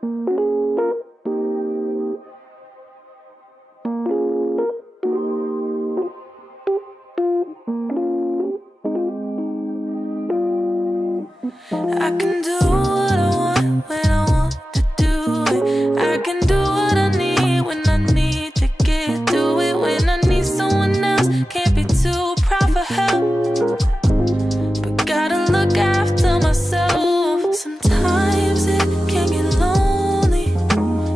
I can do what I want when I want to do it. I can do what I need when I need to get through it. When I need someone else, can't be too proud for help, but gotta look after myself. Sometimes it can get lonely,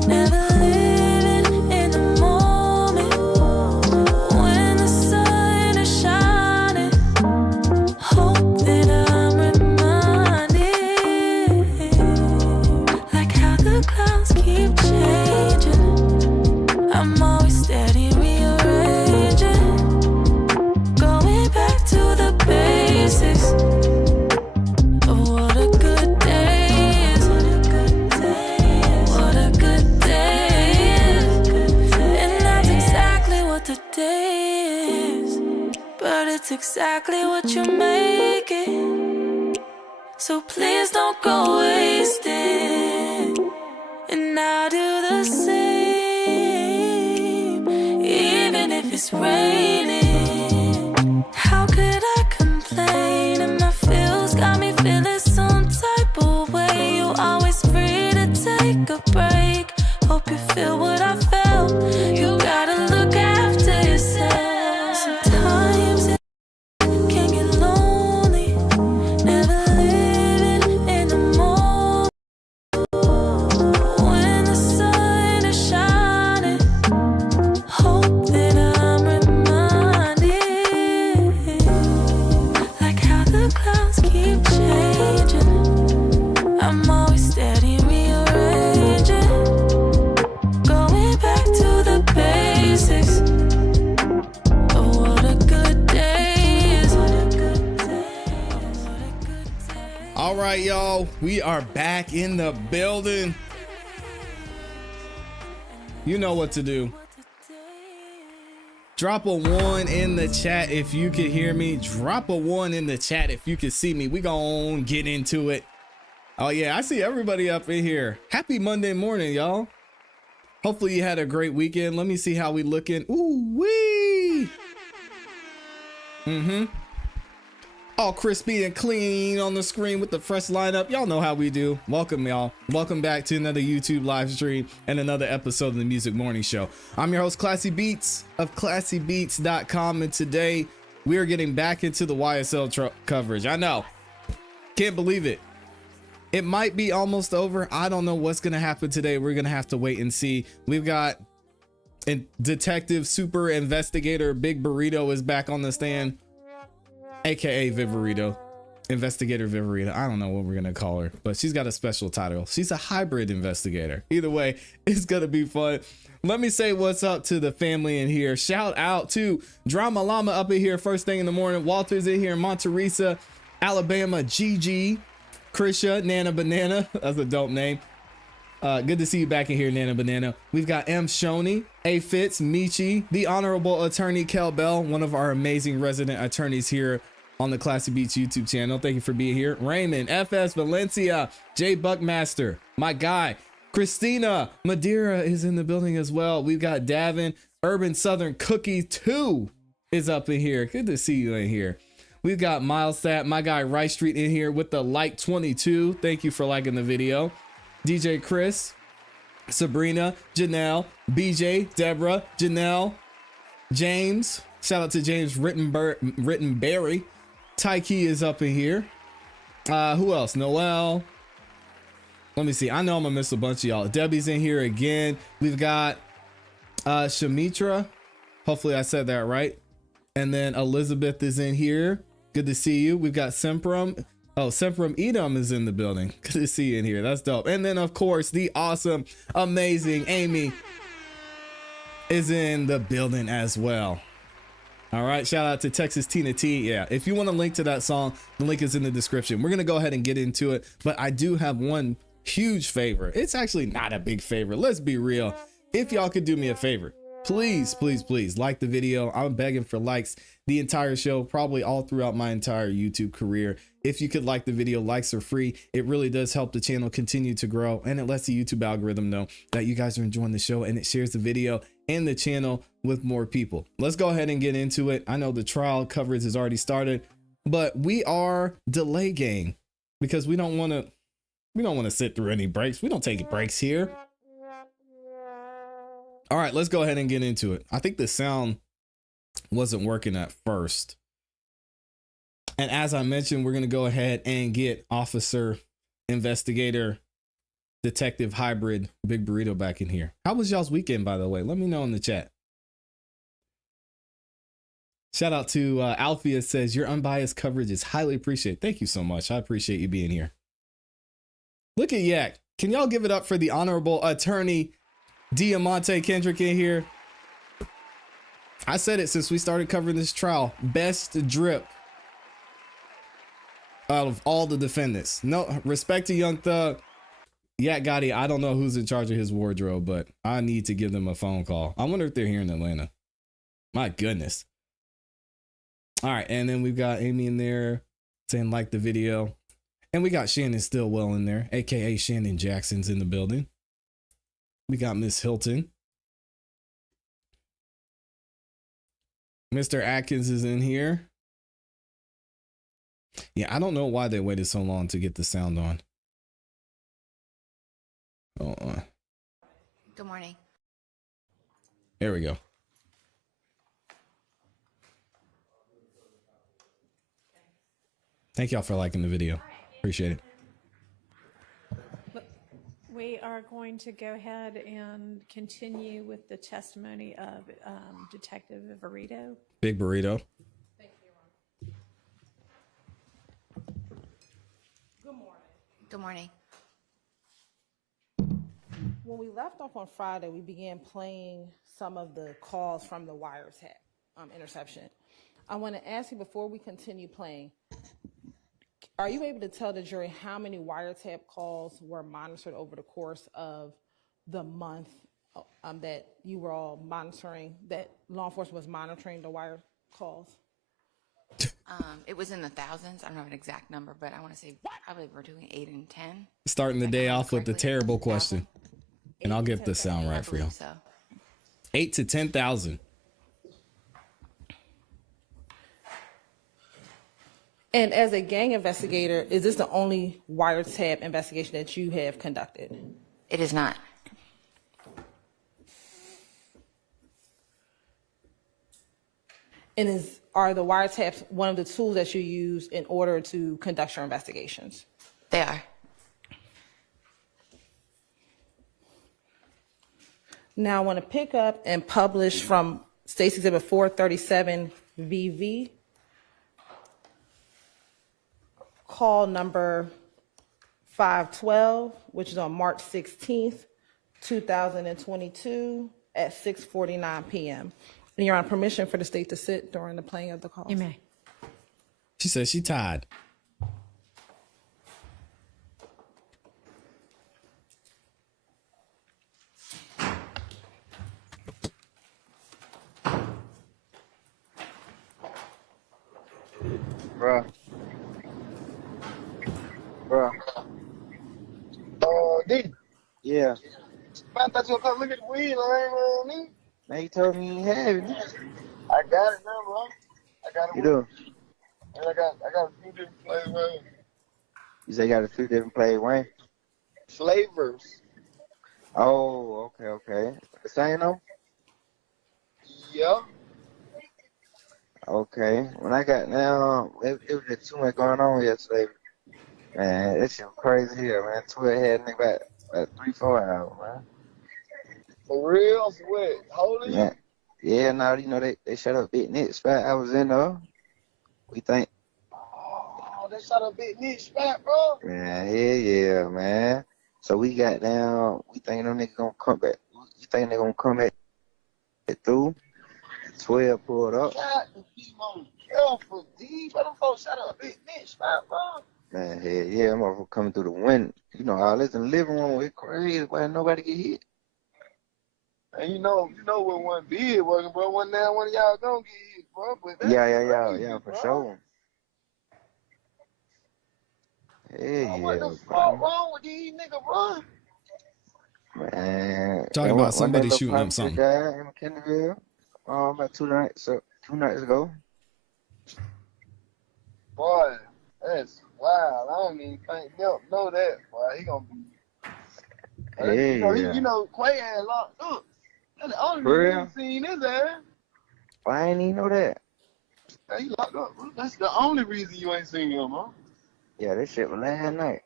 never living in the moment. When the sun is shining, hope that I'm reminded, like how the clouds keep changing. I'm always steady rearranging, going back to the basics of what a good day is. What a good day is. And that's exactly what the day is. But it's exactly what you make it. So please don't go wasting. And I'll do the same, even if it's raining. How could I complain? And my feels got me feeling some type of way. You always free to take a break. Hope you feel what I felt. You gotta look after yourself. Sometimes it can get lonely, never living in the moment. When the sun is shining, hope that I'm reminded, like how the clouds keep changing. I'm always steady rearranging, going back to the basics of what a good day is. What a good day. What a good day. All right, y'all, we are back in the building. You know what to do. Drop a 1 in the chat if you can hear me. Drop a 1 in the chat if you can see me. We gonna get into it. Oh yeah, I see everybody up in here. Happy Monday morning, y'all. Hopefully you had a great weekend. Let me see how we looking. Ooh wee. All crispy and clean on the screen with the fresh lineup. Y'all know how we do. Welcome, y'all. Welcome back to another YouTube live stream and another episode of the Music Morning Show. I'm your host, ClassE Beats of ClassEbeats.com, and today we are getting back into the YSL coverage. I know, can't believe it. It might be almost over. I don't know what's gonna happen today. We're gonna have to wait and see. We've got Detective Super Investigator Big Burrito is back on the stand, aka Viverito, Investigator Viverito. I don't know what we're gonna call her, but she's got a special title. She's a hybrid investigator. Either way, it's gonna be fun. Let me say what's up to the family in here. Shout out to Drama Llama up in here first thing in the morning. Walter's in here, Monterisa, Alabama, Gigi, Krisha, Nana Banana. That's a dope name. Good to see you back in here, Nana Banana. We've got M. Shoney, A. Fitz, Michi, the Honorable Attorney Kel Bell, one of our amazing resident attorneys here on the ClassE Beats YouTube channel. Thank you for being here. Raymond, FS Valencia, J. Buckmaster, my guy. Christina Madeira is in the building as well. We've got Davin, Urban Southern Cookie 2 is up in here. Good to see you in here. We've got Miles Stat, my guy Rice Street in here with the like 22. Thank you for liking the video. DJ Chris, Sabrina, Janelle, BJ, Deborah, Janelle, James. Shout out to James Rittenberry. Tyke is up in here. Who else? Noel. Let me see. I know I'm gonna miss a bunch of y'all. Debbie's in here again. We've got Shamitra. Hopefully I said that right. And then Elizabeth is in here. Good to see you. We've got Semprum. Oh, Semprum Edom is in the building. Good to see you in here. That's dope. And then of course the awesome, amazing Amy is in the building as well. All right, shout out to Texas Tina T. Yeah, if you want a link to that song, the link is in the description. We're gonna go ahead and get into it, but I do have one huge favor. It's actually not a big favor. Let's be real. If y'all could do me a favor, please, please, please like the video. I'm begging for likes. the entire show, probably all throughout my entire YouTube career. If you could like the video, likes are free. It really does help the channel continue to grow, and it lets the YouTube algorithm know that you guys are enjoying the show, and it shares the video and the channel with more people. Let's go ahead and get into it. I know the trial coverage has already started, but we are delay gang because we don't want to sit through any breaks. We don't take breaks here. All right, let's go ahead and get into it. I think the sound wasn't working at first. And as I mentioned, we're going to go ahead and get Officer, Investigator, Detective Hybrid, Big Burrito back in here. How was y'all's weekend, by the way? Let me know in the chat. Shout out to Alfia says, your unbiased coverage is highly appreciated. Thank you so much. I appreciate you being here. Look at Yak. Can y'all give it up for the Honorable Attorney Diamante Kendrick in here? I said it since we started covering this trial. Best drip out of all the defendants. No respect to Young Thug. Yak Gotti, I don't know who's in charge of his wardrobe, but I need to give them a phone call. I wonder if they're here in Atlanta. My goodness. All right, and then we've got Amy in there saying like the video. And we got Shannon Stillwell in there, aka Shannon Jackson's in the building. We got Miss Hilton. Mr. Atkins is in here. Yeah, I don't know why they waited so long to get the sound on. Hold on. Good morning. There we go. Thank y'all for liking the video. Appreciate it. We are going to go ahead and continue with the testimony of Detective Burrito. Big Burrito. Good morning. When we left off on Friday, we began playing some of the calls from the Wiretap interception. I want to ask you before we continue playing, are you able to tell the jury how many Wiretap calls were monitored over the course of the month that you were all monitoring, that law enforcement was monitoring the wire calls? It was in the thousands. I don't have an exact number, but I want to say probably we're doing 8 and 10. Starting the day off with the terrible question. And I'll get the sound right for you. So. 8 to 10,000. And as a gang investigator, is this the only Wiretap investigation that you have conducted? It is not. And are the wiretaps one of the tools that you use in order to conduct your investigations? They are. Now I want to pick up and publish from State's Exhibit 437 VV, call number 512, which is on March 16th, 2022 at 6:49 p.m. And you're on permission for the state to sit during the playing of the call. You may. She says she tied. Bruh. D? Yeah. Man, I thought you were coming look at the weed, I ain't Man, you told me you ain't have it. I got it now, bro. I got it. You do? And I got a few different flavors. You say you got a few different flavors? Flavors. Oh, okay. The same though? Yeah. Okay. When I got now, it was just too much going on yesterday. Man, that shit was crazy here, man. 12 had nigga about 3-4 hours, man. For real? For what? Holding you? Yeah, now you know they shut up Big Nick spot. I was in there. We think. Oh, they shut up Big Nick spot, bro. Man, yeah, man. So we got down. We think them niggas gonna come back. You think they gonna come back through? 12 pulled up. God, careful, D. But them folks shut up Big Nick spot, bro. Man, hell yeah, I'm motherfucker coming through the window. You know, all this in the living room, it's crazy, but nobody get hit. And you know what one bid working, bro. One now, one of y'all gonna get hit, bro. But that's Yeah, for bro. sure. Yeah, What the bro. fuck wrong with these niggas, bro? Man, Talking and about when that somebody little shooting up pop something. guy in McKinneyville, about 2 nights ago. Boy, that's wild. I don't even think know that, boy. He gonna be. Yeah. You know, Quay had locked up. That's the only For reason real? you seen his ass. Why ain't even know that? He locked up, bro. That's the only reason you ain't seen him, bro. Yeah, this shit was last night.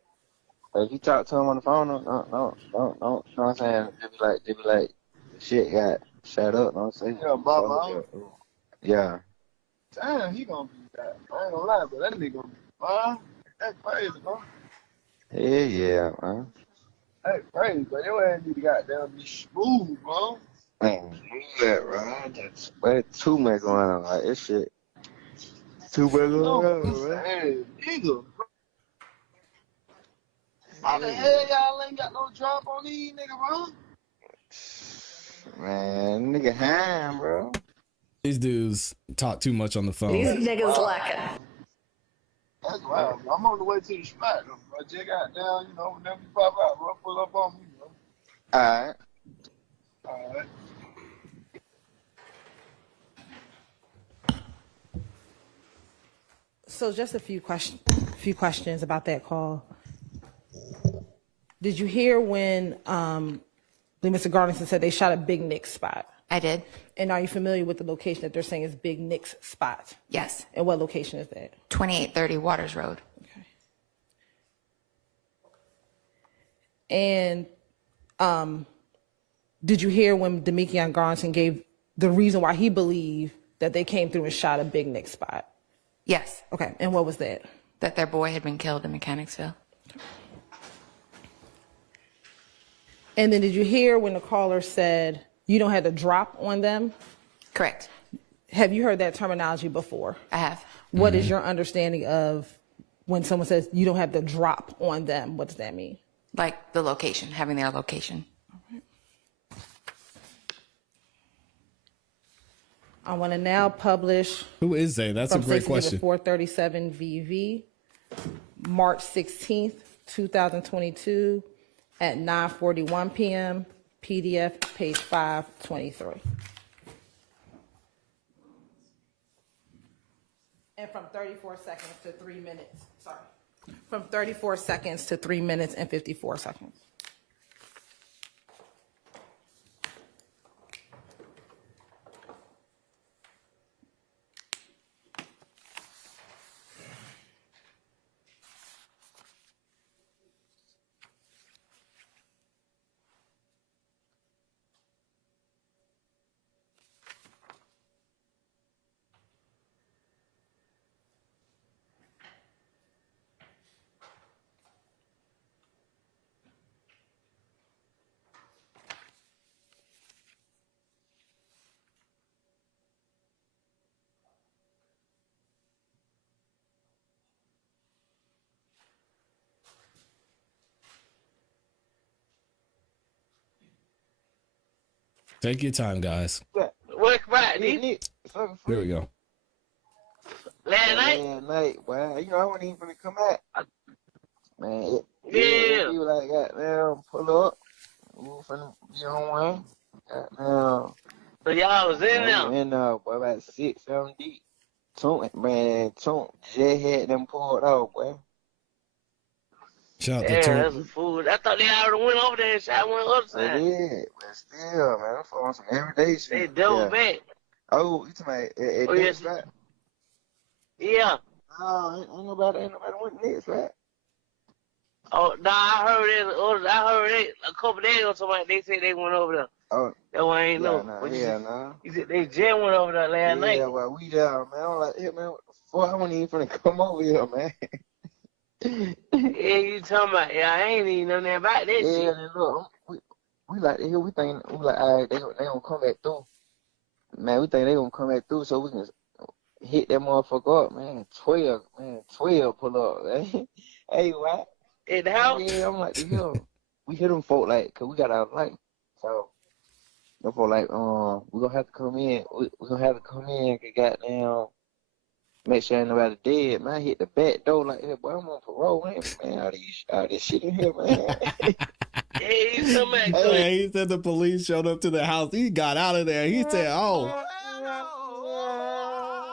If you talk to him on the phone, don't, you know what I'm saying? They be like, shit got shut up, you know what I'm saying? Yeah, Bob. Yeah. Damn, he gonna be that. I ain't gonna lie, but that nigga gonna be fine. That's crazy, bro. Yeah, man. That's crazy, but your ass need to goddamn be smooth, bro. Man, yeah, bro. But too much going on. Like, this shit. Too much going on, man. Hey, nigga. How the hell y'all ain't got no drop on these nigga, bro? Man, nigga ham, bro. These dudes talk too much on the phone. These niggas lacking. That's wild, bro. I'm on the way to the spot, though, bro. Just got down, whenever you pop out, bro, pull up on me, bro. Alright. Alright. So just a few questions about that call. Did you hear when Mr. Garnison said they shot a Big Nick's spot? I did. And are you familiar with the location that they're saying is Big Nick's spot? Yes. And what location is that? 2830 Waters Road. Okay. And did you hear when Demekion Garnison gave the reason why he believed that they came through and shot a Big Nick spot? Yes. Okay, and what was that? That their boy had been killed in Mechanicsville. And then did you hear when the caller said you don't have to drop on them? Correct. Have you heard that terminology before? I have. What is your understanding of when someone says you don't have to drop on them? What does that mean? Like the location, having their location. I want to now publish. Who is they? That's a great question. 437 VV, March 16th, 2022 at 9:41 p.m. PDF, page 523. And from 34 seconds to 3 minutes. Sorry. From 34 seconds to 3 minutes and 54 seconds. Take your time, guys. What right, There we go. Last night? Last night, well, I wasn't even gonna come back. Man, Yeah. you like goddamn pull up. We finna be on one. Goddamn. So y'all was in there? And boy, about 6, 7 deep. Tunk just had them pulled out, boy. Shout out Yeah, to that's Tunk. a fool. I thought they already went over there and shot one other They side. did, but still, man, I'm on some everyday shit. They double back. Oh, you talking about at Oh, yes. next, right? Yeah. No, ain't nobody went next, right? Oh, nah, I heard it a couple days ago. Somebody they said they went over there. Oh, That's why I ain't yeah, know. nah, But yeah, nah. you said they just went over there last night. Yeah, well, we there, man. I'm like, hey, man, what the fuck? I wasn't even finna come over here, man. Yeah, you talking about? Yeah, I ain't even know nothing about that Yeah, shit. and look, we like to hear, we like, all right, they gonna come back through. Man, we think they gonna come back through so we can hit that motherfucker up, man. 12 pull up, man. Hey, what? In the house? Yeah, I'm like, the hell. We hit them folk, like, cause we got our light. So, Before like we gonna have to come in. We gonna have to come in. Get goddamn. Make sure ain't nobody dead, man. I hit the back door like that, boy. I'm on parole, man. All this shit in here, man. Hey, somebody Hey, he said the police showed up to the house. He got out of there. He said, "Oh,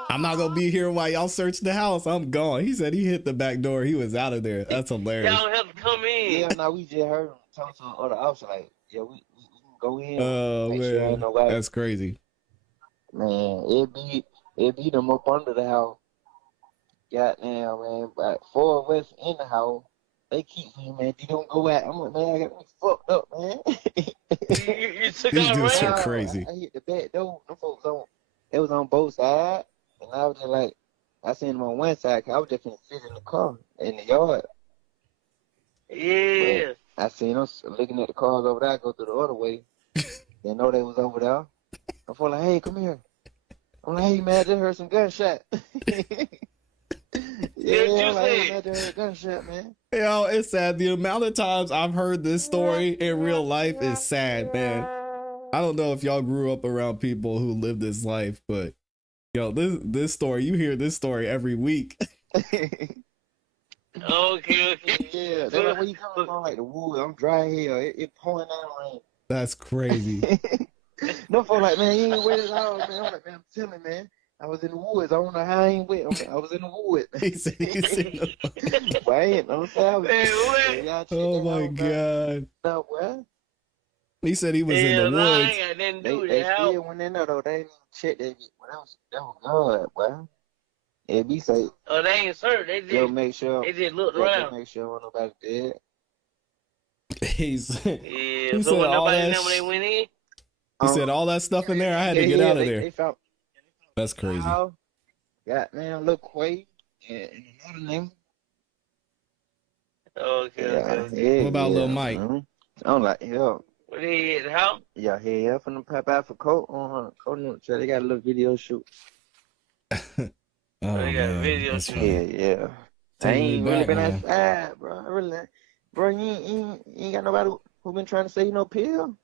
I'm not gonna be here while y'all search the house. I'm gone." He said he hit the back door. He was out of there. That's hilarious. Y'all have to come in. Yeah, no, we just heard him talk to the other officer like, yeah, we can go in. Oh Make sure man, ain't nobody. that's crazy. Man, it be them up under the house. Goddamn, man. But 4 of us in the house, they keep saying, man, you don't go out. I'm like, man, I got me fucked up, man. You took These out dudes right? are crazy. I hit the back door. Them folks it was on both sides. And I was just like, I seen them on one side, 'cause I was just finna sit in the car, in the yard. Yeah. But I seen them looking at the cars over there, I go through the other way. They know they was over there. I feel like, hey, come here. I'm like, hey, man, I just heard some gunshot. Yeah, I'm like, hey, man, I just heard a gunshot, man. Yo, it's sad. The amount of times I've heard this story in real life is sad, man. I don't know if y'all grew up around people who live this life, but yo, this story, you hear this story every week. Okay. Yeah, that's like where you coming from, like the wood. I'm dry here. It pouring down rain. That's crazy. No folks like, man, you ain't wet at all, man. I'm like, man, I'm telling you, man. I was in the woods. I don't know how I ain't wet. I was in the woods. He said he's in the But I ain't no savage. Oh my god. No, well, He said he was in the woods. I didn't they do that. still went in there though. They didn't check that. Well, that was good, boy. It be safe. Oh, they ain't searched. They They'll just, make sure. they just looked They'll around. make sure nobody dead. He's Yeah, he so said when all nobody that. know when they went in? He said all that stuff in there. I had to get out of there. They found That's crazy. Goddamn, Lil Quay and another name. Okay. Yeah, What about Lil yeah, Mike? man. I'm like, hell. What they at the house? Yeah, yeah, from the pop out for Courtroom. So they got a little video shoot. Oh, They got a man. video That's shoot. funny. Yeah. I Taking me ain't really back, been man. outside, bro. I really, bro, you ain't got nobody who been trying to say no pill.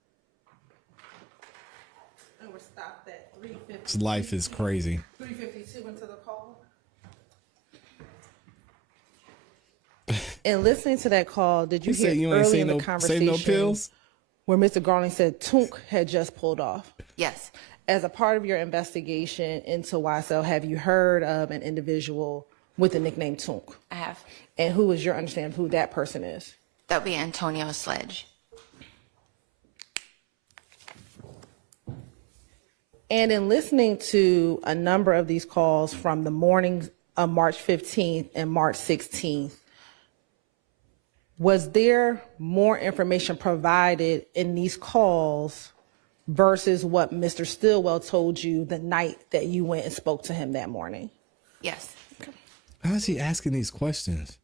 And we're stopped at 350. This life is crazy. 352 into the call. And listening to that call, did you He hear said you ain't early seen in the no conversation no pills. where Mr. Garland said Tunk had just pulled off? Yes. As a part of your investigation into YSL, have you heard of an individual with the nickname Tunk? I have. And who is your understanding of who that person is? That would be Antonio Sledge. And in listening to a number of these calls from the mornings of March 15th and March 16th, was there more information provided in these calls versus what Mr. Stillwell told you the night that you went and spoke to him that morning? Yes. How is he asking these questions?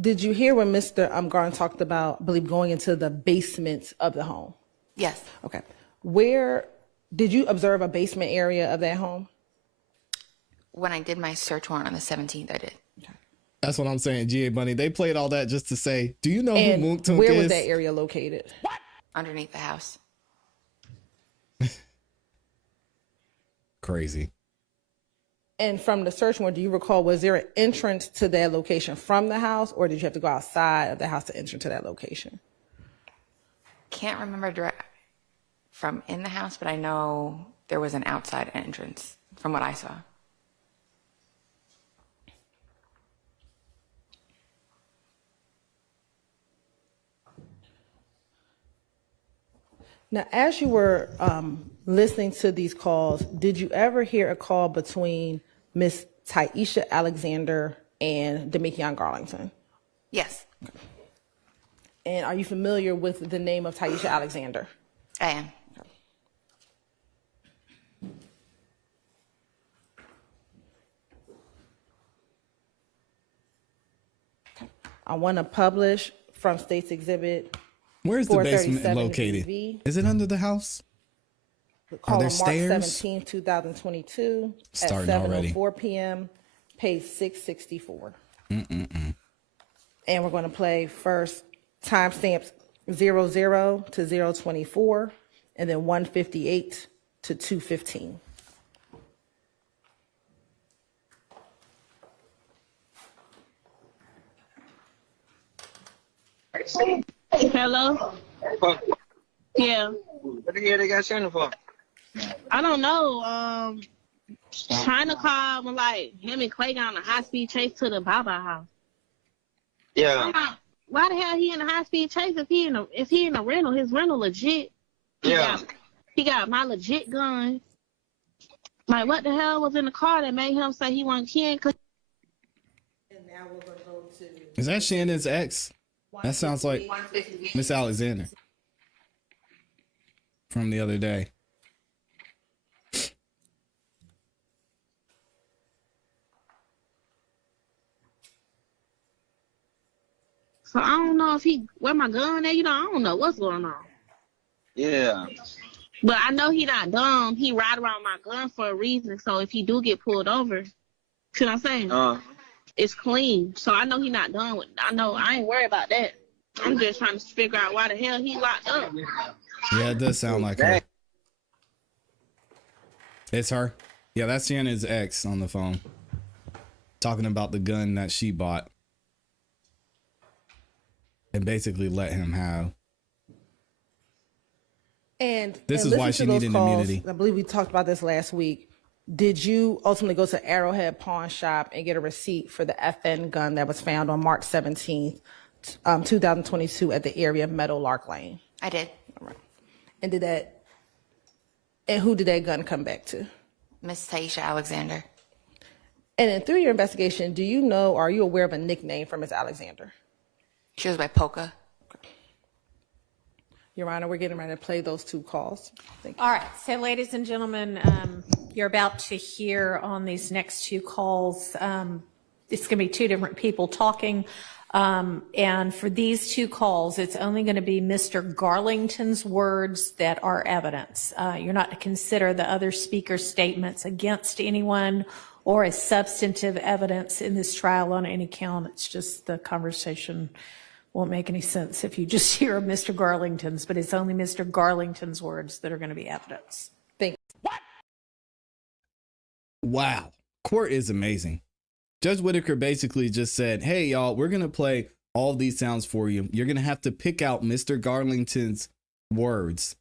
Did you hear when Mr. Garland talked about, I believe, going into the basement of the home? Yes. Okay. Where did you observe a basement area of that home? When I did my search warrant on the 17th, I did. That's what I'm saying, GA Bunny. They played all that just to say, do you know And who Mook Tunk where is? was that area located? Underneath the house. Crazy. And from the search warrant, do you recall, was there an entrance to that location from the house, or did you have to go outside of the house to enter to that location? Can't remember direct from in the house, but I know there was an outside entrance from what I saw. Now, as you were listening to these calls, did you ever hear a call between Miss Taisha Alexander and Demikion Garlington? Yes, And are you familiar with the name of Taisha Alexander? I am. I want to publish from State's Exhibit Where's the basement 437 located? V. Is it under the house? Call there on March stairs? 17th, 2022 at Starting already. 7:04 p.m. Page 664. And we're going to play first timestamps 00 to 024, and then 158 to 215. Hello? Yeah. What the hell they got Shannon for? I don't know. China called when like him and Clay got on a high speed chase to the Baba house. Yeah. Why the hell he in a high speed chase if he in a rental? His rental legit. He got my legit gun. Like what the hell was in the car that made him say he wasn't kin? And now we're going to go to Is that Shannon's ex? That sounds like Miss Alexander from the other day. So I don't know if he where my gun at. I don't know what's going on. Yeah. But I know he not dumb. He ride around my gun for a reason. So if he do get pulled over, see what I'm saying? It's clean. So I know he not done with. I ain't worried about that. I'm just trying to figure out why the hell he locked up. Yeah, it does sound like her. It's her. Yeah, that's Shannon's ex on the phone. Talking about the gun that she bought. And basically let him have. And this and is why listen she to those needed calls. immunity. I believe we talked about this last week. Did you ultimately go to Arrowhead Pawn Shop and get a receipt for the FN gun that was found on March 17th, 2022 at the area of Meadowlark Lane? I did. All right. And who did that gun come back to? Miss Taisha Alexander. And then through your investigation, do you know, are you aware of a nickname for Miss Alexander? She was by Polka. Your Honor, we're getting ready to play those two calls. Thank you. All right, so ladies and gentlemen, you're about to hear on these next two calls, it's going to be two different people talking. And for these two calls, it's only going to be Mr. Garlington's words that are evidence. You're not to consider the other speaker's statements against anyone or as substantive evidence in this trial on any count. It's just the conversation won't make any sense if you just hear Mr. Garlington's, but it's only Mr. Garlington's words that are going to be evidence. Thank you. Wow. Court is amazing. Judge Whitaker basically just said, hey, y'all, we're going to play all these sounds for you. You're going to have to pick out Mr. Garlington's words.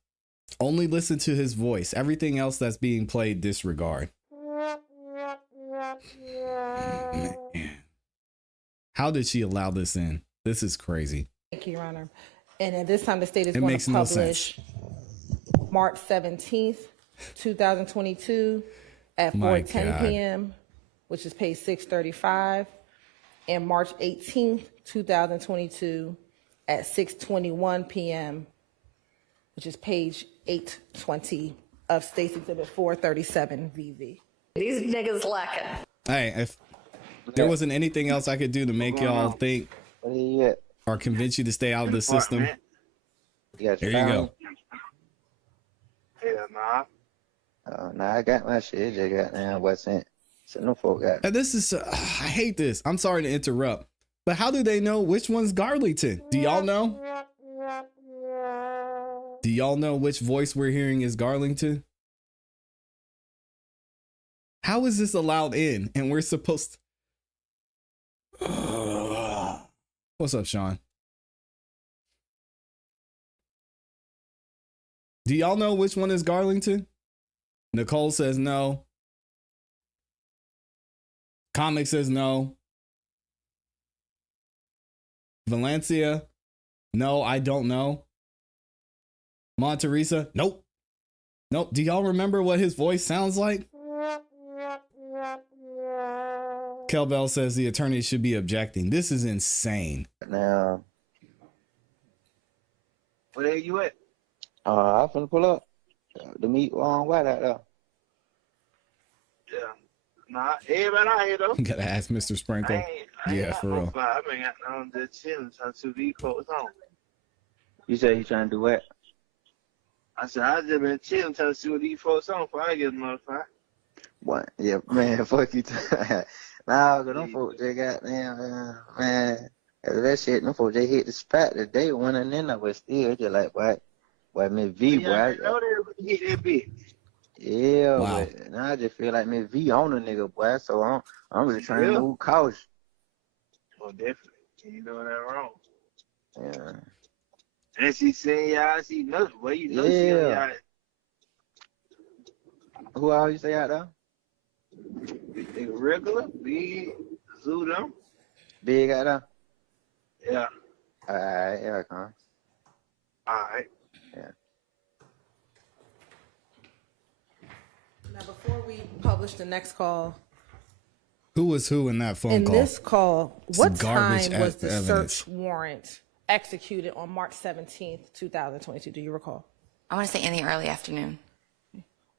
Only listen to his voice. Everything else that's being played, disregard. Man. How did she allow this in? This is crazy. Thank you, Your Honor. And at this time, the state is It going makes to no publish March 17th, 2022 at My 4:10 God. p.m., which is page 635, and March 18th, 2022 at 6:21 p.m., which is page 820 of State's Exhibit 437 VV. These niggas lacking. Hey, if there wasn't anything else I could do to make y'all think Where you at? or convince you to stay out of the system, You got there your you phone? go. Hell nah. Nah, I got my shit. Just got down West End. So no folk got. And this is, I hate this. I'm sorry to interrupt, but how do they know which one's Garlington? Do y'all know? Do y'all know which voice we're hearing is Garlington? How is this allowed in? And we're supposed to... What's up, Sean? Do y'all know which one is Garlington? Nicole says no. Comic says no. Valencia, no, I don't know. Monteresa, nope. Nope. Do y'all remember what his voice sounds like? Kelbell says the attorney should be objecting. This is insane. Now, Where you at? I'm finna pull up. The meat on white out there. Yeah. Nah, everybody out here though. You gotta ask Mr. Sprinkle. I ain't Yeah, got for no real. fire. I've been got just chilling, trying to see these clothes on. You say you trying to do what? I said, I just been chilling trying to see what these folks on before I get notified. What? Yeah, man, fuck you. Nah, cause them folks, they goddamn, man. That shit, them folks, they hit the spot today, one and then, but still, it's just like, boy, Miss V, boy. I know they hit that bitch. Yeah, Wow. but now I just feel like Miss V on a nigga, boy. So I'm really trying to move cautious. Well, definitely. You know that wrong. Yeah. And she saying y'all see nothing. Well, you know she on y'all. Who all you say out there? They regular, big, zoo them. Big out there? Yeah. Alright, here I come. Alright. Yeah. Now, before we publish the next call, Who was who in that phone call? in this call, what garbage time was the evidence. search warrant executed on March 17th, 2022? Do you recall? I want to say in the early afternoon.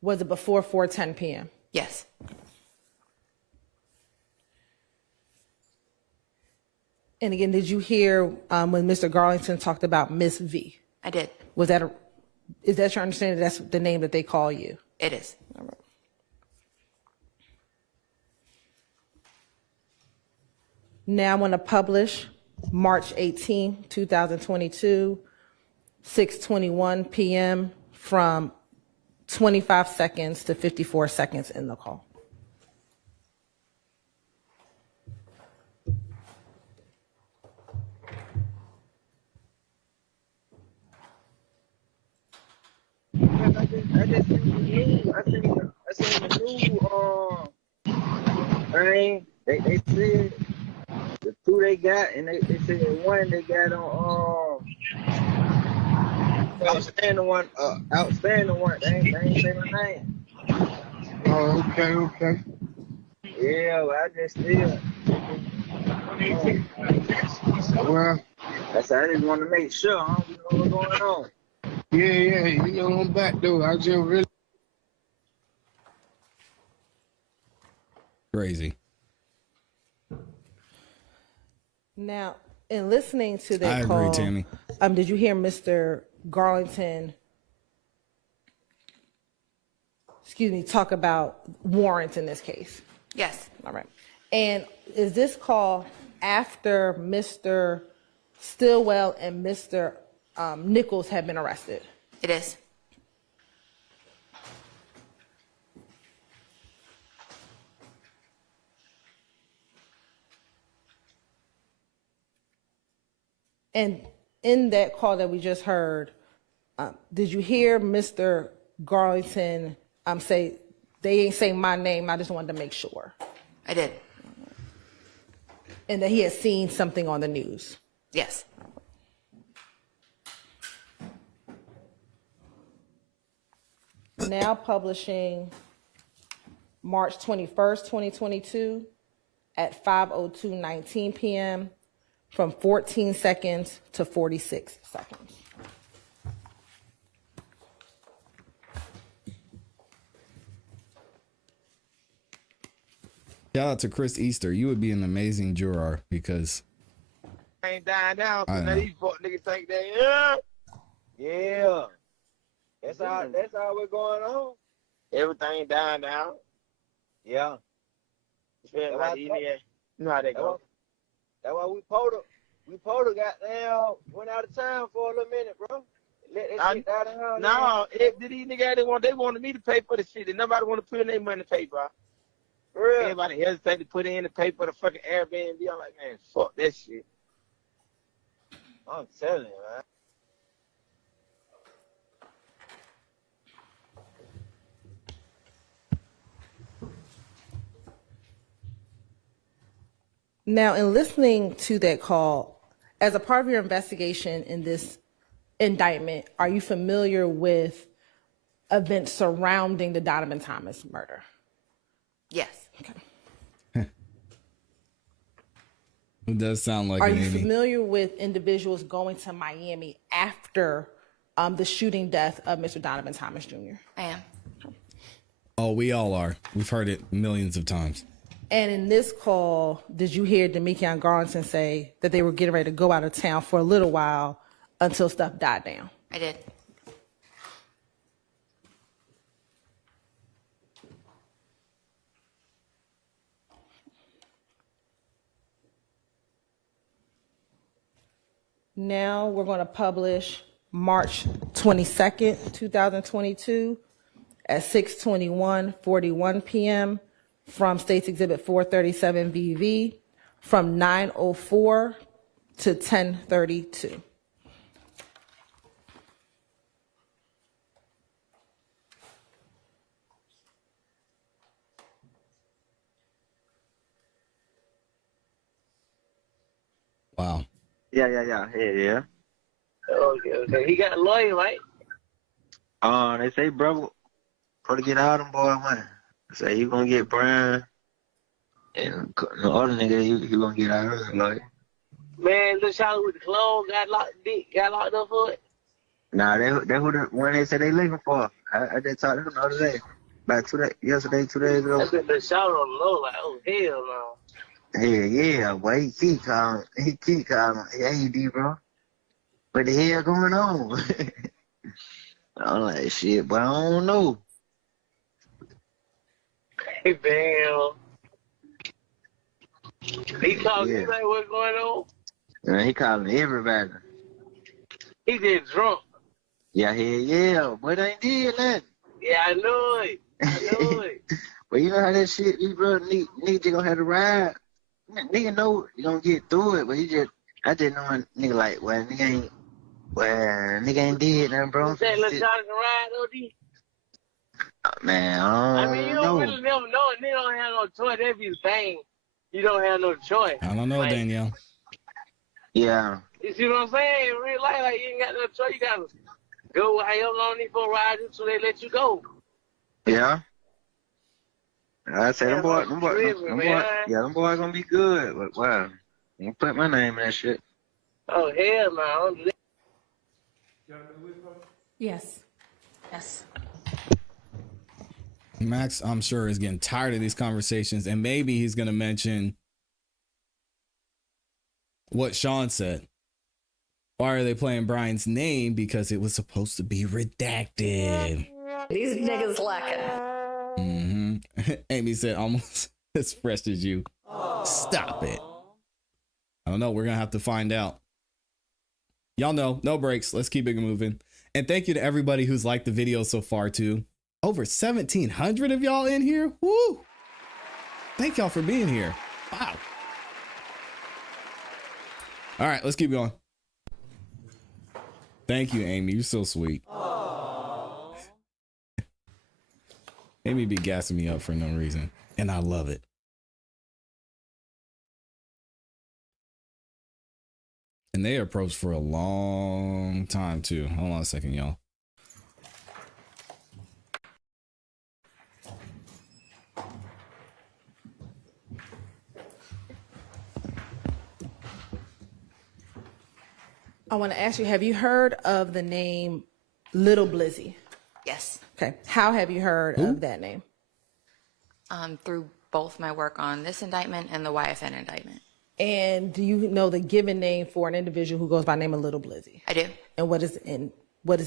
Was it before 4:10 p.m.? Yes. And again, did you hear when Mr. Garlington talked about Miss V? I did. Is that your understanding? That's the name that they call you? It is. All right. Now I'm going to publish March 18, 2022, 6:21 p.m. from 25 seconds to 54 seconds in the call. I just seen the news. I seen the new thing. They said the two they got, and they said one they got on outstanding one. They ain't say my name. Oh, okay. Yeah, well, I just still. Well, That's I just want to make sure. I don't know what's going on. yeah, you know I'm back though. I just really. Crazy. Now, in listening to that I call, agree, Tammy. did you hear Mr. Garlington, talk about warrants in this case? Yes. All right. And is this call after Mr. Stillwell and Mr. Nichols have been arrested? It is. And in that call that we just heard, did you hear Mr. Garlington say, they ain't say my name, I just wanted to make sure? I did. And that he had seen something on the news? Yes. Now publishing March 21st, 2022 at 5:02:19 p.m. from 14 seconds to 46 seconds. Shout out to Chris Easter. You would be an amazing juror because Ain't dying down. I So now know. these fuck niggas think they yeah. That's how we're going on. Everything dying down. Yeah. Feel like you know how they go. That's why we Poda got down, went out of town for a little minute, bro. Let that shit die down. No, these niggas they wanted me to pay for the shit and nobody want to put in their money to pay, bro. For real. Everybody hesitate to put in to pay for the fucking Airbnb. I'm like, man, fuck that shit. I'm telling you, man. Now, in listening to that call, as a part of your investigation in this indictment, are you familiar with events surrounding the Donovan Thomas murder? Yes. it does sound like Are an you Amy. familiar with individuals going to Miami after the shooting death of Mr. Donovan Thomas Jr.? I am. Oh, we all are. We've heard it millions of times. And in this call, did you hear Demekion Garlington say that they were getting ready to go out of town for a little while until stuff died down? I did. Now we're going to publish March 22nd, 2022 at 6:21:41 p.m. from States Exhibit 437 VV from 9:04 to 10:32. Wow. Yeah. Okay. He got a lawyer, right? They say, bro, probably get all them boy money. Say you gonna get Brian and the other nigga, you gonna get out of it, like. Man, little child with the clothes got locked up for it. Nah, they who the one they said they looking for. I just talked to them the other day. About 2 days, yesterday, 2 days ago. I said the child on the low, like, oh hell no. Yeah, boy, he keep calling. Hey, D, bro. What the hell going on? I'm like, shit, but I don't know. Hey, damn. He called Yeah. you like, what's going on? He calling everybody. He just drunk. Yeah, but I ain't did nothing. Yeah, I know it. But you know how that shit be, bro. Nigga just gonna have to ride. Nigga know you gonna get through it, but I just know a nigga like, nigga ain't did nothing, bro. You say, let's try to ride, OD? Man, I mean, you don't really never know. Nigga don't have no choice. That'd be the thing. You don't have no choice. I don't know, like, Danielle. Yeah. You see what I'm saying? In real life, like, you ain't got no choice. You gotta go however long these folks ride you so they let you go. Yeah. I said them boys gonna be good, but wow. You can put my name in that shit. Oh, hell no. Yes. Max, I'm sure, is getting tired of these conversations, and maybe he's going to mention what Sean said. Why are they playing Brian's name? Because it was supposed to be redacted. These niggas lacking. Amy said, almost as fresh as you. Stop it. I don't know. We're going to have to find out. Y'all know, no breaks. Let's keep it moving. And thank you to everybody who's liked the video so far, too. Over 1,700 of y'all in here. Woo! Thank y'all for being here. Wow. All right, let's keep going. Thank you, Amy. You're so sweet. Amy be gassing me up for no reason, and I love it. And they approached for a long time, too. Hold on a second, y'all. I want to ask you, have you heard of the name Little Blizzy? Yes. Okay. How have you heard of that name? Through both my work on this indictment and the YFN indictment. And do you know the given name for an individual who goes by the name of Little Blizzy? I do. And what is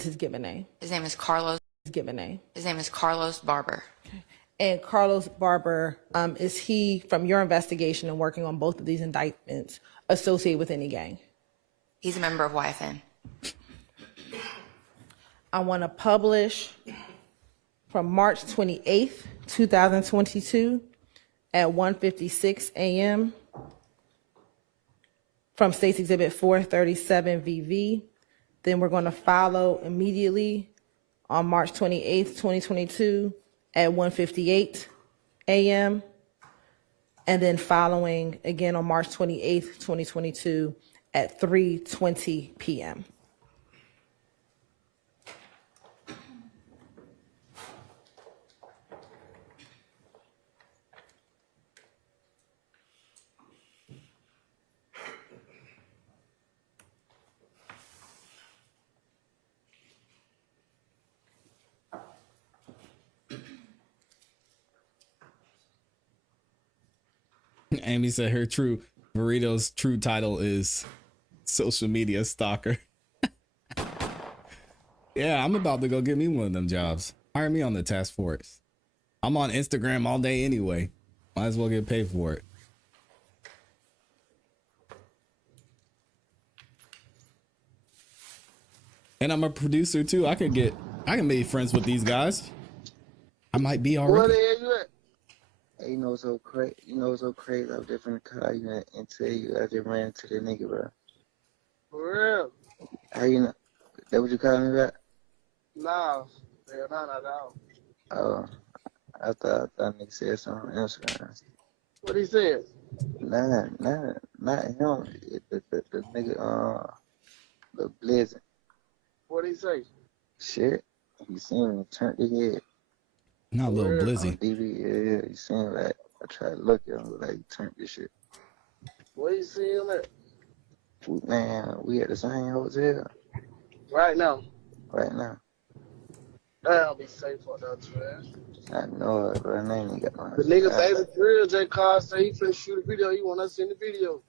his given name? His name is Carlos. His given name? His name is Carlos Barber. Okay. And Carlos Barber, is he, from your investigation and working on both of these indictments, associated with any gang? He's a member of YFN. I want to publish from March 28th, 2022 at 1:56 a.m. from States Exhibit 437 VV. Then we're going to follow immediately on March 28th, 2022 at 1:58 a.m. And then following again on March 28th, 2022 at 3:20 p.m. Amy said her Burrito's true title is social media stalker. Yeah, I'm about to go get me one of them jobs. Hire me on the task force. I'm on Instagram all day anyway. Might as well get paid for it. And I'm a producer too. I can make friends with these guys. I might be already. Where the hell you at? Hey, you know what's so crazy? I was just finna call you and tell you I just ran into the nigga, bro. For real? How you know? That what you calling me back? Nah. Hell, not at all. Oh, I thought nigga said something on Instagram. What he said? Nah, not him. The nigga, the Blizzard. What he say? Shit, he seen me turn his head. Not little Blizzy. DV, yeah, he seen like I tried to look at him, like he turned this shit. What you see him at? Man, we at the same hotel Right now. right now. That'll be safe for that, man. I know it, but I ain't even got my. The nigga baby for real, J. Carl say he finna shoot a video. He want us in the video.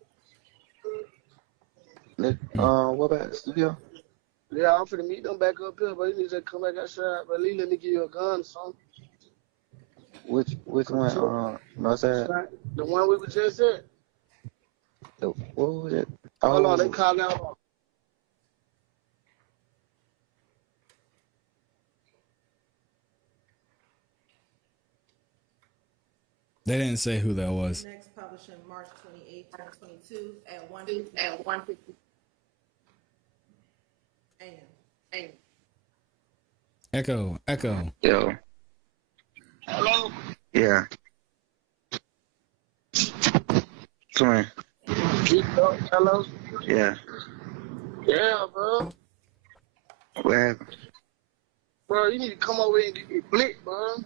What about the studio? Yeah, I'm finna meet them back up here, but he need to come back outside. But at least let me give you a gun or something. Which one? Northside? The one we were just at. What was it? Hold on, they calling out. They didn't say who that was. Next published in March 28, 2022 at 1:50 a.m. Echo. Yo. Hello? Yeah. Sorry. Hello? Yeah. Yeah, bro. What happened? Bro, you need to come over here and get me blick, bro.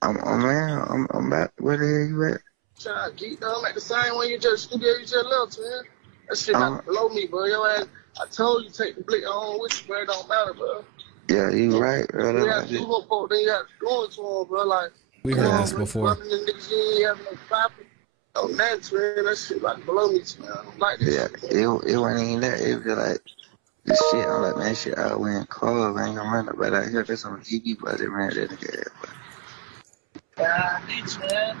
I'm about. Where the hell you at? Trying to geek down at the same one you just studio you just left, man. That shit got below me, bro. Your ass, I told you take the blick on with you, bro. It don't matter, bro. Yeah, you right, bro. You have to do what folk, then you have to do it to him, bro. Like, we heard this before. The niggas, you ain't having no profit. Oh, that's man. That shit like below me, man. I don't like this shit. It wasn't even that. It was like this shit. I'm like, man, shit out wearing clothes. I ain't gonna run up, but I hear this on TV, but I didn't run that nigga. D, man.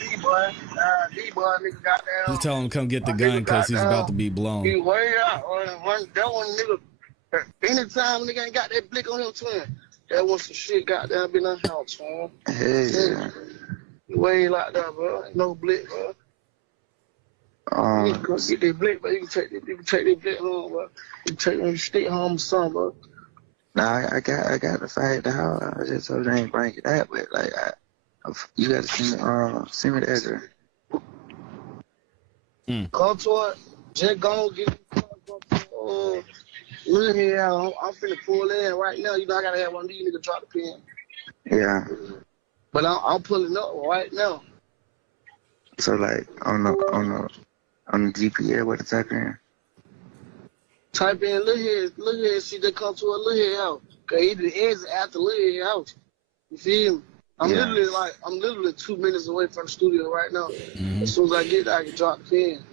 D-boy, nigga got down. You tell him come get the gun because he's about to be blown. He way out. That one nigga, anytime nigga ain't got that blick on him, twin, that was some shit goddamn been in the house, man. Hey, yeah. Way like that, bro. Ain't no blick, bro. You can go get that blick, but you can take that blick home, bro. You can take that stick home or something, bro. Nah, I got to fight the house. I just hope they ain't bring it that way. Like, you got to send me the address. Come to it. Just go get it. Look here, I'm finna pull in right now. You know, I gotta have one of these niggas drop the pin. Yeah. But I'm pulling up right now. So, like, on the GPS, what to type in? Type in, look here, see they come to a look here house. Cause he the exit after look here house. You feel me? I'm literally 2 minutes away from the studio right now. As soon as I get there, I can drop the pin.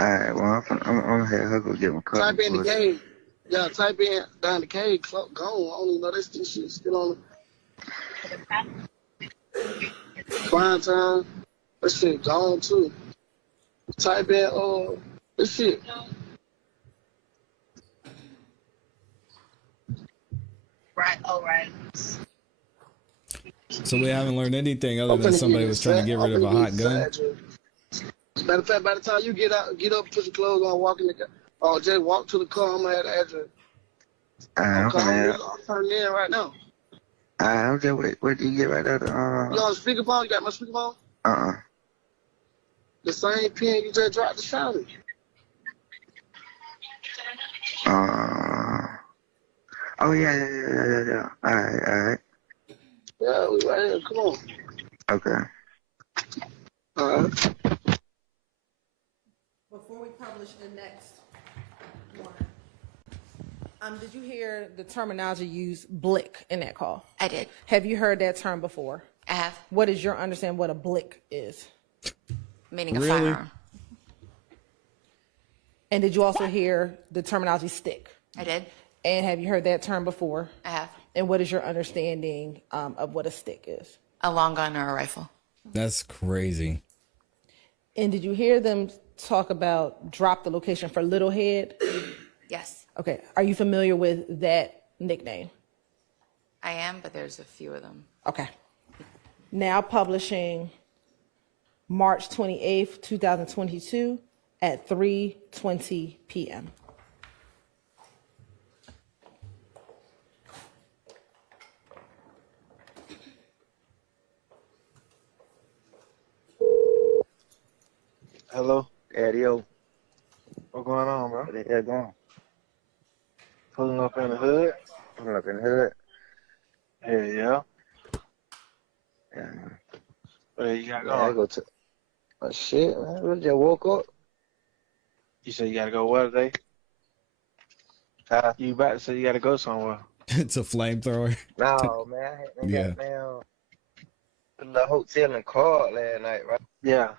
Alright, well, I'm gonna have her go get my car. Type in the cave. Yeah, type in down the cave, gone. I don't even know this shit still on the fine time. That shit gone too. Type in this shit. Right, all right. So we haven't learned anything other than somebody was trying to get rid of a hot gun. Matter of fact, by the time you get up, put your clothes on, walk in the car, just walk to the car, I'm gonna have the address. I'm turning in right now. I'm just wait. Where do you get right there? You on speakerphone? You got my speakerphone? The same pin you just dropped the shower. Oh yeah. All right. Yeah, we right here. Come on. Okay. All right. Before we publish the next one, did you hear the terminology used, blick, in that call? I did. Have you heard that term before? I have. What is your understanding what a blick is? Meaning a firearm. And did you also hear the terminology stick? I did. And have you heard that term before? I have. And what is your understanding of what a stick is? A long gun or a rifle. That's crazy. And did you hear them talk about drop the location for little head? Yes. Okay. Are you familiar with that nickname? I am, but there's a few of them. Okay. Now publishing March 28th, 2022 at 3:20 p.m. Hello, Daddy-O. What's going on, bro? What the hell going? Pulling up in the hood? Pulling up in the hood? Yeah. Yeah. What you got going? I go to... Oh, shit, man. I just woke up. You said you gotta go where today? You about to say you gotta go somewhere. It's a flamethrower. No, man. I had Yeah. got down to the hotel in Card last night, right? Yeah.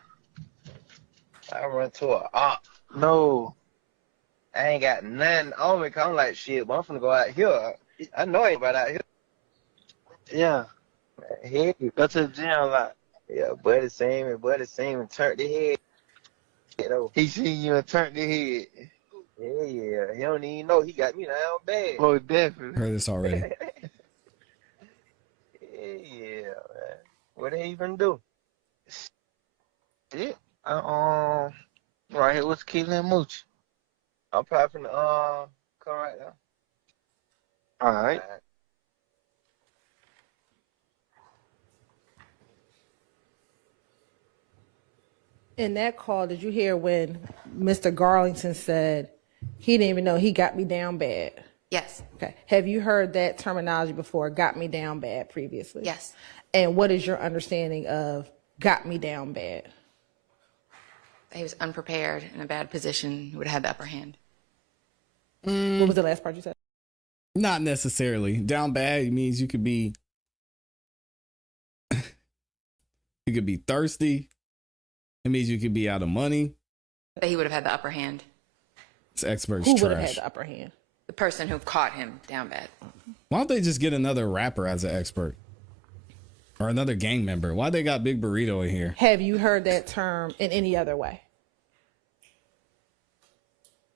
I run to a op. No. I ain't got nothing on me. 'Cause I'm like, shit, but I'm finna go out here. I know ain't about out here. Yeah. Man, go to the gym a lot. Yeah, buddy seen me turned the head. You know. He seen you and turned the head. Yeah. He don't even know he got me down bad. Oh, definitely. Heard this already. Yeah, man. What they even do? Shit. Right here, what's Keelan Mooch? I'm probably finna come right now. All right. In that call, did you hear when Mr. Garlington said he didn't even know he got me down bad? Yes. Okay. Have you heard that terminology before, got me down bad, previously? Yes. And what is your understanding of got me down bad? He was unprepared, in a bad position, would have had the upper hand. What was the last part you said? Not necessarily. Down bad means you could be you could be thirsty. It means you could be out of money. That he would have had the upper hand. This expert's Who trash. would have had the upper hand? The person who caught him down bad. Why don't they just get another rapper as an expert? Or another gang member? Why they got Big Burrito in here? Have you heard that term in any other way?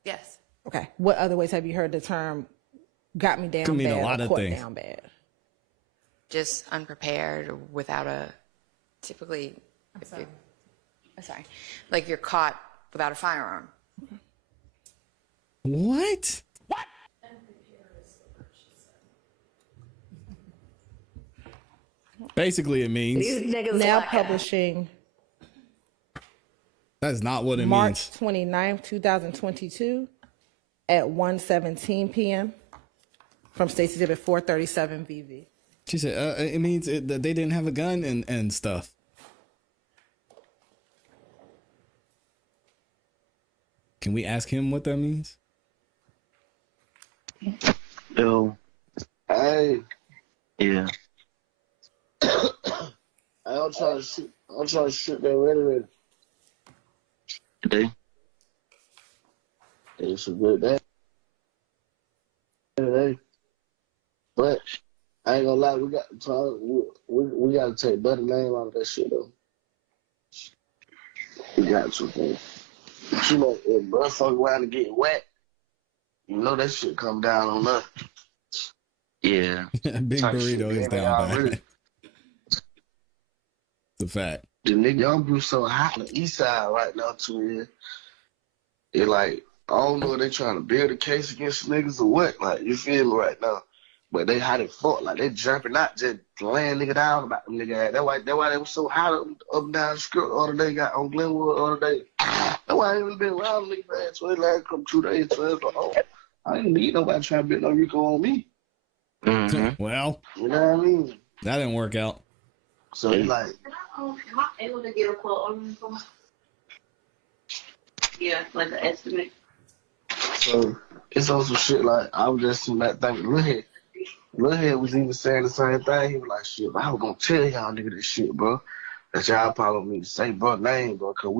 Yes. Okay. What other ways have you heard the term got me down Could mean bad a lot or of caught things. down bad? Just unprepared, without a, typically, sorry, like you're caught without a firearm. What? Basically, it means These niggas Now like it. publishing that's not what it March means. 29th, 2022 at 1:17 p.m. from Stacey Exhibit 437 VV. She said it means that they didn't have a gun and stuff. Can we ask him what that means? Yo. Hey. Yeah. I'm trying to shoot that ready. Today. It's a good day. Today. But I ain't gonna lie, we got to talk. We got to take Buddy name out of that shit though. We got to, man. You know, if bro fuck around and get wet, you know that shit come down on us. Yeah. Big Type Burrito shit, is man, down y'all bad. really- It's a fact. The nigga young Bruce so hot on the east side right now too, man. It like, I don't know if they trying to build a case against niggas or what. Like, you feel me right now. But they hot as fuck. Like, they jumping out, just laying nigga down about them nigga. That's why they was so hot up and down the strip the other day, got on Glenwood the other day. That's why I ain't even been around nigga, man. So it like come 2 days, so it's like, oh, I ain't need nobody trying to build no Rico on me. Mm-hmm. Well, You know what I mean? that didn't work out. So it's like, Am I able to get a quote on this one? Yeah, like an estimate. so it's also shit like, I was just in that thing, Lil Head was even saying the same thing. He was like, shit, I was gonna tell y'all nigga this shit, bro. That y'all probably need to say bro name, bro, cause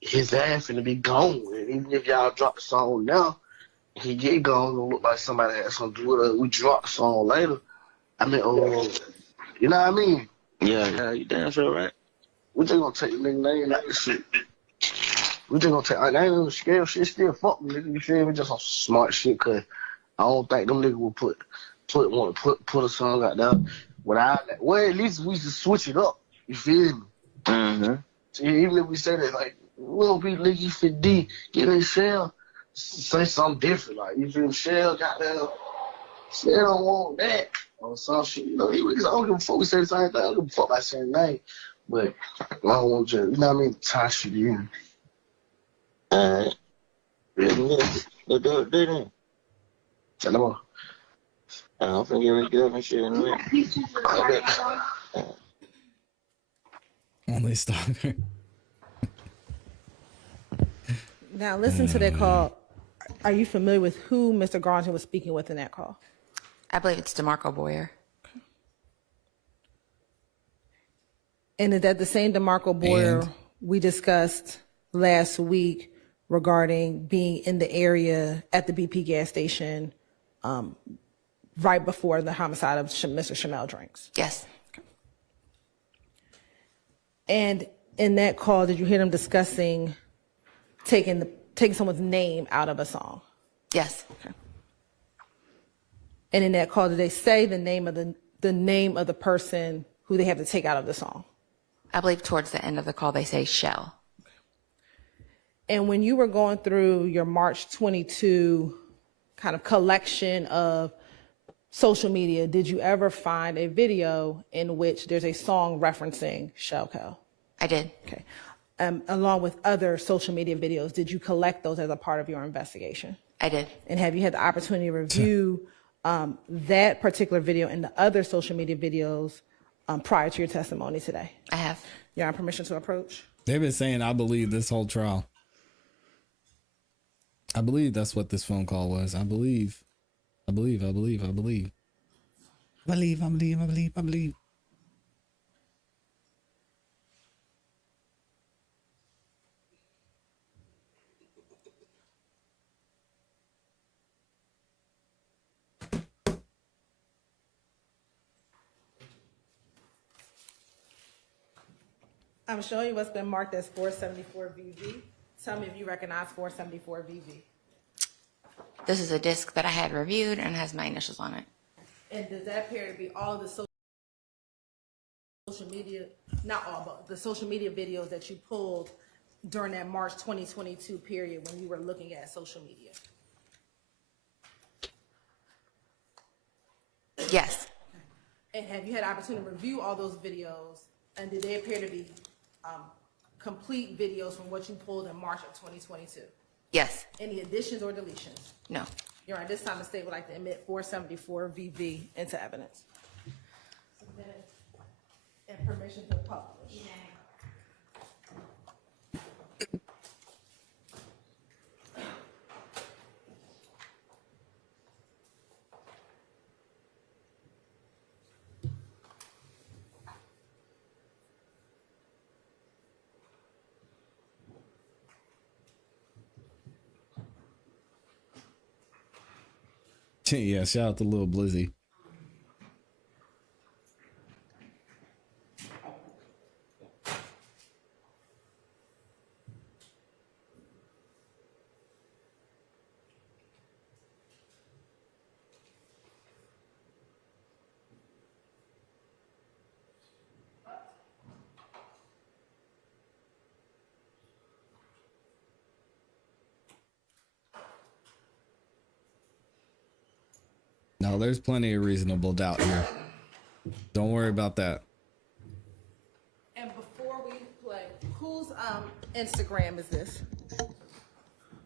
his ass finna be gone. And even if y'all drop the song now, he get gone, gonna look like somebody had something to do with it. We drop the song later. I mean, you know what I mean? Yeah, you damn sure right. We just gonna take the nigga name out of this shit. We just gonna take. I ain't even scared. Shit still fuck me, nigga. You feel me? Just some smart shit, cause I don't think them niggas will put a song out there. Well, at least we just switch it up. You feel me? Mm-hmm. So even if we say that, like, we don't be Licky for D, give it Shell, say something different. Like, you feel me? Shell got that. Shell don't want that. Or some shit. You know, I don't give a fuck. We say the same thing. I don't give a fuck about saying name. But I don't want you, you know what I mean? Tie shit in. Alright. Let's do it then. Tell them all. I'm finna get ready to get up and shit in a minute. Only stop. Now, listen to that call. Are you familiar with who Mr. Garlington was speaking with in that call? I believe it's DeMarco Boyer. And is that the same DeMarco Boyer we discussed last week regarding being in the area at the BP gas station right before the homicide of Mr. Shamel Drinks? Yes. Okay. And in that call, did you hear them discussing taking someone's name out of a song? Yes. Okay. And in that call, did they say the name of the person who they have to take out of the song? I believe towards the end of the call they say Shell. And when you were going through your March 22 kind of collection of social media, did you ever find a video in which there's a song referencing Shell Cal? I did. Okay. Along with other social media videos, did you collect those as a part of your investigation? I did. And have you had the opportunity to review that particular video and the other social media videos prior to your testimony today? I have. You're on permission to approach? They've been saying, I believe this whole trial. I believe that's what this phone call was. I believe. I'm showing you what's been marked as 474 VV. Tell me if you recognize 474 VV. This is a disc that I had reviewed and has my initials on it. And does that appear to be all of the social media, not all, but the social media videos that you pulled during that March 2022 period when you were looking at social media? Yes. And have you had an opportunity to review all those videos? And did they appear to be complete videos from what you pulled in March of 2022? Yes. Any additions or deletions? No. Your Honor, this time the state would like to admit 474 VV into evidence. Submitted and permission to publish. Yeah, shout out to Lil Blizzy. No, there's plenty of reasonable doubt here. Don't worry about that. And before we play, whose Instagram is this?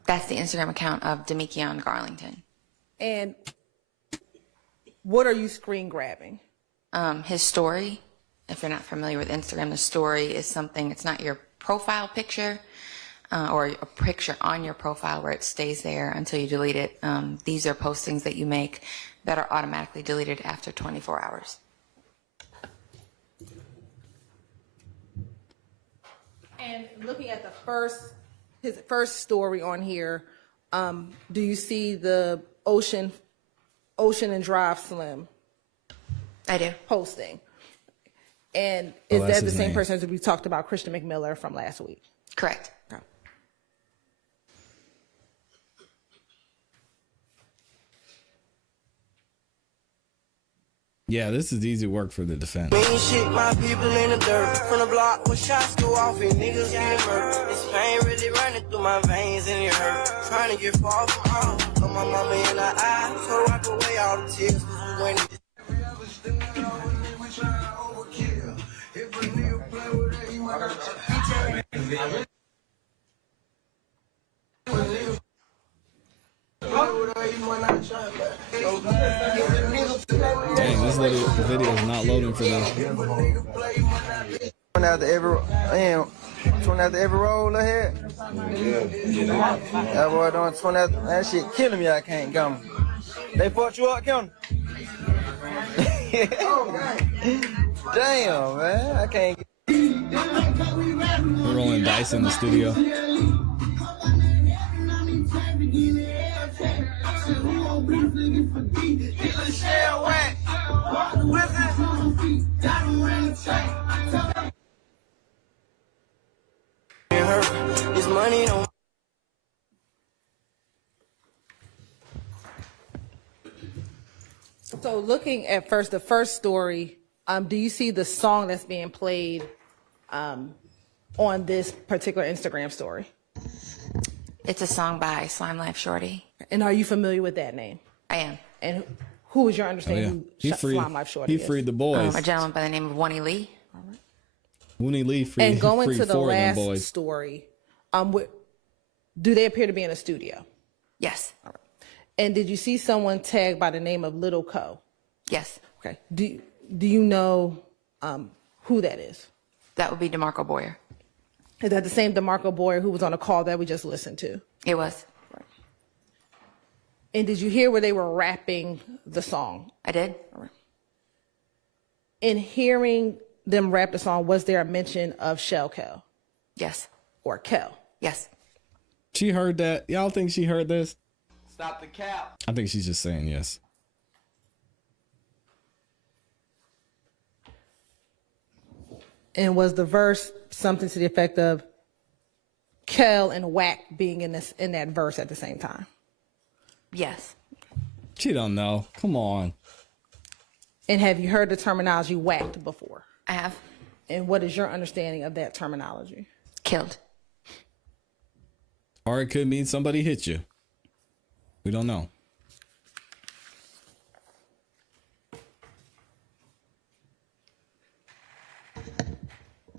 That's the Instagram account of Demikion Garlington. And what are you screen grabbing? His story. If you're not familiar with Instagram, the story is something, it's not your profile picture or a picture on your profile where it stays there until you delete it. These are postings that you make that are automatically deleted after 24 hours. And looking at his first story on here, do you see the Ocean and Drive Slim? I do. Posting. And is that's that the his same name. person as we talked about, Christian McMiller from last week? Correct. Okay. Yeah, this is easy work for the defense. Mean shit, my people in the dirt. From the block where shots go off and niggas get murdered. This pain really running through my veins and it hurt. Trying to get far from home. Look my mama in the eye, so wipe away all the tears. When Dang, this video is not loading for them. 20 after every roll ahead. That boy doing 20 after, that shit killing me. I can't come. They fucked you up, Kim? Damn, man, I can't. We're rolling dice in the studio. this money don't. So looking at the first story, do you see the song that's being played on this particular Instagram story? It's a song by Slime Life Shorty. And are you familiar with that name? I am. And who is your understanding who Slime Life Shorty He is? freed the boys. A gentleman by the name of Wonnie Lee. Woonie Lee freed And going freed to the 4 of them last boys. story, do they appear to be in a studio? Yes. And did you see someone tagged by the name of Little Co? Yes. Okay. Do you know who that is? That would be DeMarco Boyer. Is that the same DeMarco Boyer who was on a call that we just listened to? It was. Right. And did you hear where they were rapping the song? I did. All right. In hearing them rap the song, was there a mention of Shell Kel? Yes. Or Kel? Yes. She heard that. Y'all think she heard this? Stop the cap. I think she's just saying yes. And was the verse something to the effect of Kel and Whack being in that verse at the same time? Yes. She don't know. Come on. And have you heard the terminology whacked before? I have. And what is your understanding of that terminology? Killed. Or it could mean somebody hit you. We don't know.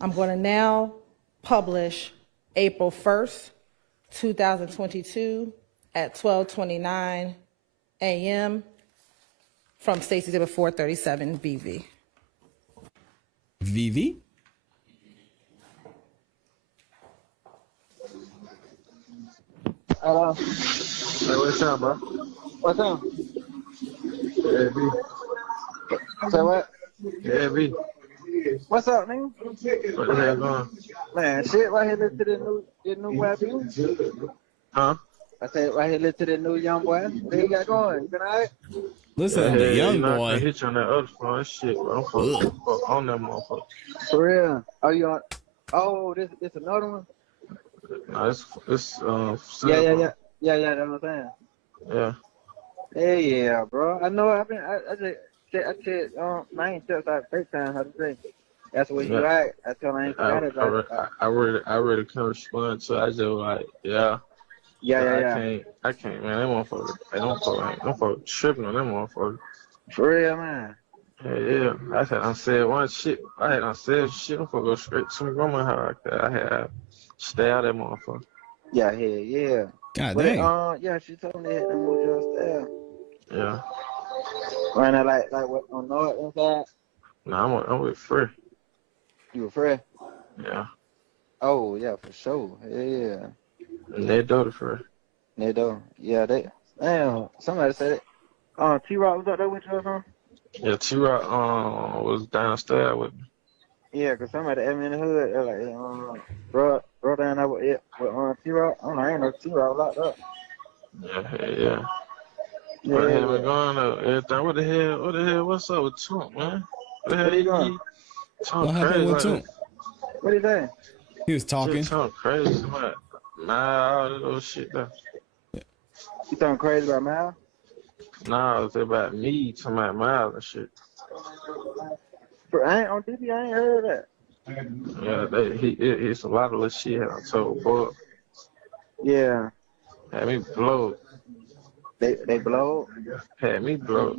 I'm going to now publish April 1st, 2022 at 12:29 a.m. from Stacey Exhibit 437 VV. VV? Hello. Hey, what's up, bro? What's up? Yeah, B. Say what? Yeah, B. What's up, nigga? What the hell going? Man, shit, right here, listen to the new rap. Huh? I said, right here, listen to the new young boy. What you got going? Good night. Listen, the young boy. I hit you on that other phone. Shit, bro. I'm fuck on that motherfucker. For real? Are you on? Oh, this another one? Nah, it's Yeah, that's what I'm saying. Yeah. Yeah, bro. I know. I said, I ain't just like FaceTime. How to say? That's what you like. I tell I ain't forgot about it. I really can't respond to. I just like, yeah. I can't, man. That motherfucker. They don't fuck tripping on that motherfucker. For real, man. Yeah. I said one shit. I said shit. I'm gonna go straight to my grandma's house. I had stay out of that motherfucker. Yeah. God dang. Yeah, she told me that move your style. Yeah. Right now, like what on North inside? Nah, I'm with Free. You were Free? Yeah. Oh yeah, for sure. Yeah. And they do it for. They do. Yeah, they. Damn, somebody said it. T-Rock was up there with you or something? Yeah, T-Rock was downstairs with me. Yeah, cause somebody asked me in the hood. They're like, bro down there with T-Rock. I ain't no T-Rock locked up. Yeah. What the hell been going on? Everything. What the hell? What's up with Tunk, man? What the hell you doing? What happened with Tunk? What you saying? He was talking. Tunk crazy, man. Nah, all that little shit though. You talking crazy about Mal? Nah, it's about me talking about Miles and shit. I ain't on DB. I ain't heard that. Yeah, it's a lot of little shit I told, boy. Yeah. Had me blow. They blow? Had me blow.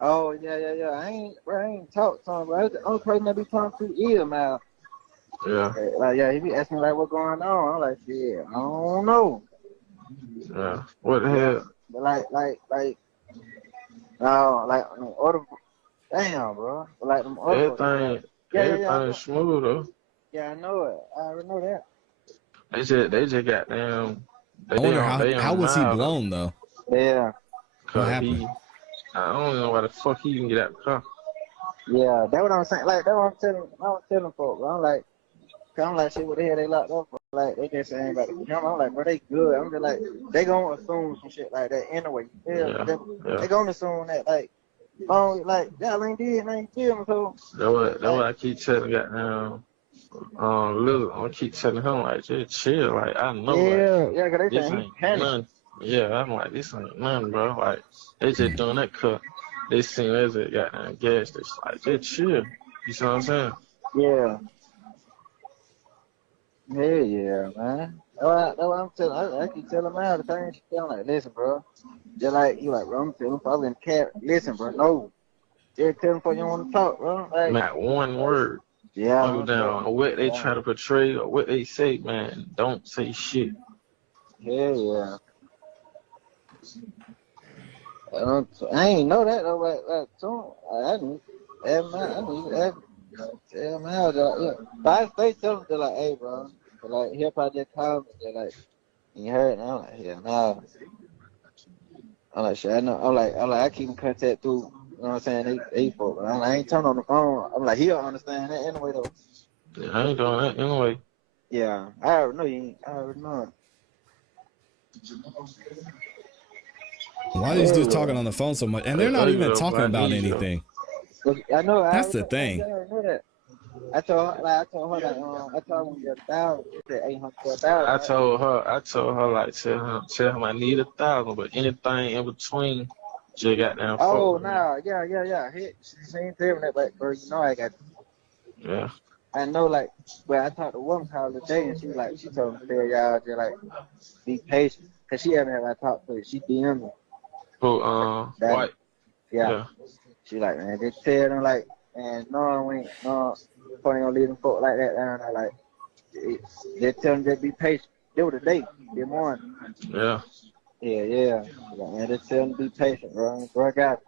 Oh, yeah. I ain't talked to him, bro. That's the only person that be talking to is Mal. Yeah. Like, yeah, he be asking me, like, what's going on? I'm like, shit, I don't know. Yeah. What the hell? But like, order, damn, bro. But like, them order. Everything smooth, though. Yeah, I know it. I already know that. They just got down. I wonder how was he blown, though? Yeah. What happened? I don't know why the fuck he even get out the car. Yeah, that's what I'm saying. Like, that's what I'm telling folks, bro. I'm like, shit, what the hell they locked up for? Like, they just saying about the camera. I'm like, bro, they good. I'm just like, they gonna assume some shit like that anyway. They gonna assume that, like, oh, like, y'all ain't did nothing to him, so. That's what I keep telling goddamn Lil. I keep telling him, like, just chill. Like, I know, cause they this saying ain't nothing. Yeah, I'm like, this ain't nothing, bro. Like, they just doing that cut. They seen as a goddamn gas station. Like, just chill. You see what I'm saying? Yeah. Yeah, man. That's what I'm telling. I keep telling him all the time. I'm like, listen, bro. Just like you, like, bro. I'm telling him probably in the cab. Listen, bro. No. Just tell him before you want to talk, bro. Like, not one word. Yeah. Down what they try to portray or what they say, man. Don't say shit. Yeah. I ain't know that though. Like, so I didn't. Tell him how. But I stay telling him, like, hey, bro. But like, he'll probably just call me. They're like, you heard? And I'm like, yeah, nah. I'm like, shit, I know. I'm like, I keep in contact through. You know what I'm saying? They folk. But I ain't turning on the phone. I'm like, he'll understand that anyway, though. Yeah, I ain't doing that anyway. Yeah, I already know you ain't. I already know it. Why are these dudes talking on the phone so much? And they're not even talking about anything. I know. That's the thing. I know that. I told her like, I told her 1,000. She said 800 to 1,000. I told her like, tell him I need 1,000, but anything in between, just got down. Oh, no, yeah. She ain't telling that, but bro, you know I got. Yeah. I know, like, but I talked to one call today, and she told me to tell y'all just like be patient, cause she haven't had talked to her. She DM'd me. Who, White? Yeah. She like, man, just tell them like, man, no, before they gonna leave them folk like that down there, like, just tell them just be patient. They were the day, the morning. Yeah. Yeah. Like, man, just tell them to be patient, bro. Bro, I got it.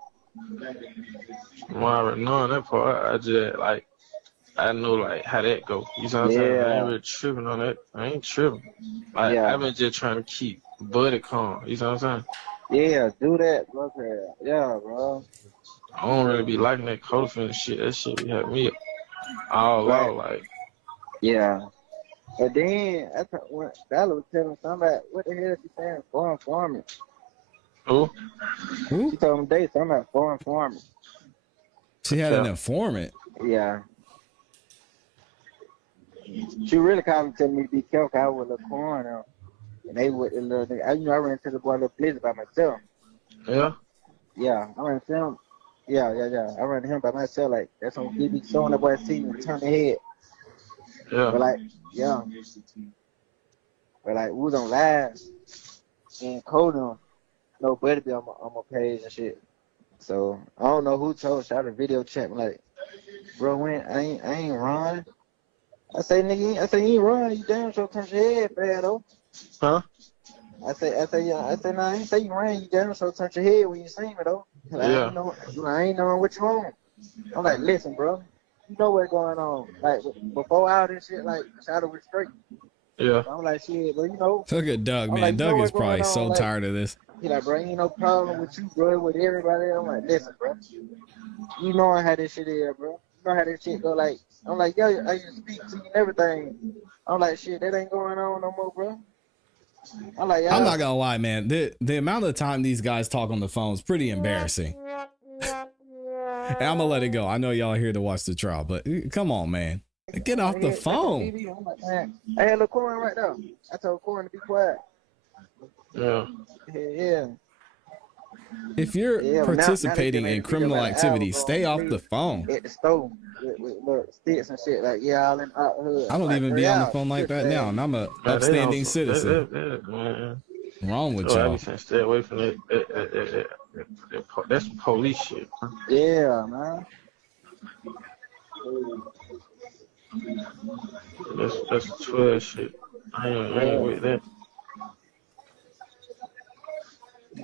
I already know that part. I just like. I know like how that go. You know what I'm saying? I ain't really tripping on that. I ain't tripping. Like I've been just trying to keep Buddy calm. You know what I'm saying? Yeah, do that, bro. Yeah, bro. I don't really be liking that coaching and shit. That shit be having me all out like. Yeah. And then I thought when Dollar was telling somebody, what the hell is she saying? Foreign farming. Who? She told me they something about foreign farming. She had an informant. Yeah. She really called me telling me to be careful. I was a little corn and they would a little nigga. I ran into the boy a little blizzard by myself. Yeah? Yeah, I ran into him. Yeah. I ran into him by myself. Like, that's on TV showing the boy see me turn the head. Yeah. But like, yeah. But like, we was on live and Courtroom. Nobody be on my page and shit. So I don't know who told shot a video chat me like, bro, when I ain't run. I say, nigga, you ain't run. You damn sure turn your head, fat though. Huh? I say, nah, I ain't say you ran. You damn sure turn your head when you see me though. Like, yeah. I ain't knowing what you on. I'm like, listen, bro, you know what's going on. Like before all this shit, like Shadow was straight. Yeah. So I'm like, shit, but you know. Look at Doug, man. Like, Doug is probably so like, tired of this. He like, bro, ain't no problem with you, bro, with everybody. I'm like, listen, bro, you know how this shit is, bro. You know how this shit go. Like, I'm like, yo, I used to speak to you and everything. I'm like, shit, that ain't going on no more, bro. I'm like, I'm not gonna lie, man. The amount of time these guys talk on the phone is pretty embarrassing. And I'm gonna let it go. I know y'all here to watch the trial, but come on, man. Get off the phone. I'm like, man, I had a little Corin right there. I told Corin to be quiet. Yeah. Yeah. If you're participating in criminal activity, stay off the phone. At the store with little sticks and shit, like, yeah, all in out hood. I don't like, even be on the phone like that now, and I'm a upstanding citizen. Wrong with y'all? I be saying stay away from that. That's police shit. Yeah, man. That's 12 shit. I ain't with that.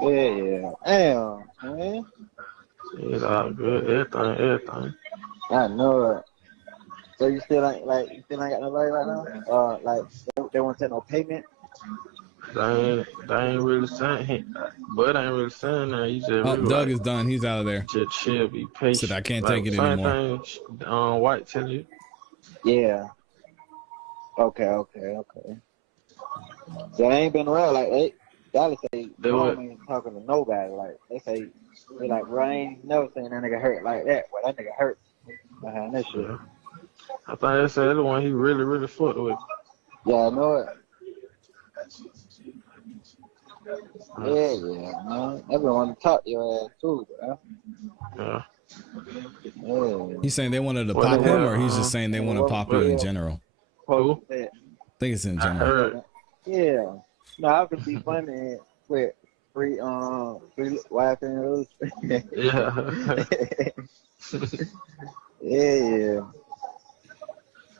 Yeah. Damn, man. It's all good. Everything. I know it. So you still ain't got no lawyer right now? Like they won't take no payment? They ain't really saying, but I ain't really saying that. He just really Doug is done. He's out of there. Just chill, be patient. Said I can't take it anymore. Same thing, White tell you. Yeah. Okay. So they ain't been around like y'all say they ain't talking to nobody. Like they say they like, bro, I ain't never seen that nigga hurt like that. Well, that nigga hurt behind that shit. I think they said the one he really fucked with. Yeah, I know it. Yeah, man. Everyone want to talk to your ass too, bro. Yeah. He's saying they wanted to pop him, or he's just saying they want to pop you in general? Who? I think it's in general. Yeah. No, I could be funny with free wife and loose. Yeah. Yeah.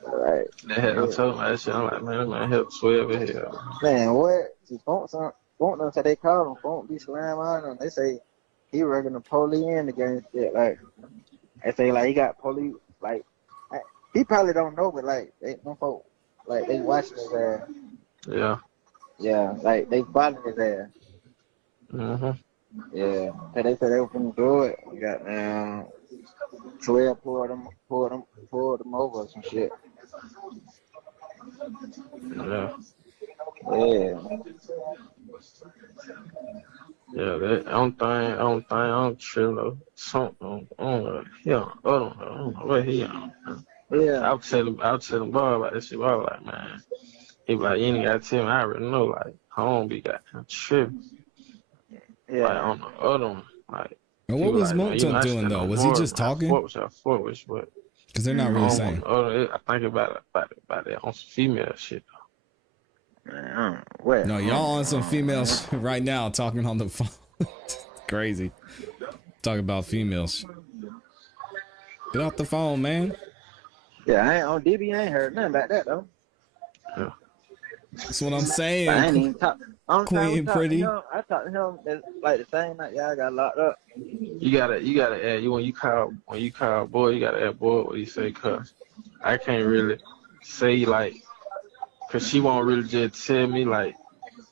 Right. They had them talking about that shit. I'm like, man, that help 12 in here. Man, what? Phone them say they call him. Phone be slamming on them. They say he reckon the police in the game shit. Like, they say like he got police. Like, he probably don't know, but like they watching his ass. Yeah. Yeah, like they following his ass. Yeah. So they said they were finna do it. We got 12 pulled them over or some shit. Yeah. Yeah. Yeah, that I don't chill though. Something I don't know what he on. Yeah. I'll tell him boy about this shit. I was like, man. He be like, you ain't gotta tell me, I already know, like, home be got tripping. Yeah. Like on the other one. Like, what was Moton doing though? Was he just talking? Because they're not really saying. I think about it on some female shit though. No, y'all on some females right now talking on the phone. Crazy. Talking about females. Get off the phone, man. Yeah, I ain't on DB. I ain't heard nothing about that though. Yeah. That's what I'm saying. I ain't even talk. Queen Pretty. I talked to him like the same night y'all got locked up. You gotta add when you call boy, you gotta add boy what he say, cause I can't really say like, cause she won't really just tell me like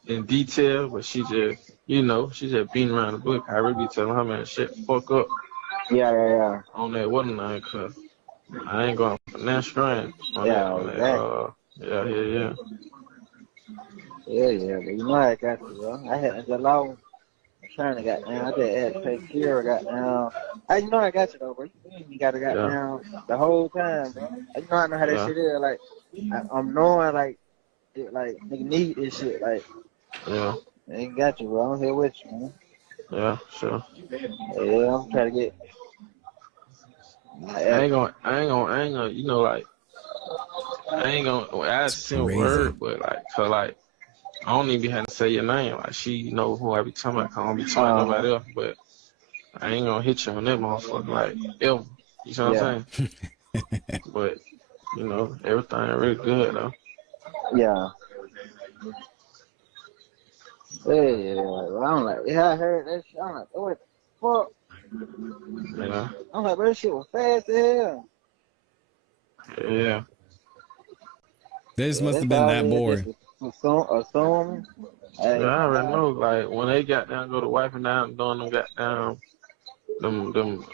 in detail, but she just beating around the bush. I really be telling her, man, shit fuck up. Yeah. On that water line, cause I ain't going for that strand. Yeah, but you know I got you, bro. I had the law trying to got down. I just had to take care of got down. You know I got you though, bro. You gotta got down the whole time, bro. You know I know how that shit is. Like I'm knowing like nigga need this shit. Like I ain't got you, bro. I'm here with you, man. Yeah, sure. Yeah, I'm trying to get. I ain't gonna, you know, like, I ain't gonna ask him word, but like, so like, I don't even have to say your name. Like, she know who I be talking about. I don't be talking about nobody else, but I ain't gonna hit you on that motherfucker, like, ever. You know what I'm saying? But, you know, everything really good, though. Yeah. Well, I'm like, I heard that shit. I'm like, what the fuck? Yeah. I'm like, bro, this shit was fast as hell. Yeah. They just must have been that bored. Assume. Yeah, I already know. Like when they got down, go to wiping down, doing them got down, them. You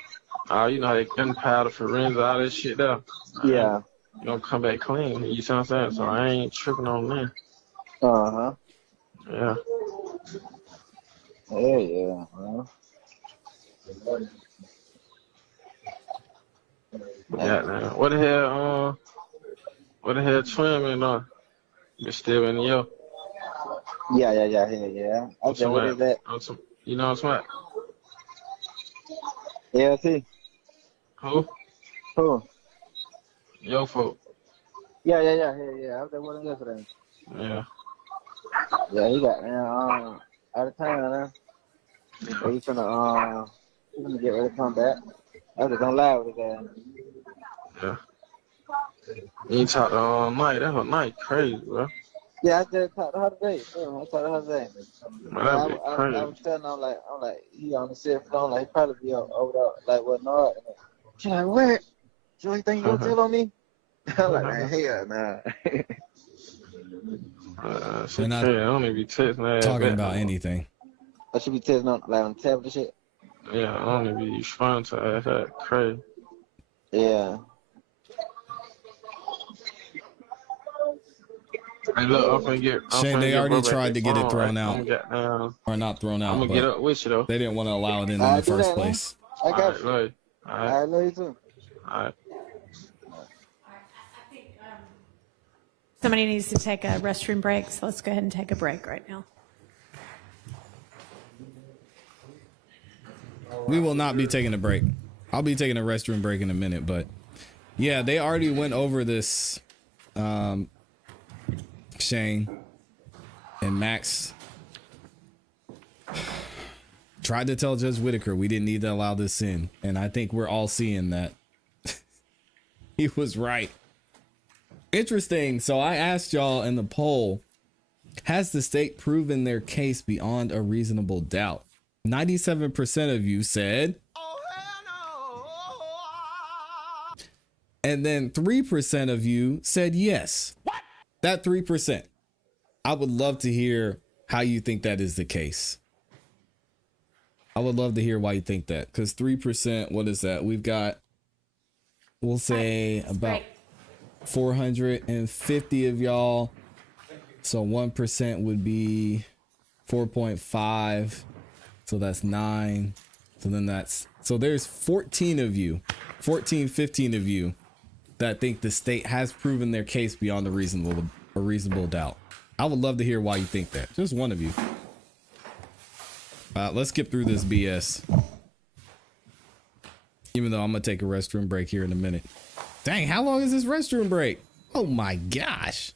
know how they gunpowder, forensics, all that shit there. Yeah. You gonna come back clean. You see what I'm saying? So I ain't tripping on that. Yeah. Yeah. Yeah. What the hell, Trim and you still in Yeah. Okay, what is that? You know what I'm saying? Yeah, see. Who? Who? Yo, folk. Yeah. I was there with him yesterday. Yeah. Yeah, he got out of town now. So he's gonna get ready to come back. I was just on live with his ass. Yeah. You ain't talked all night. That whole night crazy, bro. Yeah, I just talked to her today. I talked to her today. Man, that be crazy. I was telling her, I'm like, he on the cell phone, like, he probably be over there, like, what not? She's like, what? You think you gonna tell on me? I'm like, man, hell nah. Shit, I don't even be texting talking about anything. I should be texting on, like, on the tablet and shit. Yeah, I don't even be responding to ass. That crazy. Yeah. Hey, look, I'm gonna get. Shane, they already tried to get it thrown out. Or not thrown out. I'm gonna get up with you, though. They didn't want to allow it in the first place. I got you. All I love you too. All right. Somebody needs to take a restroom break, so let's go ahead and take a break right now. We will not be taking a break. I'll be taking a restroom break in a minute, but yeah, they already went over this. Shane and Max tried to tell Judge Whitaker we didn't need to allow this in, and I think we're all seeing that. He was right. Interesting. So I asked y'all in the poll, has the state proven their case beyond a reasonable doubt? 97% of you said, oh, hell no. And then 3% of you said yes. What? That 3%. I would love to hear how you think that is the case. I would love to hear why you think that, because 3%, what is that? We've got, we'll say about 450 of y'all. So 1% would be 4.5. So that's 9. So then that's, so there's 14 of you, 15 of you that think the state has proven their case beyond a reasonable doubt. I would love to hear why you think that. Just one of you. Let's skip through this BS. Even though I'm gonna take a restroom break here in a minute. Dang, how long is this restroom break? Oh my gosh.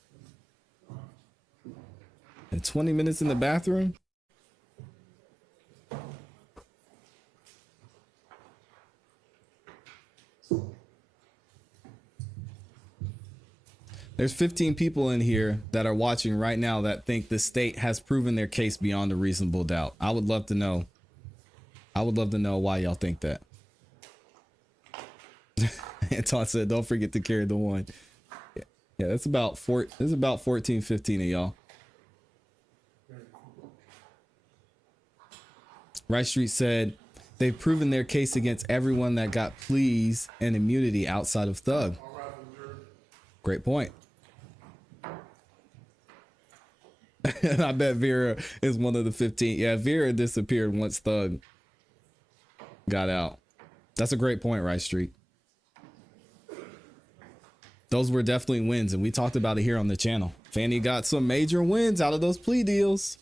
And 20 minutes in the bathroom? There's 15 people in here that are watching right now that think the state has proven their case beyond a reasonable doubt. I would love to know. I would love to know why y'all think that. Anton said, don't forget to carry the one. Yeah, that's about 14, 15 of y'all. Right Street said, they've proven their case against everyone that got pleas and immunity outside of Thug. Great point. I bet Vera is one of the 15. Yeah, Vera disappeared once Thug got out. That's a great point, Right Street. Those were definitely wins, and we talked about it here on the channel. Fanny got some major wins out of those plea deals.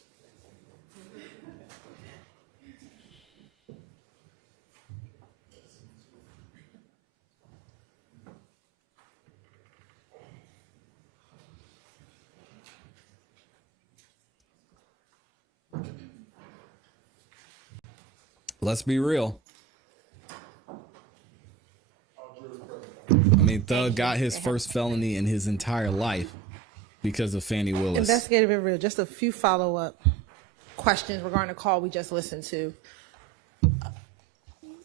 Let's be real. I mean, Thug got his first felony in his entire life because of Fannie Willis. Investigative and real. Just a few follow-up questions regarding the call we just listened to.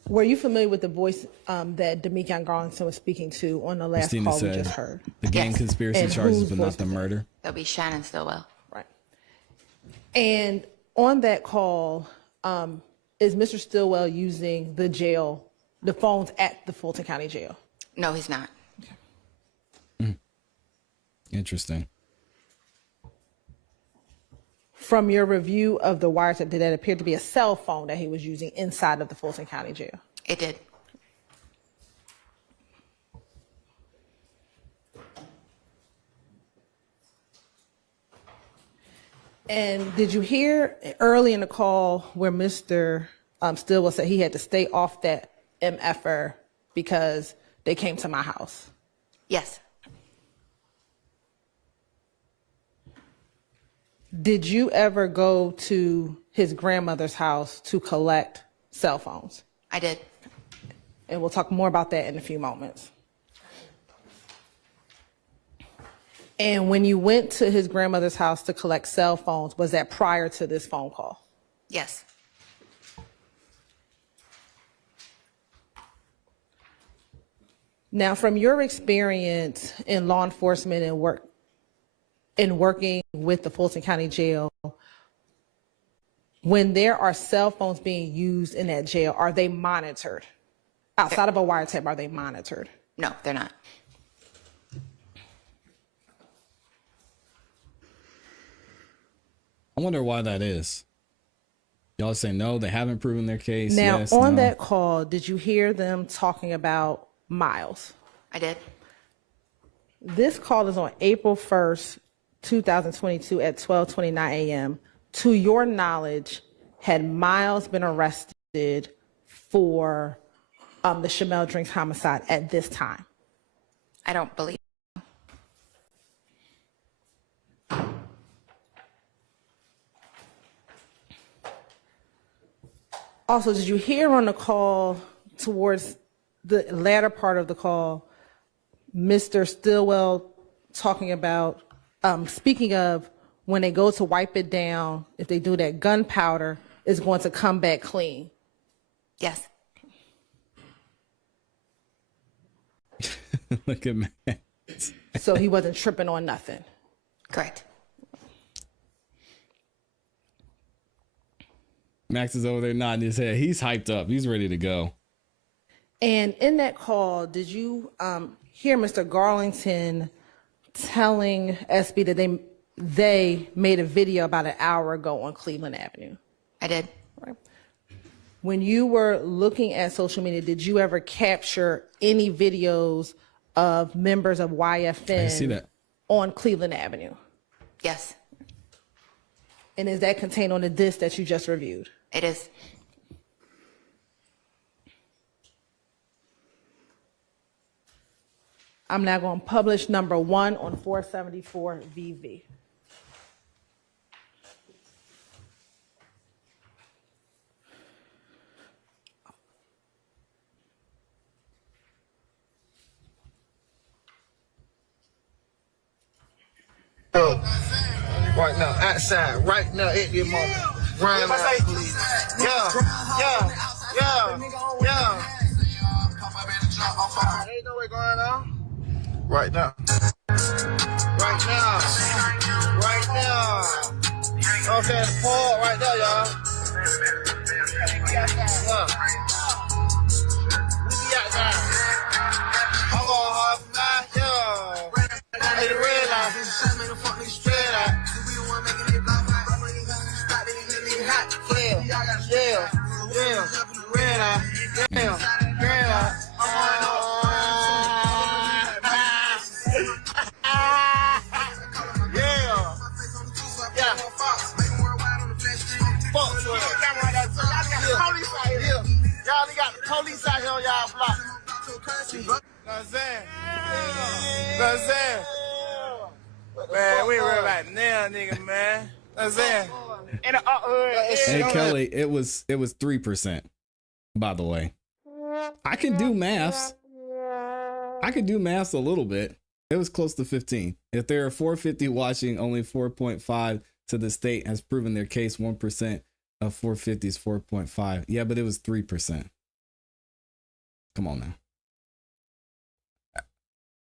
Were you familiar with the voice that Demikian Garlington was speaking to on the last Christina call said, we just heard? the gang conspiracy And charges, whose but voice not the was that? murder. That'll be Shannon Stillwell. Right. And on that call, is Mr. Stillwell using the phones at the Fulton County Jail? No, he's not. Interesting. From your review of the wiretap, did that appear to be a cell phone that he was using inside of the Fulton County Jail? It did. And did you hear early in the call where Mr. Stillwell said he had to stay off that MFer because they came to my house? Yes. Did you ever go to his grandmother's house to collect cell phones? I did. And we'll talk more about that in a few moments. And when you went to his grandmother's house to collect cell phones, was that prior to this phone call? Yes. Now, from your experience in law enforcement and working with the Fulton County Jail, when there are cell phones being used in that jail, are they monitored? Outside of a wiretap, are they monitored? No, they're not. I wonder why that is. Y'all say no, they haven't proven their case. Now, yes, on no. that call, did you hear them talking about Miles? I did. This call is on April 1st, 2022 at 12:29 a.m. To your knowledge, had Miles been arrested for the Shamel Drinks homicide at this time? I don't believe. Also, did you hear on the call towards the latter part of the call, Mr. Stillwell talking about, speaking of when they go to wipe it down, if they do that, gunpowder is going to come back clean? Yes. Look at Matt. So he wasn't tripping on nothing? Correct. Max is over there nodding his head. He's hyped up. He's ready to go. And in that call, did you hear Mr. Garlington telling SB that they made a video about an hour ago on Cleveland Avenue? I did. Right. When you were looking at social media, did you ever capture any videos of members of YFN I see that on Cleveland Avenue? Yes. And is that contained on the disc that you just reviewed? It is. I'm now going to publish number 1 on 474 VV. Right now, outside, right now, at this moment. Ryan, please. Yeah. Ain't no way going on. Right now. Okay, the pole right there, y'all. Yeah. We be outside. I'm going hard for now, yeah. Hey, the red line. Straight out. Yeah. Red eye. Yeah. Y'all got the police out here on y'all block. Man, we real about now, nigga, man. Hey Kelly, it was 3%. By the way, I can do maths. I could do maths a little bit. It was close to 15. If there are 450 watching, only 4.5 to the state has proven their case. 1% of 450 is 4.5. Yeah, but it was 3%. Come on now.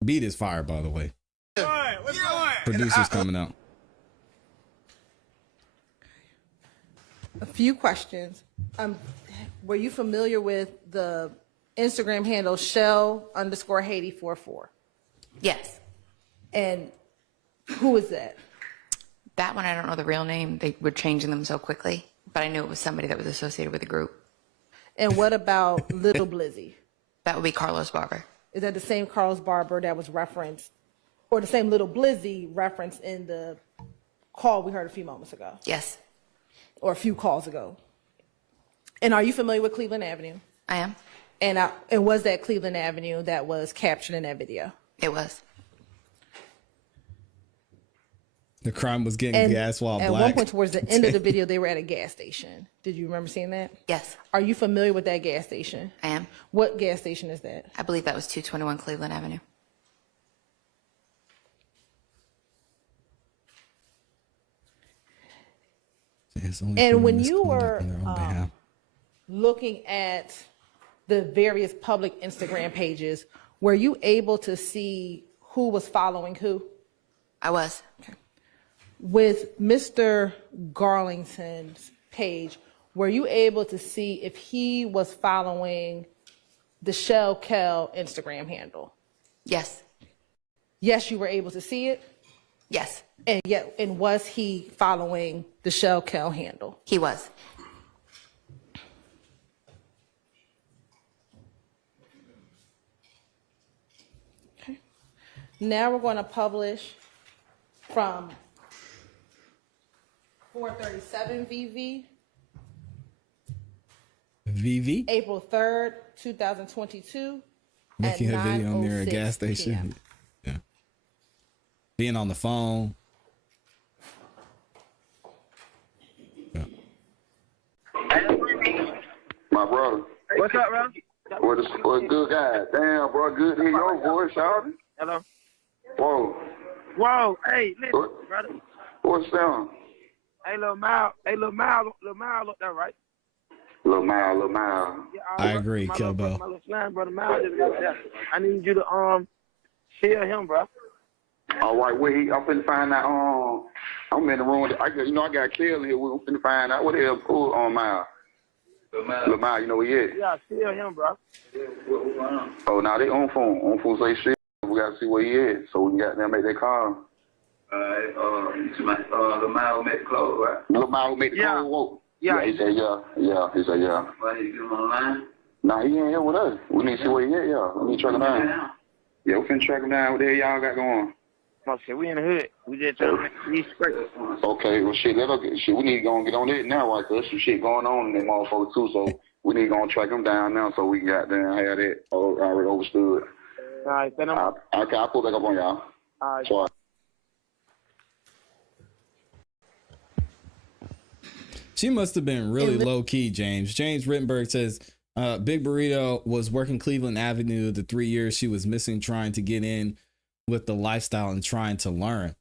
Beat is fire, by the way. What's going? Producers coming out. A few questions. Were you familiar with the Instagram handle Shell_Haiti44? Yes. And who is that? That one, I don't know the real name. They were changing them so quickly, but I knew it was somebody that was associated with the group. And what about Little Blizzy? That would be Carlos Barber. Is that the same Carlos Barber that was referenced, or the same Little Blizzy referenced in the call we heard a few moments ago? Yes. Or a few calls ago. And are you familiar with Cleveland Avenue? I am. And was that Cleveland Avenue that was captured in that video? It was. The crime was getting gas while at black. At one point towards the end of the video, they were at a gas station. Did you remember seeing that? Yes. Are you familiar with that gas station? I am. What gas station is that? I believe that was 221 Cleveland Avenue. And when you were looking at the various public Instagram pages, were you able to see who was following who? I was. Okay. With Mr. Garlington's page, were you able to see if he was following the Shell Kel Instagram handle? Yes. Yes, you were able to see it? Yes. And was he following the Shell Kel handle? He was. Okay. Now we're going to publish from 437 VV. VV? April 3rd, 2022. Making a video near a gas station. PM. Yeah. Being on the phone. Yeah. My brother. What's up, bro? What a good guy. Damn, bro, good to hear your voice, Shawty. Hello. Whoa. Whoa, hey, listen, brother. What's down? Hey, Lil Miles up there, right? Lil Miles. Yeah, I agree, Kilbo. My little slime brother Miles is up there. I need you to share him, bro. All right, where he? I'm finna find out. I'm in the room. I got Kel here. We're finna find out what the hell pulled on Miles. Lil Miles, you know where he is? Yeah, share him, bro. Oh, now they on phone. On phone say shit. We gotta see where he is, so we can get them make that call. Lil Miles make the call, right? Lil Miles make the call. Whoa. Yeah, he said yeah. He said yeah. Why did you get him on the line? Nah, he ain't here with us. We need to see where he is, yeah. We need to track him down. Yeah, we finna track him down. What the hell y'all got going? Oh, shit, we in the hood. We just trying to make these straight. Okay, well, shit, we need to go and get on it now, right? Cause there's some shit going on in that motherfucker, too, so we need to go and track him down now so we can get there and have that already overstood. All right, then okay, I'll pull back up on y'all. All right. Sorry. She must have been really low key, James. James Rittenberg says Big Burrito was working Cleveland Avenue the 3 years she was missing, trying to get in with the lifestyle and trying to learn.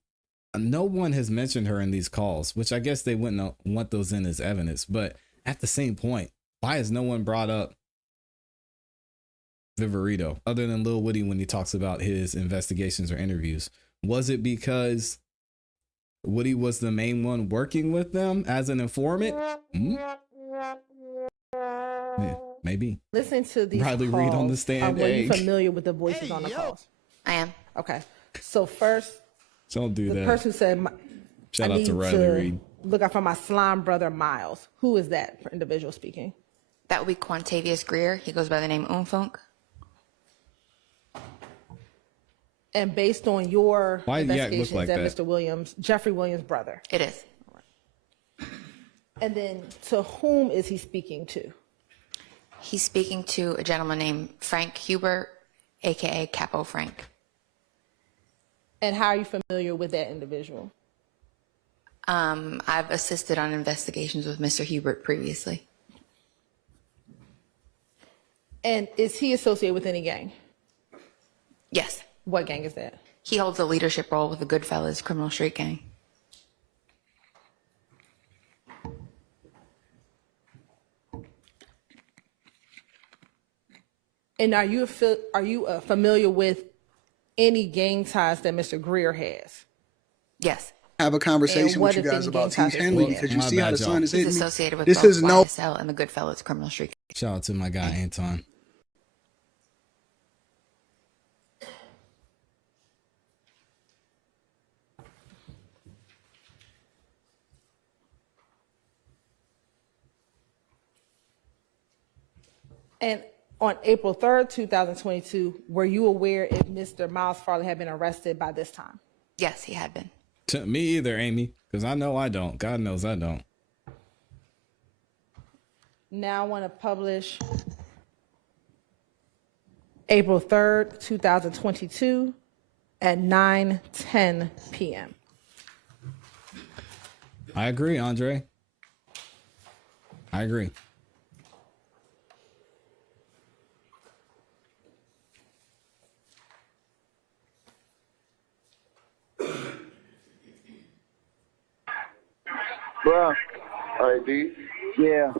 No one has mentioned her in these calls, which I guess they wouldn't want those in as evidence. But at the same point, why has no one brought up Viverito other than Lil Woody when he talks about his investigations or interviews? Was it because Woody was the main one working with them as an informant? Yeah, maybe. Listen to these Riley calls. Reid on the stand. Are you familiar with the voices on the calls? I am. Okay. So first, don't do the that. person said, Shout I out need to Riley Reid. Look out for my slime brother, Miles. Who is that individual speaking? That would be Quantavious Greer. He goes by the name Umfunk. And based on your Why does Yak investigations, look like that that? Mr. Williams, Jeffrey Williams' brother. It is. And then to whom is he speaking to? He's speaking to a gentleman named Frank Huber, aka Capo Frank. And how are you familiar with that individual? I've assisted on investigations with Mr. Hubert previously. And is he associated with any gang? Yes. What gang is that? He holds a leadership role with the Goodfellas criminal street gang. And are you familiar with any gang ties that Mr. Greer has? Yes. Have a conversation with you guys about T's Henley because you see how the sun is hitting He's me. associated with This both is no YSL and the Goodfellas criminal street gang. Shout out to my guy Anton. And on April 3rd, 2022, were you aware if Mr. Miles Farley had been arrested by this time? Yes, he had been. To me either, Amy, because I know I don't. God knows I don't. Now I want to publish April 3rd, 2022 at 9:10 p.m. I agree, Andre. I agree. Bro. Hey, D. Yeah.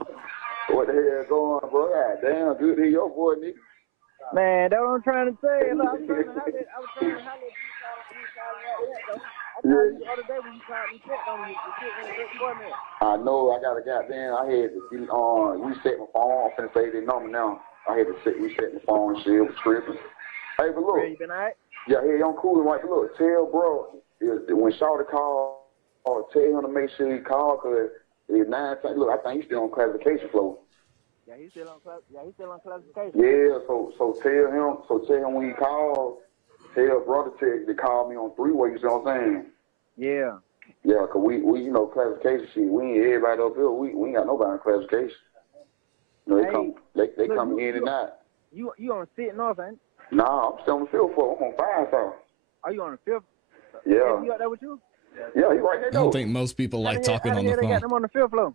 What the hell going on, bro? God damn, good to hear your voice, nigga. Man, that's what I'm trying to say. Look, I was trying to holler at you. I called you the other day when you called me, checked on you. The shit went good for me. I know, I got a goddamn, I had to reset my phone. I'm finna say the number now. I had to reset my phone and shit. It was tripping. Hey, but look. You been all right? Yeah, hey, I'm cool. Right, but look, tell bro, when Shawty called, tell him to make sure he call, because it's 9:10. Look, I think he's still on classification flow. Yeah, he's still on classification. Yeah, so tell him when he calls, tell brother to call me on three-way, you see what I'm saying? Yeah. Yeah, because we you know, classification shit, we ain't everybody up here, we ain't got nobody in classification. You know, they come in and out. You on sitting off, ain't you? Nah, I'm still on the field floor. I'm on 5 star. Are you on the fifth? Yeah. He out there with you? Yeah, he right there. I don't think most people like talking on the They got phone. them on the fifth floor.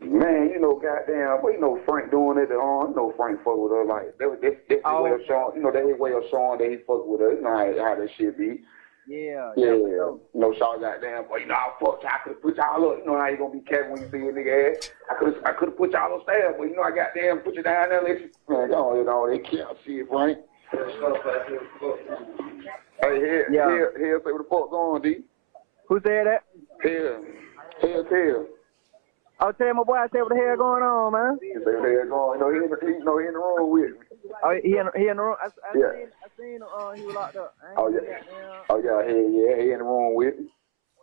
Man, you know, goddamn, but you know Frank doing it on. You know Frank fuck with her like that's his way of showing. You know, that's his way of showing that he fuck with her. You know how that shit be. Yeah. You know, Shaw goddamn, but you know, I fucked. I could have put y'all up. You know how you gonna be Kevin when you see a nigga ass. I could have put y'all on staff, but you know I goddamn put you down there. Let you, man, don't you know they can't see it, Frank. Hey, here, say what the fuck going, D? Who said that? Here. I'll tell my boy, I said what the hell going on, man. He say what the hell going on. He in the room with me. Oh, he in the room? I seen him, he was locked up. He in the room with me.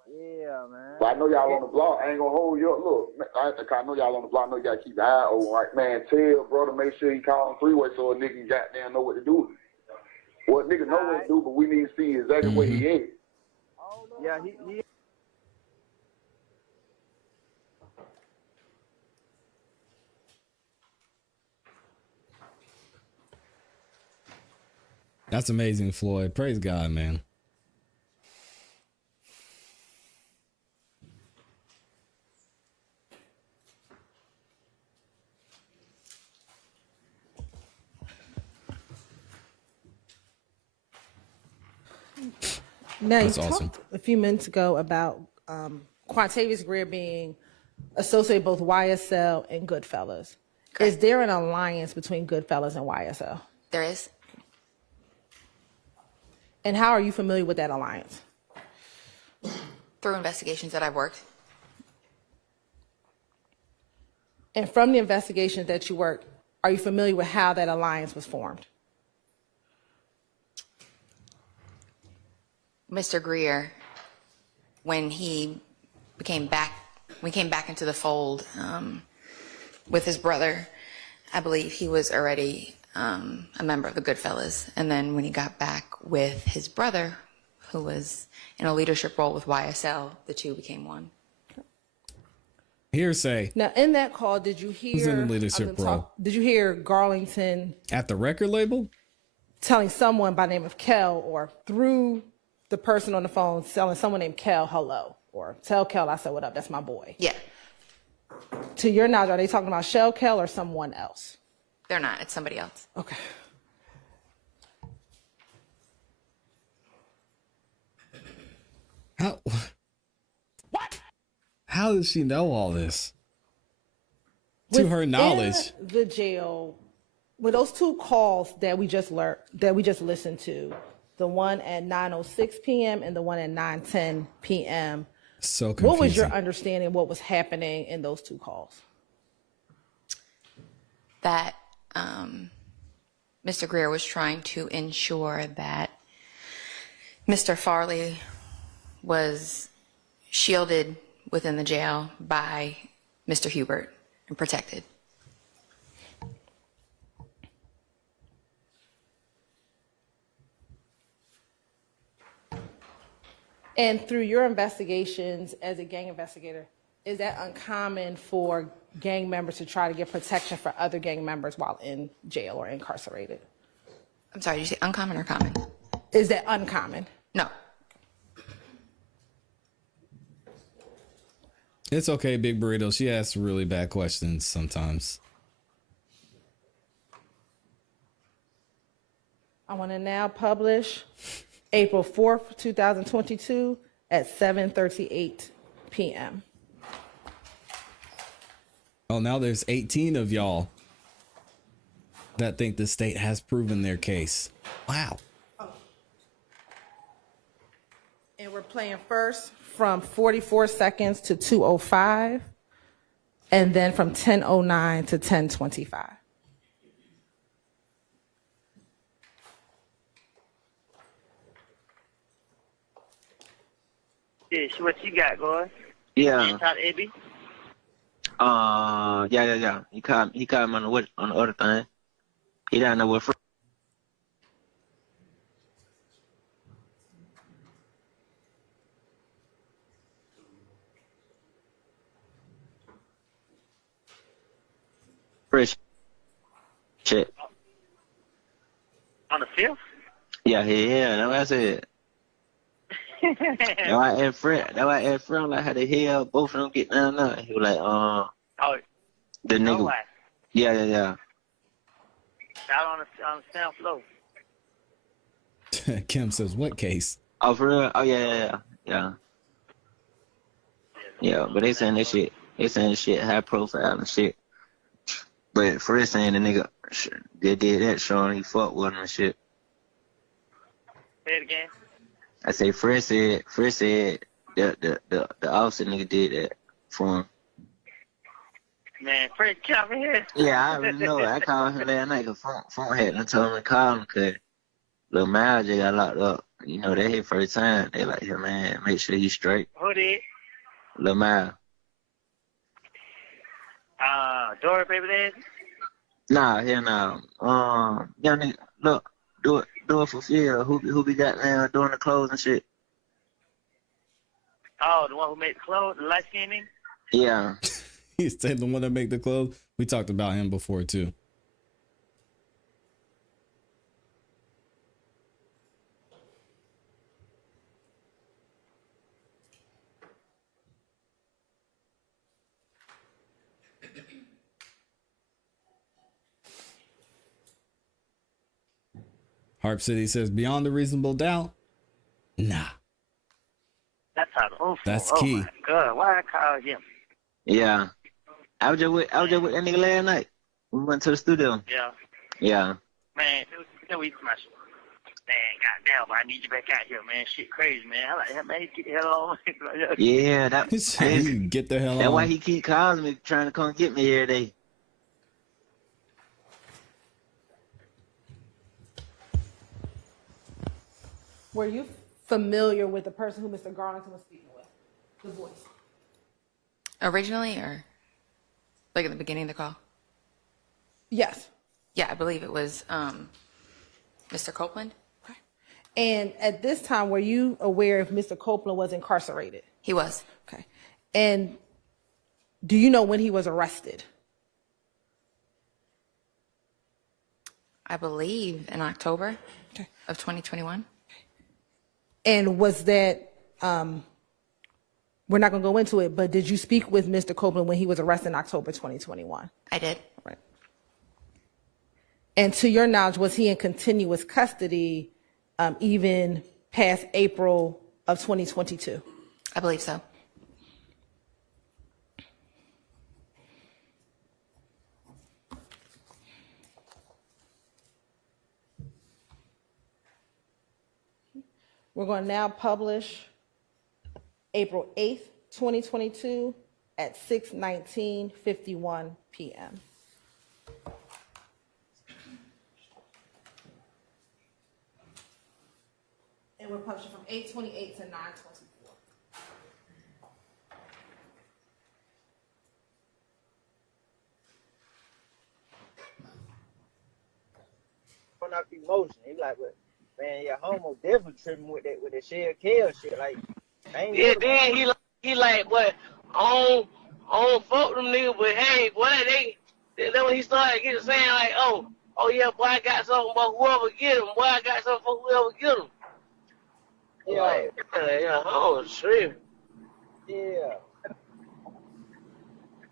Yeah, man. But I know y'all on the block. I ain't gonna hold you up. Look, I know y'all on the block. I know you gotta keep your eye open, right? Man, tell brother, make sure he call him three-way so a nigga goddamn know what to do. Well, nigga know what to do, but we need to see exactly where he is. Yeah, he That's amazing, Floyd. Praise God, man. Now, That's you awesome. talked a few minutes ago about Quantavious Greer being associated with both YSL and Goodfellas. Correct. Is there an alliance between Goodfellas and YSL? There is. And how are you familiar with that alliance? Through investigations that I've worked. And from the investigations that you worked, are you familiar with how that alliance was formed? Mr. Greer, when he came back into the fold with his brother, I believe he was already a member of the Goodfellas. And then when he got back with his brother, who was in a leadership role with YSL, the two became one. Hearsay. Now, in that call, did you hear? Who's in the leadership role? Did you hear Garlington at the record label telling someone by the name of Kel, or through the person on the phone telling someone named Kel hello, or tell Kel I said what up? That's my boy. Yeah. To your knowledge, are they talking about Shell Kel or someone else? They're not. It's somebody else. Okay. How does she know all this? To her knowledge. The jail, with those two calls that we just listened to, the one at 9:06 p.m. and the one at 9:10 p.m. So confusing. What was your understanding of what was happening in those two calls? That Mr. Greer was trying to ensure that Mr. Farley was shielded within the jail by Mr. Hubert and protected. And through your investigations as a gang investigator, Is that uncommon for gang members to try to get protection for other gang members while in jail or incarcerated? I'm sorry, did you say uncommon or common? Is that uncommon? No. It's okay, Big Burrito. She asks really bad questions sometimes. I want to now publish April 4th, 2022 at 7:38 p.m. Oh, now there's 18 of y'all that think the state has proven their case. Wow. And we're playing first from 44 seconds to 2:05, and then from 10:09 to 10:25. Yeah, so what you got going? Yeah. Talk to Abby? Yeah. He called me on the other thing. He doesn't know what. Fresh shit. On the 5th? Yeah. That's what I said. That's why I asked Fred, like, how the hell both of them get down there? He was like, the nigga. Why? Yeah. Out on the south floor. Kim says, what case? Oh, for real? Oh, yeah. Yeah, but they saying this shit high profile and shit. But Fred saying the nigga, they did that showing he fucked with him and shit. Say it again. I say Fred said the officer nigga did that for him. Man, Fred come here. Yeah, I already know it. I called him last night because phone had and told him to call him because Lil Miles just got locked up. You know, that his first time. They like, hey, man, make sure he's straight. Who did? Lil Miles. Dory baby dad? Nah, hell no. Young nigga, look, do it for Phil. Who be got now doing the clothes and shit? Oh, the one who made the clothes, the light skinned nigga? Yeah. He's the one that make the clothes. We talked about him before too. Harp City says, beyond a reasonable doubt, nah. That's how the info. That's oh key. My God, why I call him? Yeah. I was just with that nigga last night. We went to the studio. Yeah. Yeah. Man, we smash. Man, goddamn, I need you back out here, man. Shit crazy, man. I like that, man. Get the hell on. Yeah, that's get the hell on. That's why he keep calling me, trying to come get me every day. Were you familiar with the person who Mr. Garlington was speaking with? The voice. Originally, or like at the beginning of the call? Yes. Yeah, I believe it was Mr. Copeland. And at this time, were you aware if Mr. Copeland was incarcerated? He was. Okay. And do you know when he was arrested? I believe in October of 2021. And was that, we're not going to go into it, but did you speak with Mr. Copeland when he was arrested in October 2021? I did. Right. And to your knowledge, was he in continuous custody even past April of 2022? I believe so. We're going to now publish April 8th, 2022 at 6:19:51 p.m. And we're publishing from 8:28 to 9:24. Not emotion. He like, but man, your homo definitely tripping with that shell kill shit. Like, Yeah, then he like, what? I don't fuck them niggas, but hey, boy, then when he started saying like, oh yeah, boy, I got something for whoever get him. Boy, I got something for whoever get him. Yeah, like, yeah, oh shit. Yeah.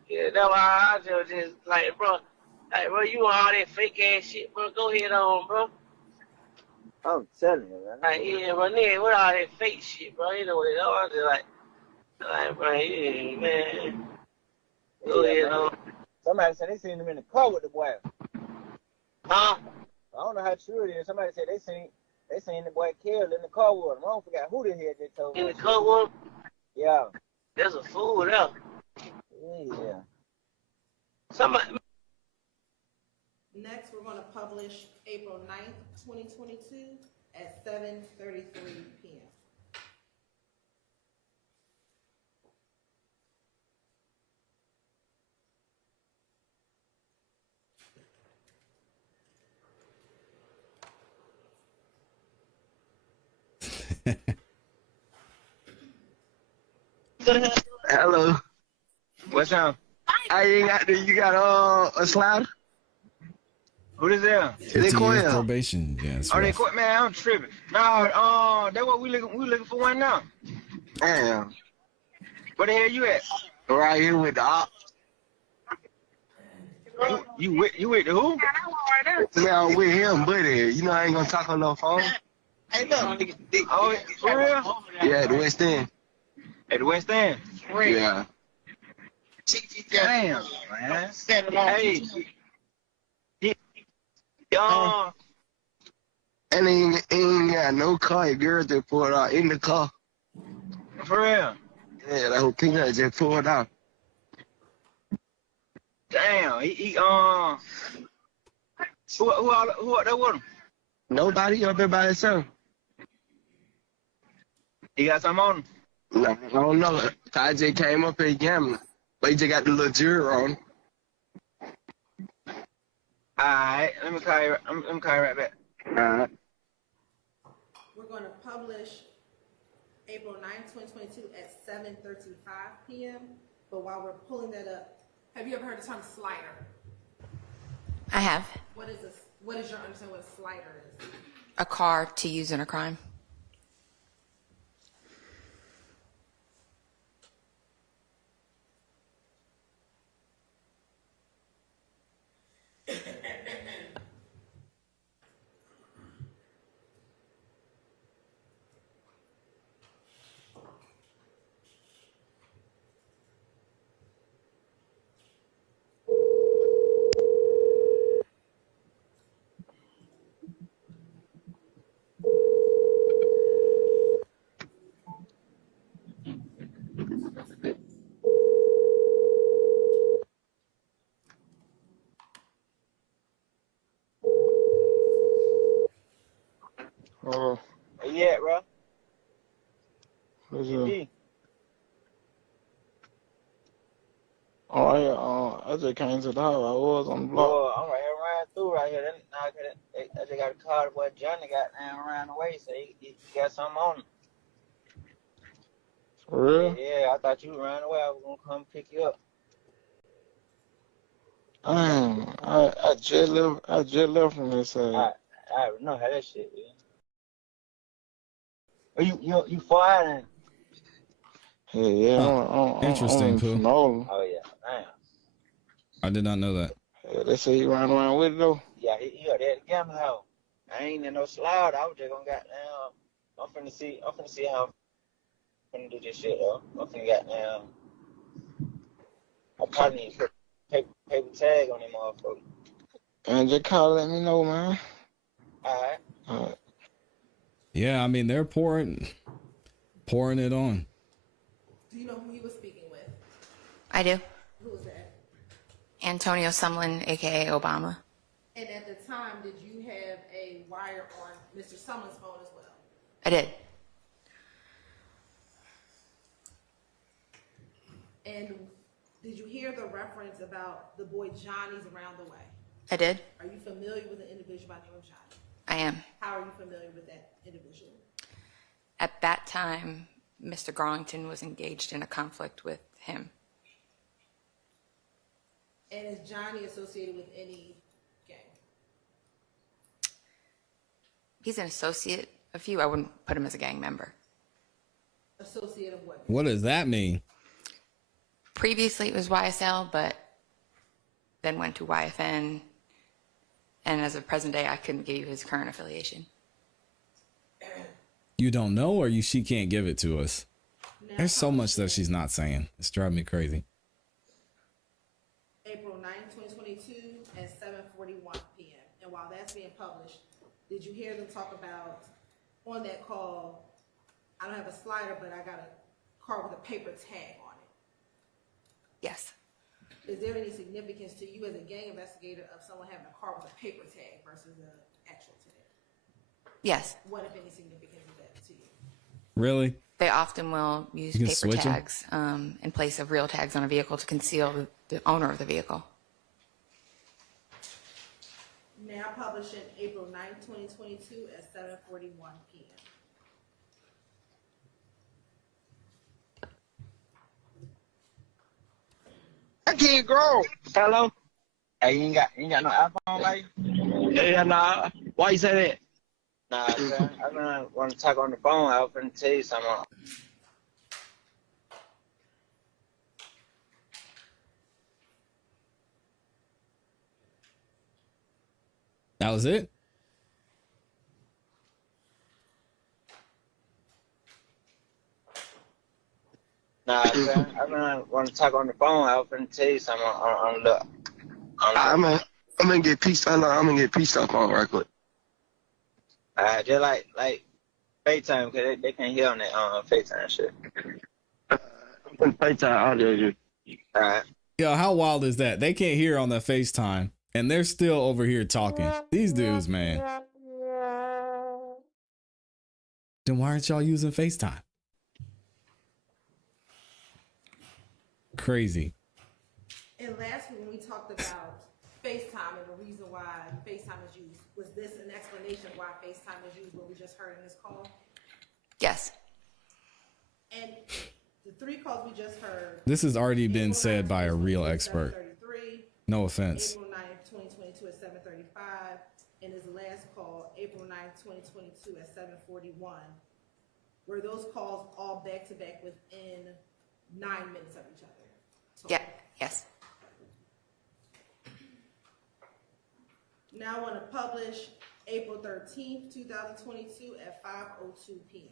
Yeah, that's why I just like, bro, you want all that fake ass shit, bro? Go ahead on, bro. I'm telling you, man. Like, yeah, but nigga, what all that fake shit, bro? You know what it is? I'm just like, bro, yeah, man. Go ahead on. Somebody said they seen him in the car with the boy. Huh? I don't know how true it is. Somebody said they seen the boy killed in the car with him. I don't forget who the hell they told me. In the car with him? Yeah. There's a fool there. Yeah. Somebody. Next, we're going to publish April 9th, 2022 at 7:33 p.m. Hello. What's up? You got a slider? Who is there? 50 years probation. Yeah, it's they rough. quit, man. I'm tripping. No, that's what we looking for one now. Damn. Where the hell you at? Right here with the op. You with the who? Man, I'm with him, buddy. You know I ain't gonna talk on no phone. Oh, for real? Yeah, at the West End. At the West End? Yeah. Damn, man. Hey. And he ain't got no car. Your girl just pulled out in the car. For real? Yeah, that whole thing just pulled out. Damn. Who out there with him? Nobody up there by himself. He got something on him? No, I don't know. I just came up here gambling. But he just got the little juror on. Alright, let me call you right back. Alright. We're going to publish April 9th, 2022 at 7:35 p.m. But while we're pulling that up, have you ever heard the term slider? I have. What is this? What is your understanding what a slider is? A car to use in a crime. Oh, Where you at, bro? what's GP. up? Oh, I just came to the house. I was on the block. Oh, I'm right here riding through right here. I just got a call. The boy Johnny got down around the way, so he got something on him. For real? Yeah, I thought you ran away. I was gonna come pick you up. I just left from this side. I already know how that shit is. Oh, you far out then? Yeah, Interesting, Pooh. Oh yeah, damn. I did not know that. Yeah, they say he ran around with it though. Yeah, he got that gambling house. I ain't in no slide. I was just gonna goddamn. I'm finna see how I'm finna do this shit though. I'm finna goddamn. I probably need to put paper tag on them motherfuckers. And just call, let me know, man. All right. Yeah, I mean they're pouring it on. Do you know who he was speaking with? I do. Who was that? Antonio Sumlin, aka Obama. And at the time, did you have a wire on Mr. Sumlin's phone as well? I did. And did you hear the reference about the boy Johnny's around the way? I did. Are you familiar with an individual by the name of Johnny? I am. How are you familiar with that individual? At that time, Mr. Garlington was engaged in a conflict with him. And is Johnny associated with any gang? He's an associate of you. I wouldn't put him as a gang member. Associate of what? What does that mean? Previously, it was YSL, but then went to YFN. And as of present day, I couldn't give you his current affiliation. You don't know, or she can't give it to us? There's so much that she's not saying. It's driving me crazy. April 9th, 2022 at 7:41 p.m. And while that's being published, did you hear them talk about, on that call, I don't have a slider, but I got a card with a paper tag on it? Yes. Is there any significance to you as a gang investigator of someone having a card with a paper tag versus an actual tag? Yes. What, if any, significance is that to you? Really? They often will use You can paper switch 'em? tags in place of real tags on a vehicle to conceal the owner of the vehicle. Now published in April 9th, 2022 at 7:41 p.m. I can't grow. Hello? Hey, you ain't got no iPhone, like? Yeah, nah. Why you say that? Nah, I want to talk on the phone. I was finna tell you something. That was it? Nah, I want to talk on the phone. I was finna tell you something on the. I'm gonna get pieced up. I'm gonna get pieced up on right quick. Just like FaceTime, because they can't hear on that FaceTime shit. I'm putting FaceTime audio. Alright. Yo, how wild is that? They can't hear on the FaceTime, and they're still over here talking. These dudes, man. Then why aren't y'all using FaceTime? Crazy. And last week when we talked about FaceTime and the reason why FaceTime is used, was this an explanation why FaceTime is used, what we just heard in this call? Yes. And the three calls we just heard. This has already been said by a real expert. No offense. April 9th, 2022 at 7:35. And his last call, April 9th, 2022 at 7:41. Were those calls all back to back within 9 minutes of each other? Yeah. Yes. Now I want to publish April 13th, 2022 at 5:02 p.m.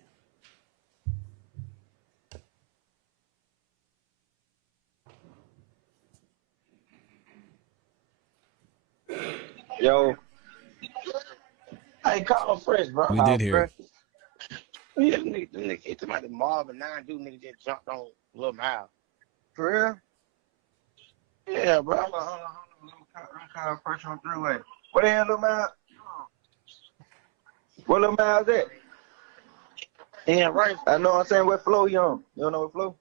Yo. Hey, call fresh, bro. We did hear it. Yeah, the nigga hit somebody mob and 9 dude nigga just jumped on Lil Miles. For real? Yeah, bro. Hold on. I'm calling fresh on 3-way. What the hell, Lil Miles? Where Lil Miles at? Yeah, right. I know I'm saying what flow he on. You don't know what flow?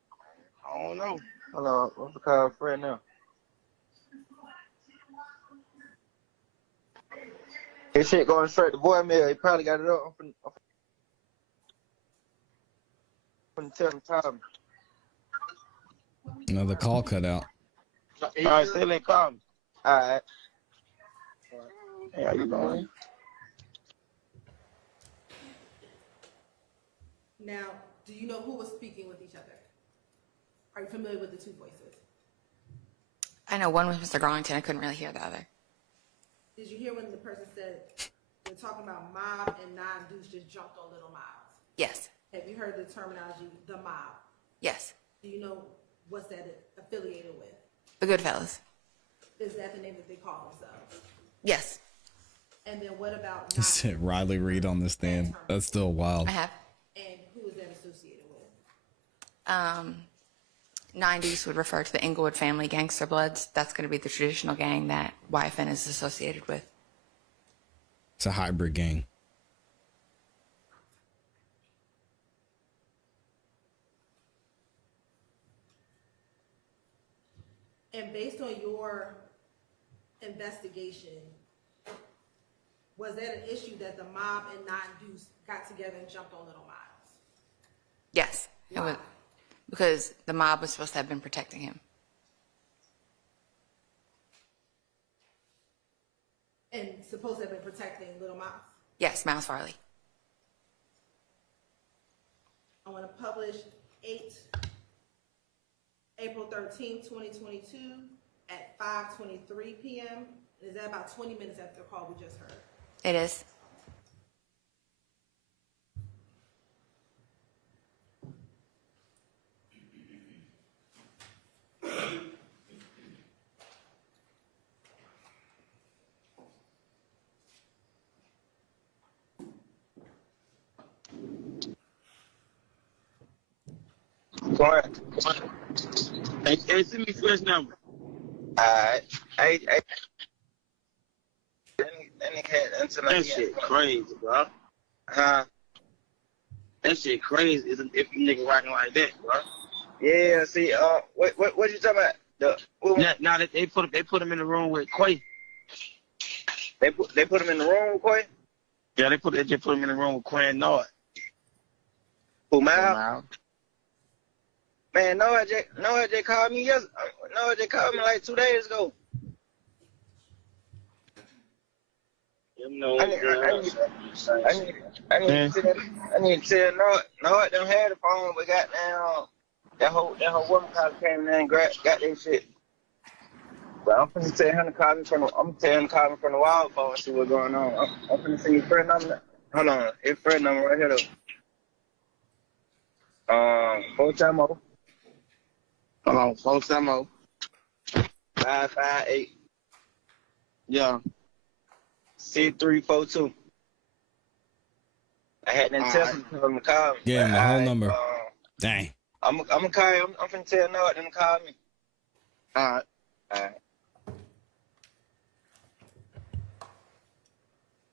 I don't know. Hold on. I'm gonna call Fred now. His shit going straight to voicemail. He probably got it up. I'm tell him time. Another call cut out. All right, still ain't call me. All right. Hey, how you doing? Now, do you know who was speaking with each other? Are you familiar with the two voices? I know one was Mr. Garlington. I couldn't really hear the other. Did you hear when the person said they're talking about mob and 9 dudes just jumped on Little Miles? Yes. Have you heard the terminology, the mob? Yes. Do you know what's that affiliated with? The Goodfellas. Is that the name that they call themselves? Yes. And then what about He said Riley Reid on the stand. That's still wild. I have. And who is that associated with? 9 Deuce would refer to the Inglewood family Gangster Bloods. That's going to be the traditional gang that YFN is associated with. It's a hybrid gang. And based on your investigation, was that an issue that the mob and 9 Deuce got together and jumped on Little Miles? Yes. It was because the mob was supposed to have been protecting him. And supposed to have been protecting Little Miles. Yes, Miles Farley. I want to publish April 13th, 2022 at 5:23 p.m. Is that about 20 minutes after the call we just heard? It is. Hey, send me first number. Alright. Hey. That nigga had until That shit crazy, bro. Huh? That shit crazy if a nigga rocking like that, bro. Yeah, see, what you talking about? Now that they put him in the room with Quay. They put him in the room with Quay? Yeah, they just put him in the room with Quay and Nord. Who, Mal? Man, Noah just called me Noah just called me like 2 days ago. I need to tell Noah don't have the phone, but goddamn that whole woman came in there and got that shit. But I'm finna tell him to call me from the wild phone and see what's going on. I'm finna see your friend number. Hold on, his friend number right here though. 4-time-0. Hold on, 4-time-0. 558. Yeah. 6342. I had them tell him to call me. Yeah, my whole number. Dang. I'm gonna call you. I'm finna tell Noah them to call me. Alright.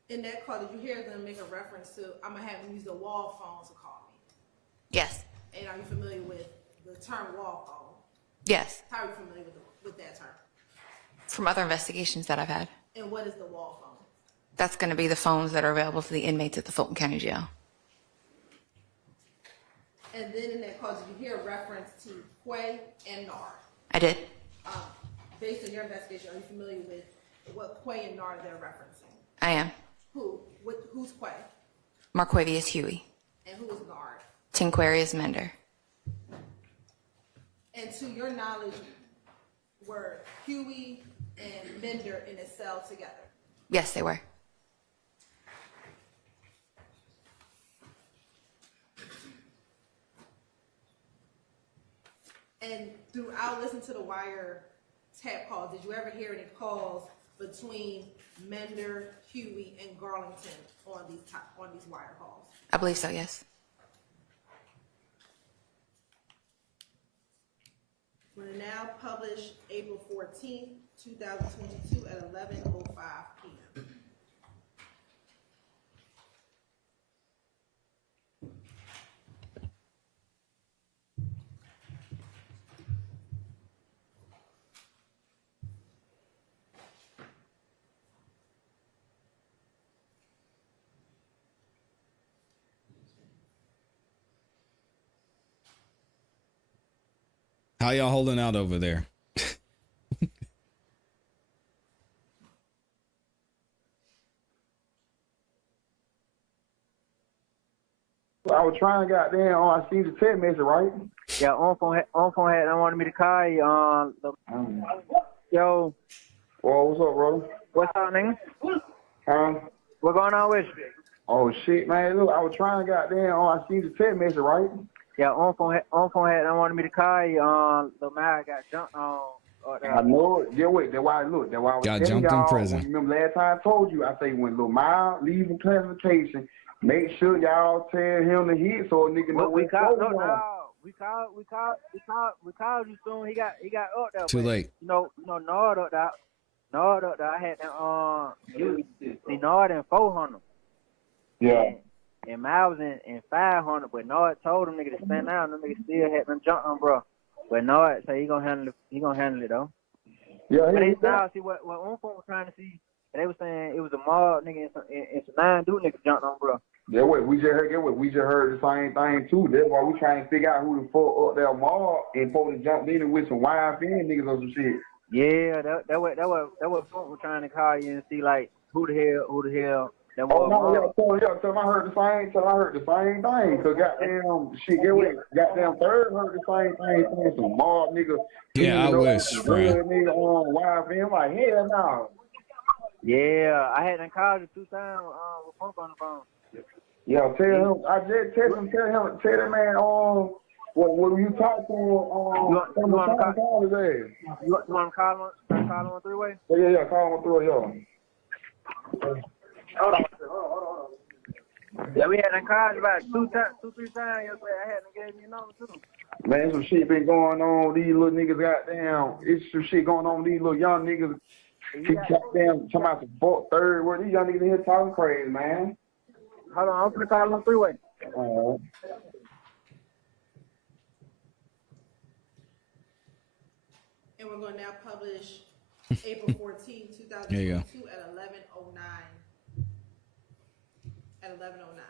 In that call, did you hear them make a reference to, I'm going to have them use the wall phone to call me? Yes. And are you familiar with the term wall phone? Yes. How are you familiar with that term? From other investigations that I've had. And what is the wall phone? That's going to be the phones that are available to the inmates at the Fulton County Jail. And then in that call, did you hear a reference to Quay and Nard? I did. Based on your investigation, are you familiar with what Quay and Nard they're referencing? I am. Who's Quay? Marquavius Huey. And who is Nard? Tinquarius Mender. And to your knowledge, were Huey and Mender in a cell together? Yes, they were. And throughout listening to the Wiretap calls, did you ever hear any calls between Mender, Huey, and Garlington on these wire calls? I believe so, yes. We're now published April 14th, 2022 at 11:05 p.m. How y'all holding out over there? I was trying to goddamn. I seen the text message, right? Yeah, on phone had. I wanted me to call you. Yo. Well, what's up, brother? What's up, nigga? Huh? What going on with you? Oh shit, man! Look, I was trying to goddamn. I seen the text message, right? Yeah, on phone had. I wanted me to call you. The man got jumped on. I know it. Yeah, wait. That's why I was Got telling jumped in y'all. prison. Remember last time I told you, I say when Lil Miles leaving classification, make sure y'all tell him to hit so a nigga know we what's called. going on. We called you soon. He got up there. Too late. You know, Nord up there. I had them. See Nord in 400. Yeah. And Miles in 500, but Nord told them nigga to stand down. Them niggas still had them jump on, bro. But Nord say he gonna handle it though. Yeah. But they now see what Unfo was trying to see. They was saying it was a mob nigga and some 9 dude niggas jumped on, bro. Yeah, we just heard the same thing too. That's why we trying to figure out who the fuck up there mob and supposed to jump in with some YFN niggas or some shit. Yeah, that what Funk was trying to call you and see like who the hell that was. Oh no, tell I heard the same thing. Cause goddamn shit, goddamn Third heard the same thing saying some mob nigga. Yeah, I wish, friend. Nigga on YFN, like hell no. Yeah, I hadn't called you 2 times with Funk on the phone. Yeah, tell him. I just tell that man when you talk to him you want to call his ass. You want to call him on 3-way? Yeah, call him on 3-way, yeah. Hold on. Yeah, we hadn't called about 2-3 times yesterday. I hadn't gave you a number too. Man, some shit been going on. These little niggas goddamn. It's some shit going on with these little young niggas. Goddamn, talking about some third word. These young niggas in here talking crazy, man. Hold on, I'm gonna call him on 3-way. And we're going to now publish April 14, 2022 at 11:09. At 11:09.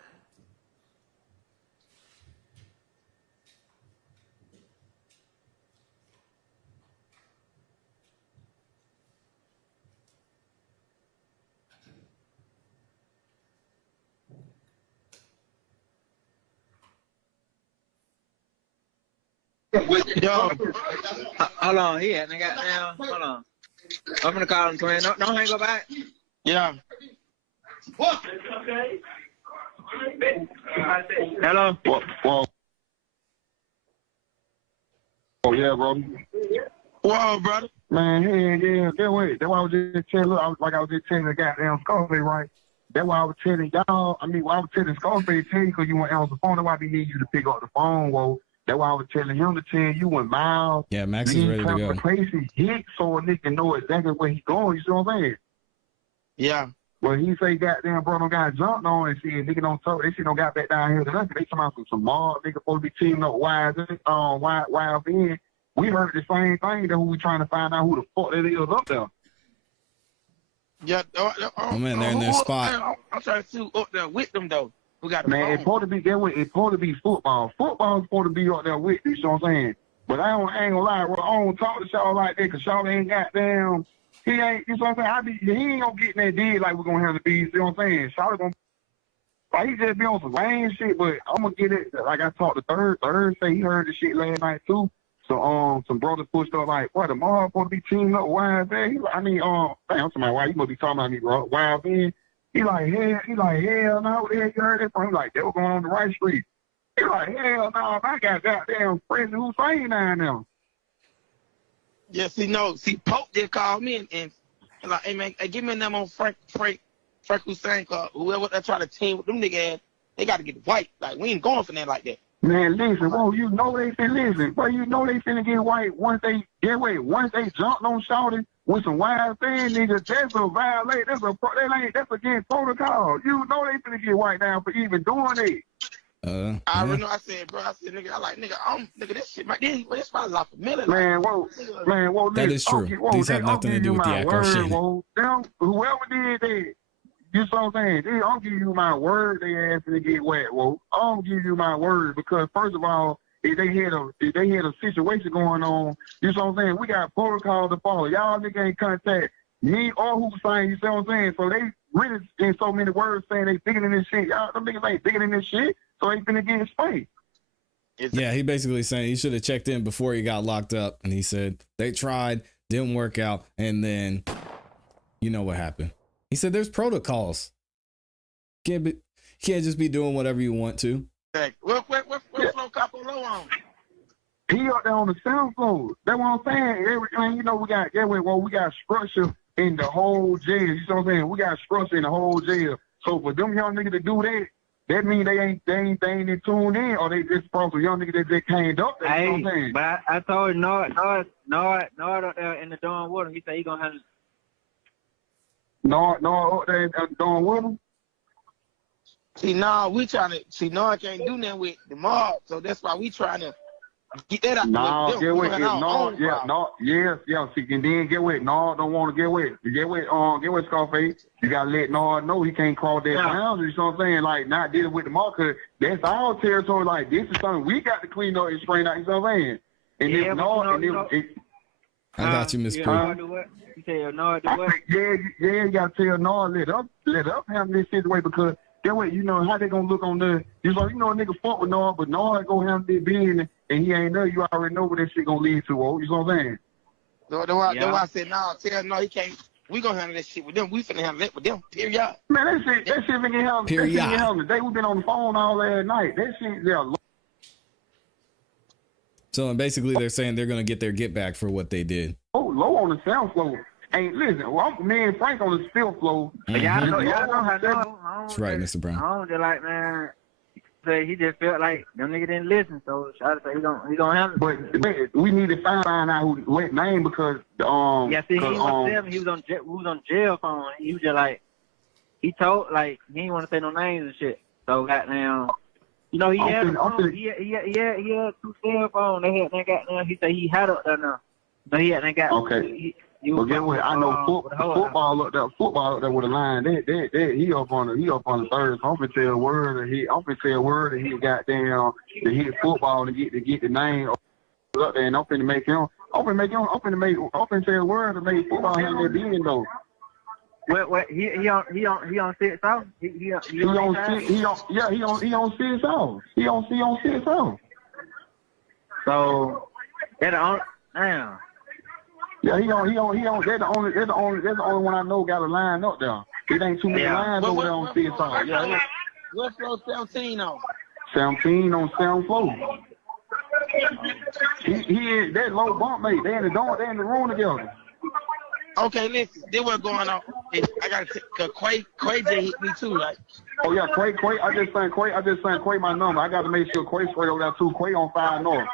Yo, hold on, he hadn't got down. Hold on. I'm gonna call him, twin. Don't hang up back. Yeah. What? Okay. Hello. Whoa. Oh yeah, bro. Whoa, brother. Man, yeah. That's why I was just telling. I was just telling the goddamn Scarface, right? That's why I was telling y'all. I was telling Scarface tell you because you went answer the phone. That's why we need you to pick up the phone, whoa. That's why I was telling him to tell you when Miles. Yeah, Max is ready to go. Crazy hit so a nigga know exactly where he going. You see what I'm saying? Yeah. Well, he say goddamn bro don't got jumped on and shit. Nigga don't talk. They shit don't got back down here to nothing. They talking about some mob nigga supposed to be teaming up YFN. We heard the same thing that we trying to find out who the fuck that is up there. Yeah. I'm in there in their spot. I'm trying to see up there with them though. We got man, it's supposed to be that way. It's supposed to be football. Football's supposed to be up there with you. You know what I'm saying? But I ain't gonna lie, bro. I don't talk to y'all like that because y'all ain't goddamn. He ain't. You know what I'm saying? He ain't gonna get in that deal like we're gonna have the bees. You know what I'm saying? Y'all gonna. Like, he just be on some lame shit, but I'm gonna get it. Like I talked to Third. Third say he heard the shit last night too. So some brothers pushed up like, what, the mob supposed to be teaming up with YSL? I'm talking about why you must be talking about me, bro. YSL. He like, hell no, what the hell you heard that from? He like, they were going on the right street. He like, hell no, I got goddamn friends who's saying down there. Yeah, see, Pope just called me and like, hey man, give me a number on Frank Hussein, cause whoever that try to team with them niggas, they got to get white. Like, we ain't going for that like that. Man, listen, bro, you know they finna get white once they jumped on Shawty with some wild thing, niggas. That's a violation. That's against protocol. You know they finna get white down for even doing it. I already know. I said, nigga, this shit, this probably like a million. Man, whoa, that is true. These have nothing to do with the Acro shit. Whoever did that. You know what I'm saying? I'll give you my word they asked to get wet, whoa. I'll give you my word because first of all, if they had a situation going on, you know what I'm saying? We got protocol to follow. Y'all niggas ain't contact me or Hussein, you see what I'm saying? So they really in so many words saying they bigger than this shit. Y'all them niggas ain't bigger than this shit, so they finna get spanked. Yeah, he basically saying he should have checked in before he got locked up, and he said they tried, didn't work out, and then you know what happened. He said there's protocols. Can't just be doing whatever you want to. What flow Capo Low on? He up there on the sound floor. That's what I'm saying. Everything, you know, we got structure in the whole jail. You know what I'm saying? We got structure in the whole jail. So for them young niggas to do that mean they ain't in tuned in, or they just from some young niggas that just came up there. Hey, you know what I'm saying? but I told Nord up there in the dorm with him. He said he gonna handle. Nord up there dorm with him. See, Nord can't do nothing with the mob, so that's why we trying to Get that out. No, get with it. No, yeah, no, yes, yeah. See, and then get with no, don't want to get with. Get with Scarface. You gotta let Nard know he can't cross that boundary. You know what I'm saying? Like not dealing with the marker. That's our territory. Like this is something we got to clean up and straighten out. You know what I'm saying? And Yeah, if but Nard, you know, I got you, Miss P. Nard do what? You tell Nard do what? Yeah, you gotta tell Nard let up handle this situation because that way you know how they gonna look on the. You know, a nigga fuck with Nard, but Nard gonna handle this business, and he ain't there. You already know what that shit gonna lead to. Oh, you know what I'm saying? That's why I said no. Tell no, he can't. We gonna handle that shit with them. We finna handle it with them. Period. Man, that shit been getting handled. That shit been handled today. We been on the phone all last night. That shit, yeah. So and basically they're saying they're gonna get their get back for what they did. Oh, low on the sound flow. Hey, listen, me and Frank on the still flow. Y'all know how That's right, Mr. Brown. I don't just like, man. Say he just felt like them nigga didn't listen, so I say he gonna handle it. But we need to find out what name because yeah, see, he was on jail phone. He was just like he told like he didn't want to say no names and shit. So goddamn, you know he had two cell phones. They goddamn. He said he had up there now. So he hadn't got okay. Well, get what I know. Football up there with a line. He up on the third. So I'm finna tell word that he goddamn to hit football to get the name up there. And I'm finna tell word to make football have that being though. What he on 6 off? He on 6 off. He on 6 off. So damn. Yeah, he on. That's the only one I know got a line up there. It ain't too many lines over there on 6 off. Yeah. What flow 17 on? 17 on 7 flow. He is that low bump mate. They in the room together. Okay, listen, this what's going on. I got to Quay just hit me too, like. Oh yeah, Quay. I just sent Quay my number. I got to make sure Quay straight over there too. Quay on 5 North.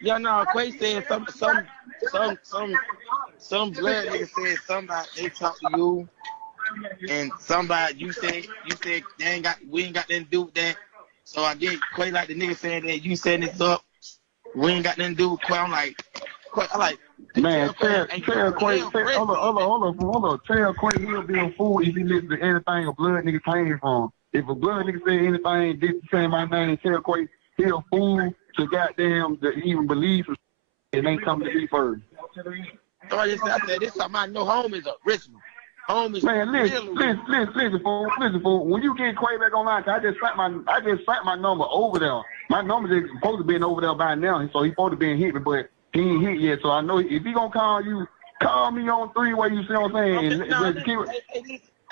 Yeah, no, Quay said some blood nigga said somebody they talked to you, and somebody you said we ain't got nothing to do with that. So I get Quay like the nigga saying that you setting this up. We ain't got nothing to do with Quay. I'm like, man, tell Quay, hold on. Tell Quay he'll be a fool if he listen to anything a blood nigga came from. If a blood nigga say anything, didn't say my name, tell Quay he a fool to goddamn to even believe it ain't coming to me first. So I said this time I know home is a Richmond. Home is man, listen, fool. When you get Quay back online, I just sent my number over there. My number is supposed to be over there by now, so he's supposed to be hit me, but he ain't hit yet. So I know if he gonna call you, call me on 3-way. You see what I'm saying?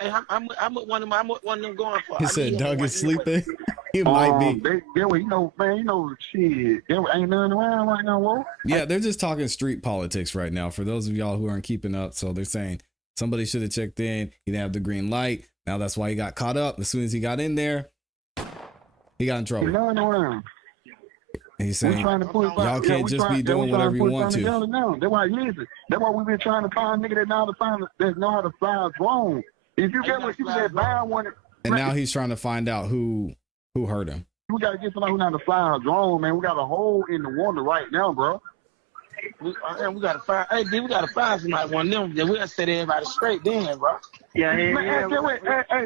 Okay, I'm with one of them going for. He said Doug is sleeping. He might be. Shit. There ain't nothing around right now, whoa. Yeah, they're just talking street politics right now. For those of y'all who aren't keeping up, so they're saying somebody should have checked in. He didn't have the green light. Now that's why he got caught up. As soon as he got in there, he got in trouble. Nothing around. He's saying y'all can't just be doing whatever you want to. That's why we've been trying to find a nigga that know how to fly a drone. If you get what you get buy one. And now he's trying to find out who hurt him. We gotta get somebody who knows how to fly a drone, man. We got a hole in the water right now, bro. We gotta find. Hey, we gotta find somebody one of them. We'll set everybody straight then, bro. Yeah. Hey,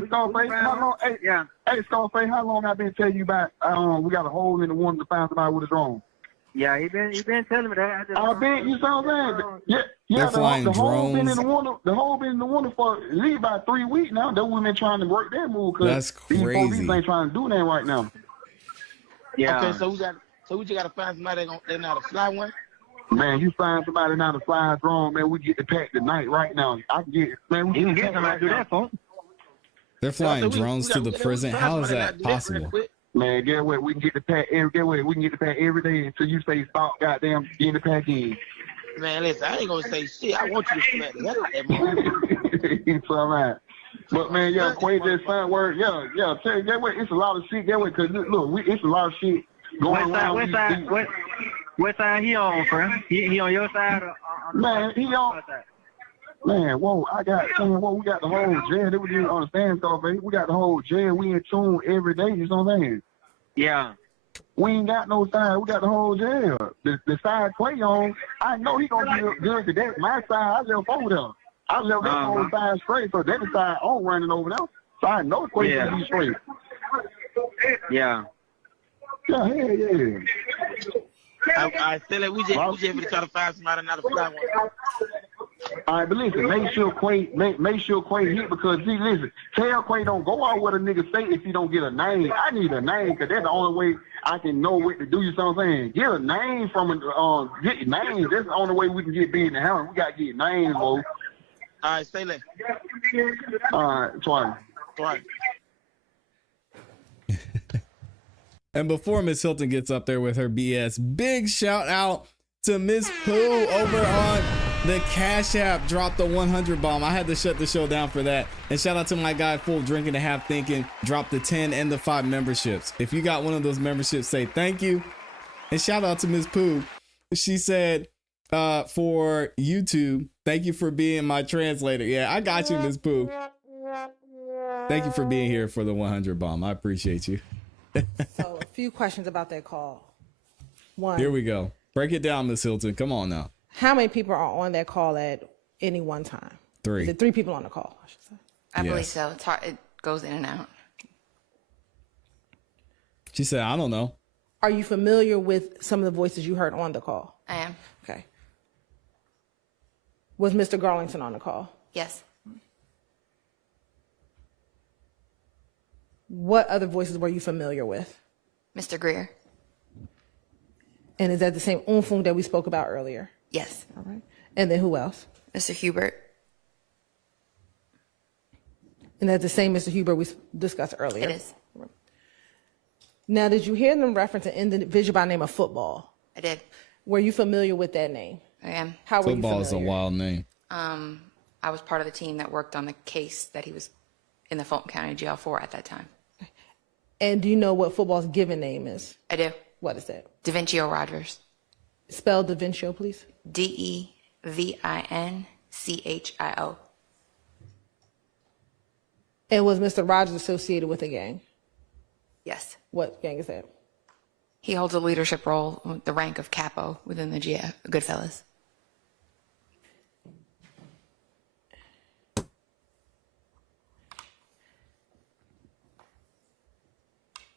Scarface, how long? Hey, Scarface, how long I been telling you about? We got a hole in the water to find somebody with a drone. Yeah, he been telling me that. You saw that? Yeah. They're flying the drones. The hole been in the water for at least about 3 weeks now. That we've been trying to work that move because that's crazy. These ain't trying to do that right now. Yeah. Okay, so we just gotta find somebody that know how to fly one. Man, you find somebody that know how to fly a drone, man. We get the pack tonight right now. I can get man. We can get somebody to do that, folks. They're flying drones to the prison. How is that possible? Man, get what we can get the pack every day until you say stop. Goddamn, get the pack in. Man, listen, I ain't gonna say shit. I want you to smack the hell out that motherfucker. So man. But man, yeah, Quay just signed word. Yeah. Tell you that way, it's a lot of shit that way. Cause look, it's a lot of shit going on. What side he on, friend? He on your side or on man? He on. Man, we got the whole jail. They didn't understand stuff, baby. We got the whole jail. We in tune every day. You know what I'm saying? Yeah. We ain't got no side. We got the whole jail. The side Clay on, I know he gonna be good to that. My side, I left over there. I left that whole side straight, so that side I'm running over there. So I know Clay can be straight. Yeah. Yeah, yeah. I still like we just able to try to find somebody not a fly one. All right, but listen, make sure Quay hit, because see, listen, tell Quay don't go out what a nigga say if he don't get a name. I need a name, because that's the only way I can know what to do. You see what I'm saying? Get a name from get names. That's the only way we can get big in the house. We got to get names, bro. All right, stay there. All right, twice. And before Miss Hilton gets up there with her BS, big shout out to Miss Pooh over on the Cash App. Dropped the 100 bomb. I had to shut the show down for that. And shout out to my guy Full Drinking and Half Thinking. Dropped the 10 and the 5 memberships. If you got one of those memberships, say thank you. And shout out to Miss Pooh. She said, for YouTube, thank you for being my translator. Yeah, I got you, Miss Pooh. Thank you for being here for the 100 bomb. I appreciate you. So a few questions about that call. One. Here we go. Break it down, Miss Hilton. Come on now. How many people are on that call at any one time? 3. Is it 3 people on the call, I should say? I believe so. It's hard. It goes in and out. She said, I don't know. Are you familiar with some of the voices you heard on the call? I am. Okay. Was Mr. Garlington on the call? Yes. What other voices were you familiar with? Mr. Greer. And is that the same Unfung that we spoke about earlier? Yes. All right. And then who else? Mr. Hubert. And that's the same Mr. Hubert we discussed earlier? It is. Now, did you hear them reference an individual by the name of Football? I did. Were you familiar with that name? I am. How were you Football is a familiar? wild name. I was part of the team that worked on the case that he was in the Fulton County Jail for at that time. And do you know what Football's given name is? I do. What is that? DaVincio Rogers. Spell DaVincio, please. DeVincio. And was Mr. Rogers associated with a gang? Yes. What gang is that? He holds a leadership role, the rank of capo within the Goodfellas.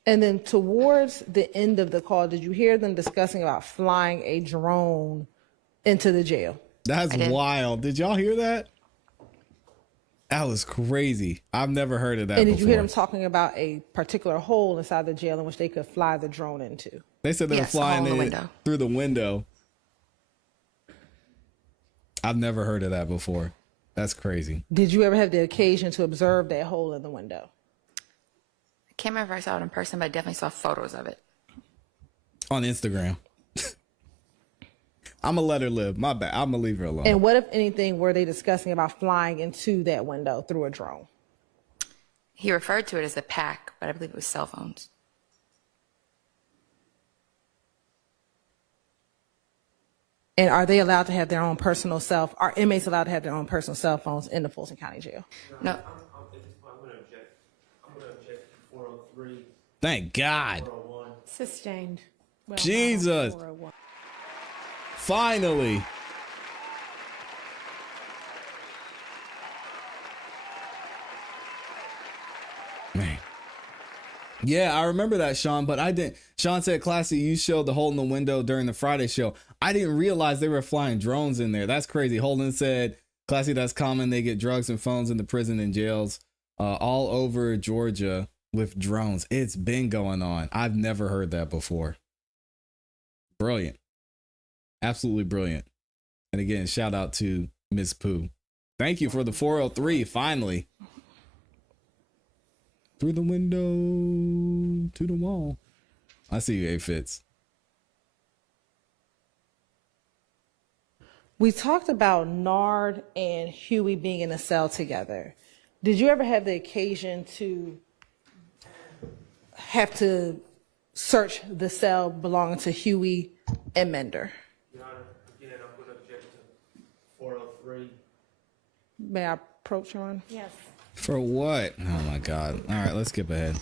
And then towards the end of the call, did you hear them discussing about flying a drone into the jail? That's wild. Did y'all hear that? That was crazy. I've never heard of that And did before. you hear them talking about a particular hole inside the jail in which they could fly the drone into? They said they were flying it through the window. I've never heard of that before. That's crazy. Did you ever have the occasion to observe that hole in the window? I can't remember if I saw it in person, but I definitely saw photos of it. On Instagram. I'm going to let her live. My bad. I'm going to leave her alone. And what, if anything, were they discussing about flying into that window through a drone? He referred to it as a pack, but I believe it was cell phones. And are they allowed to have their own personal are inmates allowed to have their own personal cell phones in the Fulton County Jail? No. I'm going to object to 403. Thank God. 401. Sustained. Well, Jesus. 401. Finally. Man. Yeah, I remember that, Sean, but I didn't. Sean said, ClassE, you showed the hole in the window during the Friday show. I didn't realize they were flying drones in there. That's crazy. Holden said, ClassE, that's common. They get drugs and phones in the prison and jails all over Georgia with drones. It's been going on. I've never heard that before. Brilliant. Absolutely brilliant. And again, shout out to Miss Pooh. Thank you for the 403, finally. Through the window to the wall. I see you, A-Fits. We talked about Nard and Huey being in a cell together. Did you ever have the occasion to have to search the cell belonging to Huey and Mender? Your Honor, again, I'm going to object to 403. May I approach, Your Honor? Yes. For what? Oh my God. All right, let's skip ahead.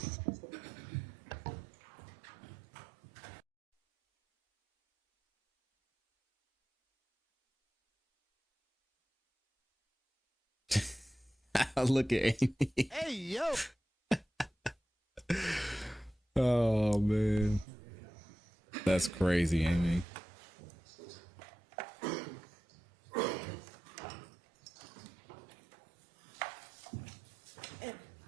Look at Amy. Hey, yo. Oh, man. That's crazy, Amy.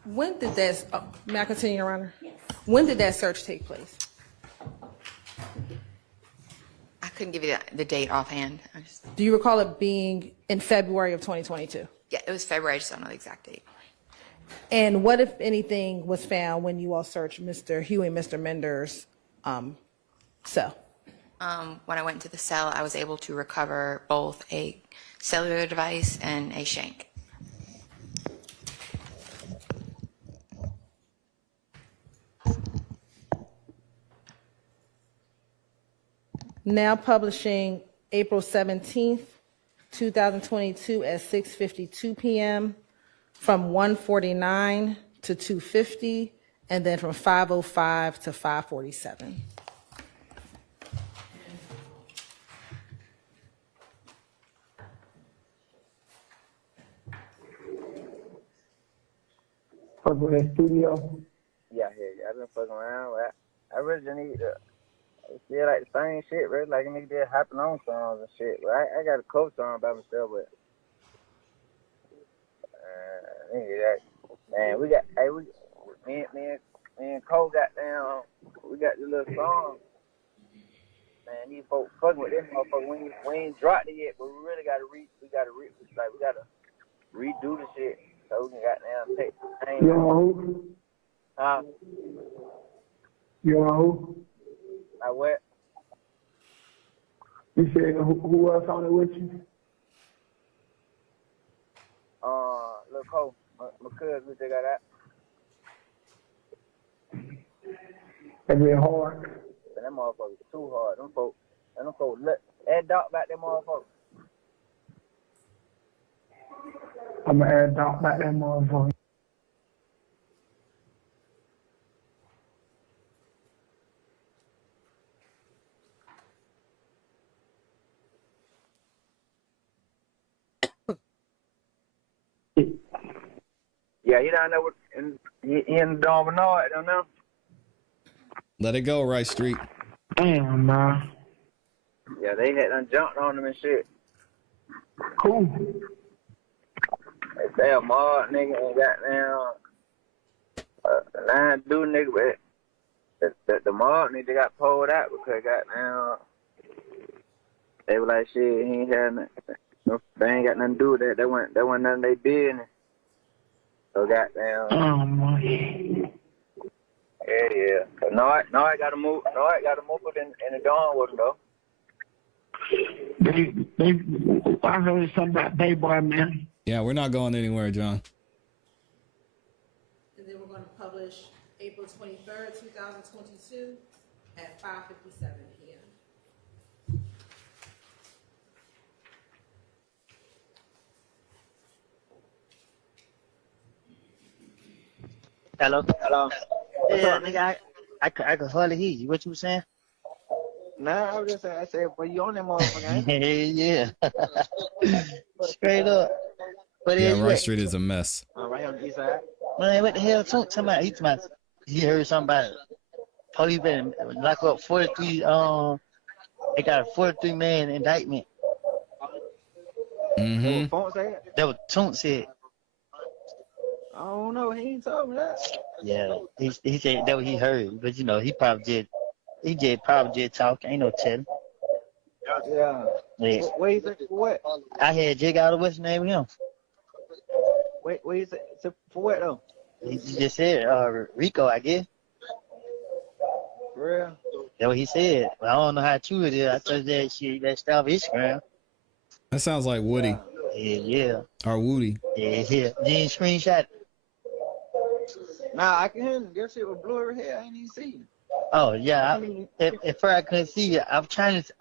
When did that, may I continue, Your Honor? Yes. When did that search take place? I couldn't give you the date offhand. Do you recall it being in February of 2022? Yeah, it was February. I just don't know the exact date. And what, if anything, was found when you all searched Mr. Huey and Mr. Mender's cell? When I went into the cell, I was able to recover both a cellular device and a shank. Now publishing April 17th, 2022 at 6:52 p.m. from 1:49 to 2:50, and then from 5:05 to 5:47. Fuck with that studio. Yeah, I've been fucking around. I really just need to feel like the same shit, really. Like a nigga did hopping on songs and shit. But I got a coach song by myself, but nigga, that man, me and Cole got down. We got the little song. Man, these folks fucking with this motherfucker. We ain't dropped it yet, but we really gotta redo the shit so we can goddamn take the thing. Yo. I what? You said who else on it with you? Lil Cole, my cousin, we just got that. That been hard. But that motherfucker too hard. Them folks, that dog back that motherfucker. I'ma add Doc back that motherfucker. Yeah, he down there with in Don Bernard, don't know. Let it go, Rice Street. Damn, man. Yeah, they had done jumped on him and shit. Cool. They say a Mard nigga and goddamn nine dude nigga, but the Mard nigga got pulled out because goddamn they were like shit. He ain't had nothing. They ain't got nothing to do with that. That wasn't nothing they business. So goddamn. Oh man. Yeah. But no, I gotta move. No, I gotta move it in the dawn with him though. I heard something about Bay Boy, man. Yeah, we're not going anywhere, John. And then we're going to publish April 23rd, 2022 at 5:57 p.m. Hello. Yeah, nigga, I could hardly hear you. What you was saying? Nah, I was just saying. I said, well, you on that motherfucker, ain't Yeah. Straight up. But yeah, Rice Street is a mess. Right on the east side. Man, what the hell? Somebody, he heard somebody. Police been lock up 43. They got a 43-man indictment. Mm-hmm. That was Toon said. I don't know. He ain't told me that. Yeah, he said that what he heard, but you know he probably just talk. Ain't no telling. Yeah. Where you say for what? I had Jig out of what's the name of him. Where you say for what though? He just said Rico, I guess. For real? That's what he said. But I don't know how true it is. I thought that shit that stuff Instagram. That sounds like Woody. Yeah. Or Woody. Yeah. You ain't screenshot. Nah, I can hear him. That shit was blurry here. I ain't even see you. Oh yeah. If I couldn't see you, I'm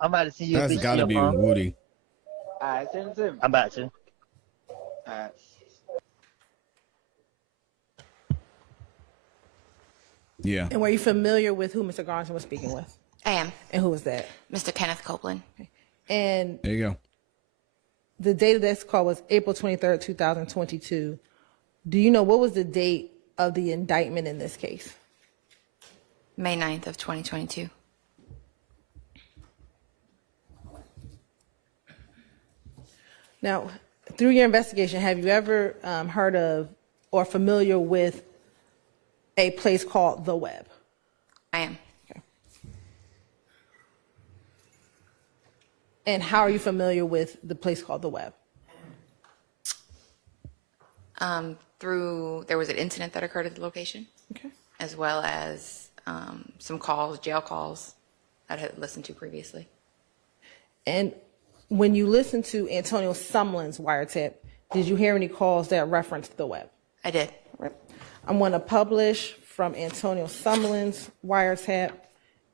about to see you. That's gotta be Woody. Alright, send it to me. I'm about to. Alright. Yeah. And were you familiar with who Mr. Garnson was speaking with? I am. And who was that? Mr. Kenneth Copeland. And there you go. The date of this call was April 23rd, 2022. Do you know what was the date of the indictment in this case? May 9th of 2022. Now, through your investigation, have you ever heard of or familiar with a place called The Web? I am. Okay. And how are you familiar with the place called The Web? There was an incident that occurred at the location, okay, as well as some calls, jail calls that I had listened to previously. And when you listened to Antonio Sumlin's wiretap, did you hear any calls that referenced The Web? I did. Right. I'm going to publish from Antonio Sumlin's wiretap,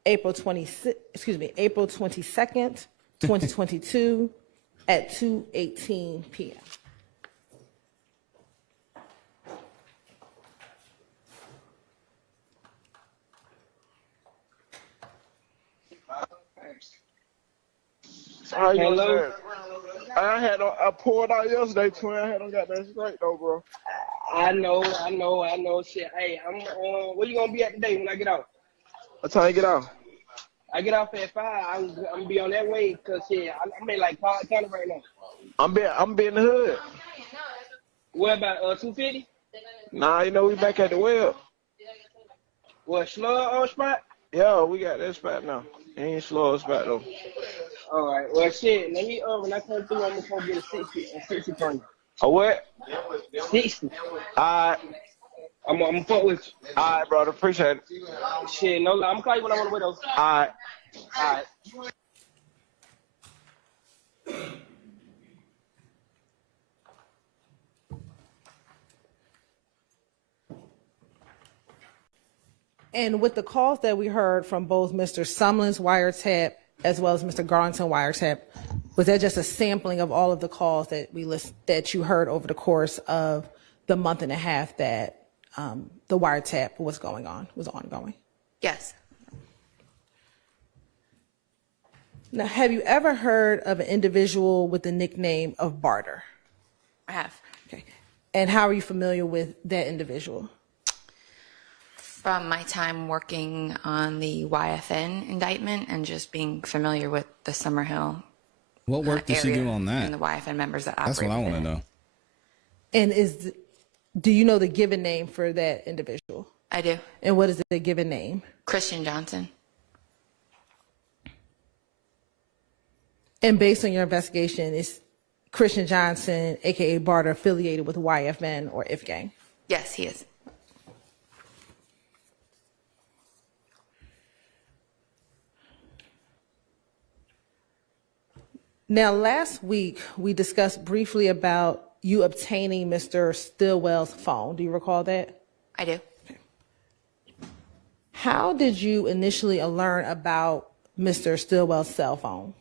April 22nd, 2022 at 2:18 p.m. How you Hello? I pulled out yesterday, twin. I had them got that straight though, bro. I know. Shit. Hey, I'm where you gonna be at today when I get out? What time you get out? I get off at 5. I'm gonna be on that way because shit, I'm in like Clark County right now. I'm be in the hood. What about 250? Nah, you know we back at the well. What, slow spot? Yeah, we got that spot now. Ain't slow spot though. All right. Well, shit. Let me when I come through, I'm gonna get a 60 from you. A what? 60. Alright. I'm gonna fuck with you. Alright, brother. Appreciate it. Shit, no, I'm gonna call you when I'm on the way though. Alright. Alright. And with the calls that we heard from both Mr. Sumlin's wiretap as well as Mr. Garlington wiretap, was that just a sampling of all of the calls that you heard over the course of the month and a half that the wiretap was ongoing? Yes. Now, have you ever heard of an individual with the nickname of Barter? I have. Okay. And how are you familiar with that individual? From my time working on the YFN indictment and just being familiar with the Summerhill. What work did she do on that? And the YFN members that operate. That's what I want to know. And do you know the given name for that individual? I do. And what is the given name? Christian Johnson. And based on your investigation, is Christian Johnson, aka Barter, affiliated with YFN or If Gang? Yes, he is. Now, last week, we discussed briefly about you obtaining Mr. Stillwell's phone. Do you recall that? I do. Okay. How did you initially learn about Mr. Stillwell's cell phone?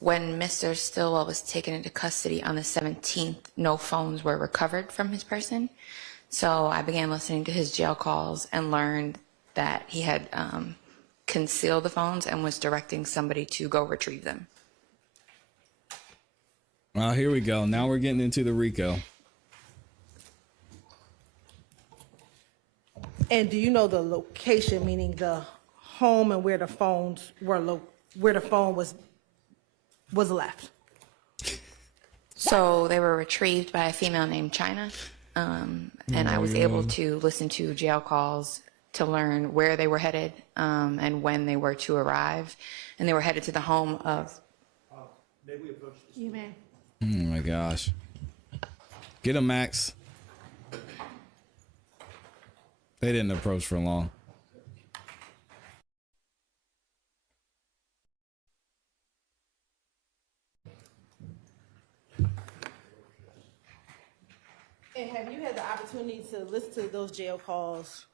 When Mr. Stillwell was taken into custody on the 17th, no phones were recovered from his person. So I began listening to his jail calls and learned that he had concealed the phones and was directing somebody to go retrieve them. Well, here we go. Now we're getting into the RICO. And do you know the location, meaning the home and where the phones were, where the phone was left? So they were retrieved by a female named China, and I was able to listen to jail calls to learn where they were headed and when they were to arrive. And they were headed to the home of... You may. Oh my gosh. Get him, Max. They didn't approach for long. And have you had the opportunity to listen to those jail calls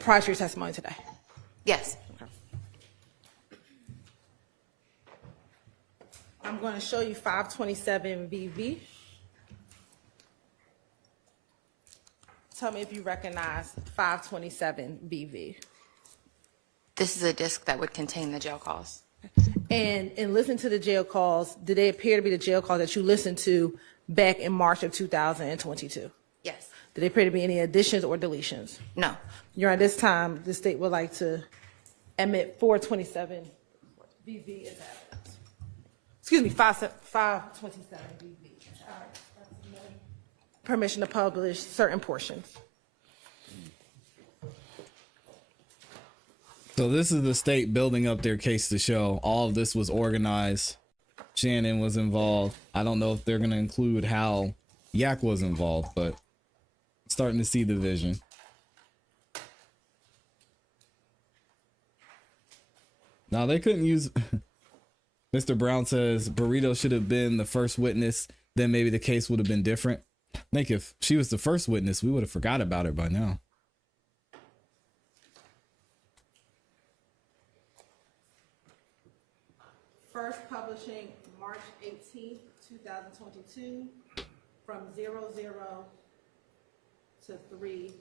prior to your testimony today? Yes. Okay. I'm going to show you 527 VV. Tell me if you recognize 527 VV. This is a disc that would contain the jail calls. And listen to the jail calls. Did they appear to be the jail calls that you listened to back in March of 2022? Yes. Did there appear to be any additions or deletions? No. Your Honor, this time, the state would like to admit 427 VV as evidence. Excuse me, 527 VV. Permission to publish certain portions. So this is the state building up their case to show all of this was organized. Shannon was involved. I don't know if they're going to include how Yak was involved, but starting to see the vision. Now they couldn't use Mr. Brown says Burrito should have been the first witness, then maybe the case would have been different. I think if she was the first witness, we would have forgot about her by now. First publishing March 18th, 2022 from 00 to 3 minutes.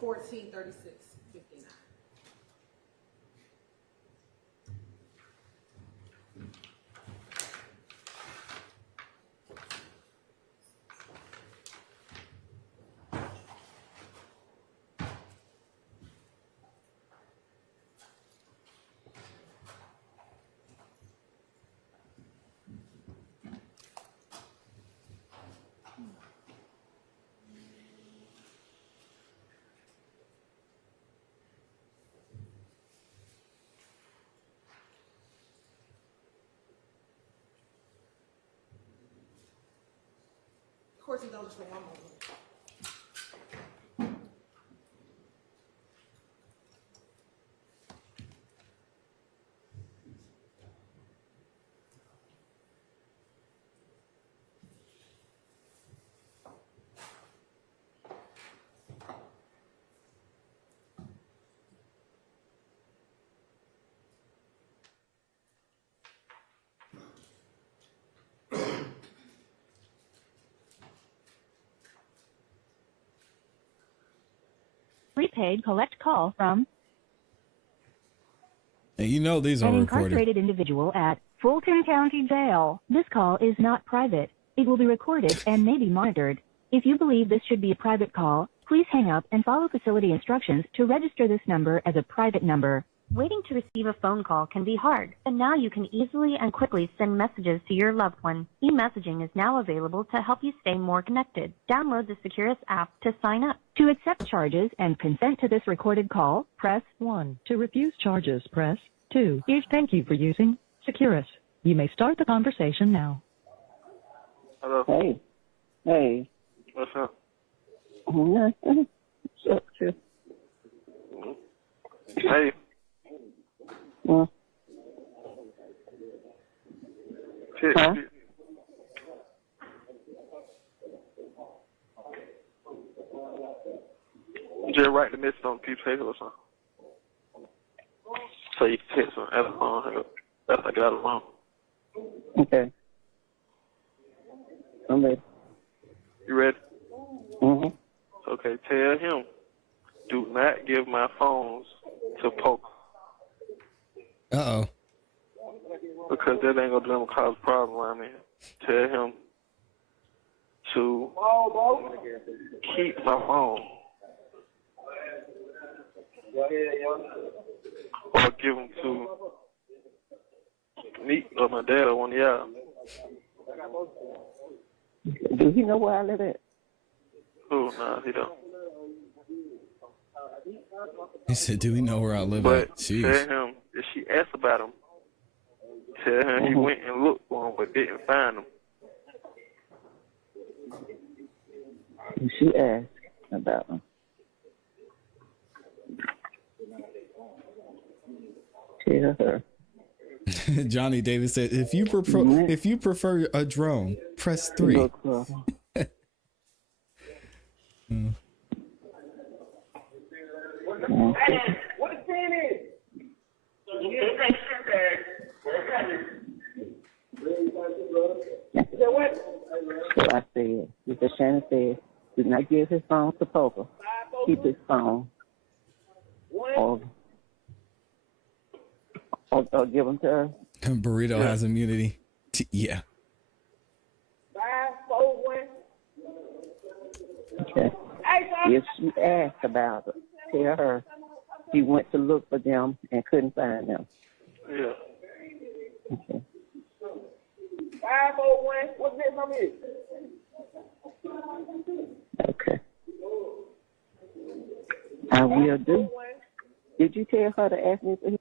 $14.36.59. Court's indulgence for 1 moment. Prepaid collect call from And you know these are an recorded. incarcerated individual at Fulton County Jail. This call is not private. It will be recorded and may be monitored. If you believe this should be a private call, please hang up and follow facility instructions to register this number as a private number. Waiting to receive a phone call can be hard, but now you can easily and quickly send messages to your loved one. E-messaging is now available to help you stay more connected. Download the Securus app to sign up. To accept charges and consent to this recorded call, press 1. To refuse charges, press 2. Thank you for using Securus. You may start the conversation now. Hello. Hey. Hey. What's up? What's up, Chip? Hey. Well, Shit. huh? Just write the message on a piece of paper or something. So you can text them at the phone. That's like out of the phone. Okay. I'm ready. You ready? Mm-hmm. Okay, tell him, do not give my phones to Poke. Uh-oh. Because that ain't gonna cause a problem around here. Tell him to keep my phone. Or give them to me or my dad or one of y'all. Do he know where I live at? Oh, nah, he don't. He said, do we know where I live But at? Jeez. tell him, if she asked about him, tell him he went and looked for him but didn't find him. She asked about him. Tell her. Johnny Davis said, if you prefer a drone, press 3. Mm. What the plan is? So I said, Shannon said, do not give his phone to Poker. Keep his phone. Or give him to her. Burrito has immunity. Yeah. 541. Okay. If she asks about it, tell her she went to look for them and couldn't find them. Yeah. Okay. 541. What's this number is? Okay. I will do. Did you tell her to ask me for him?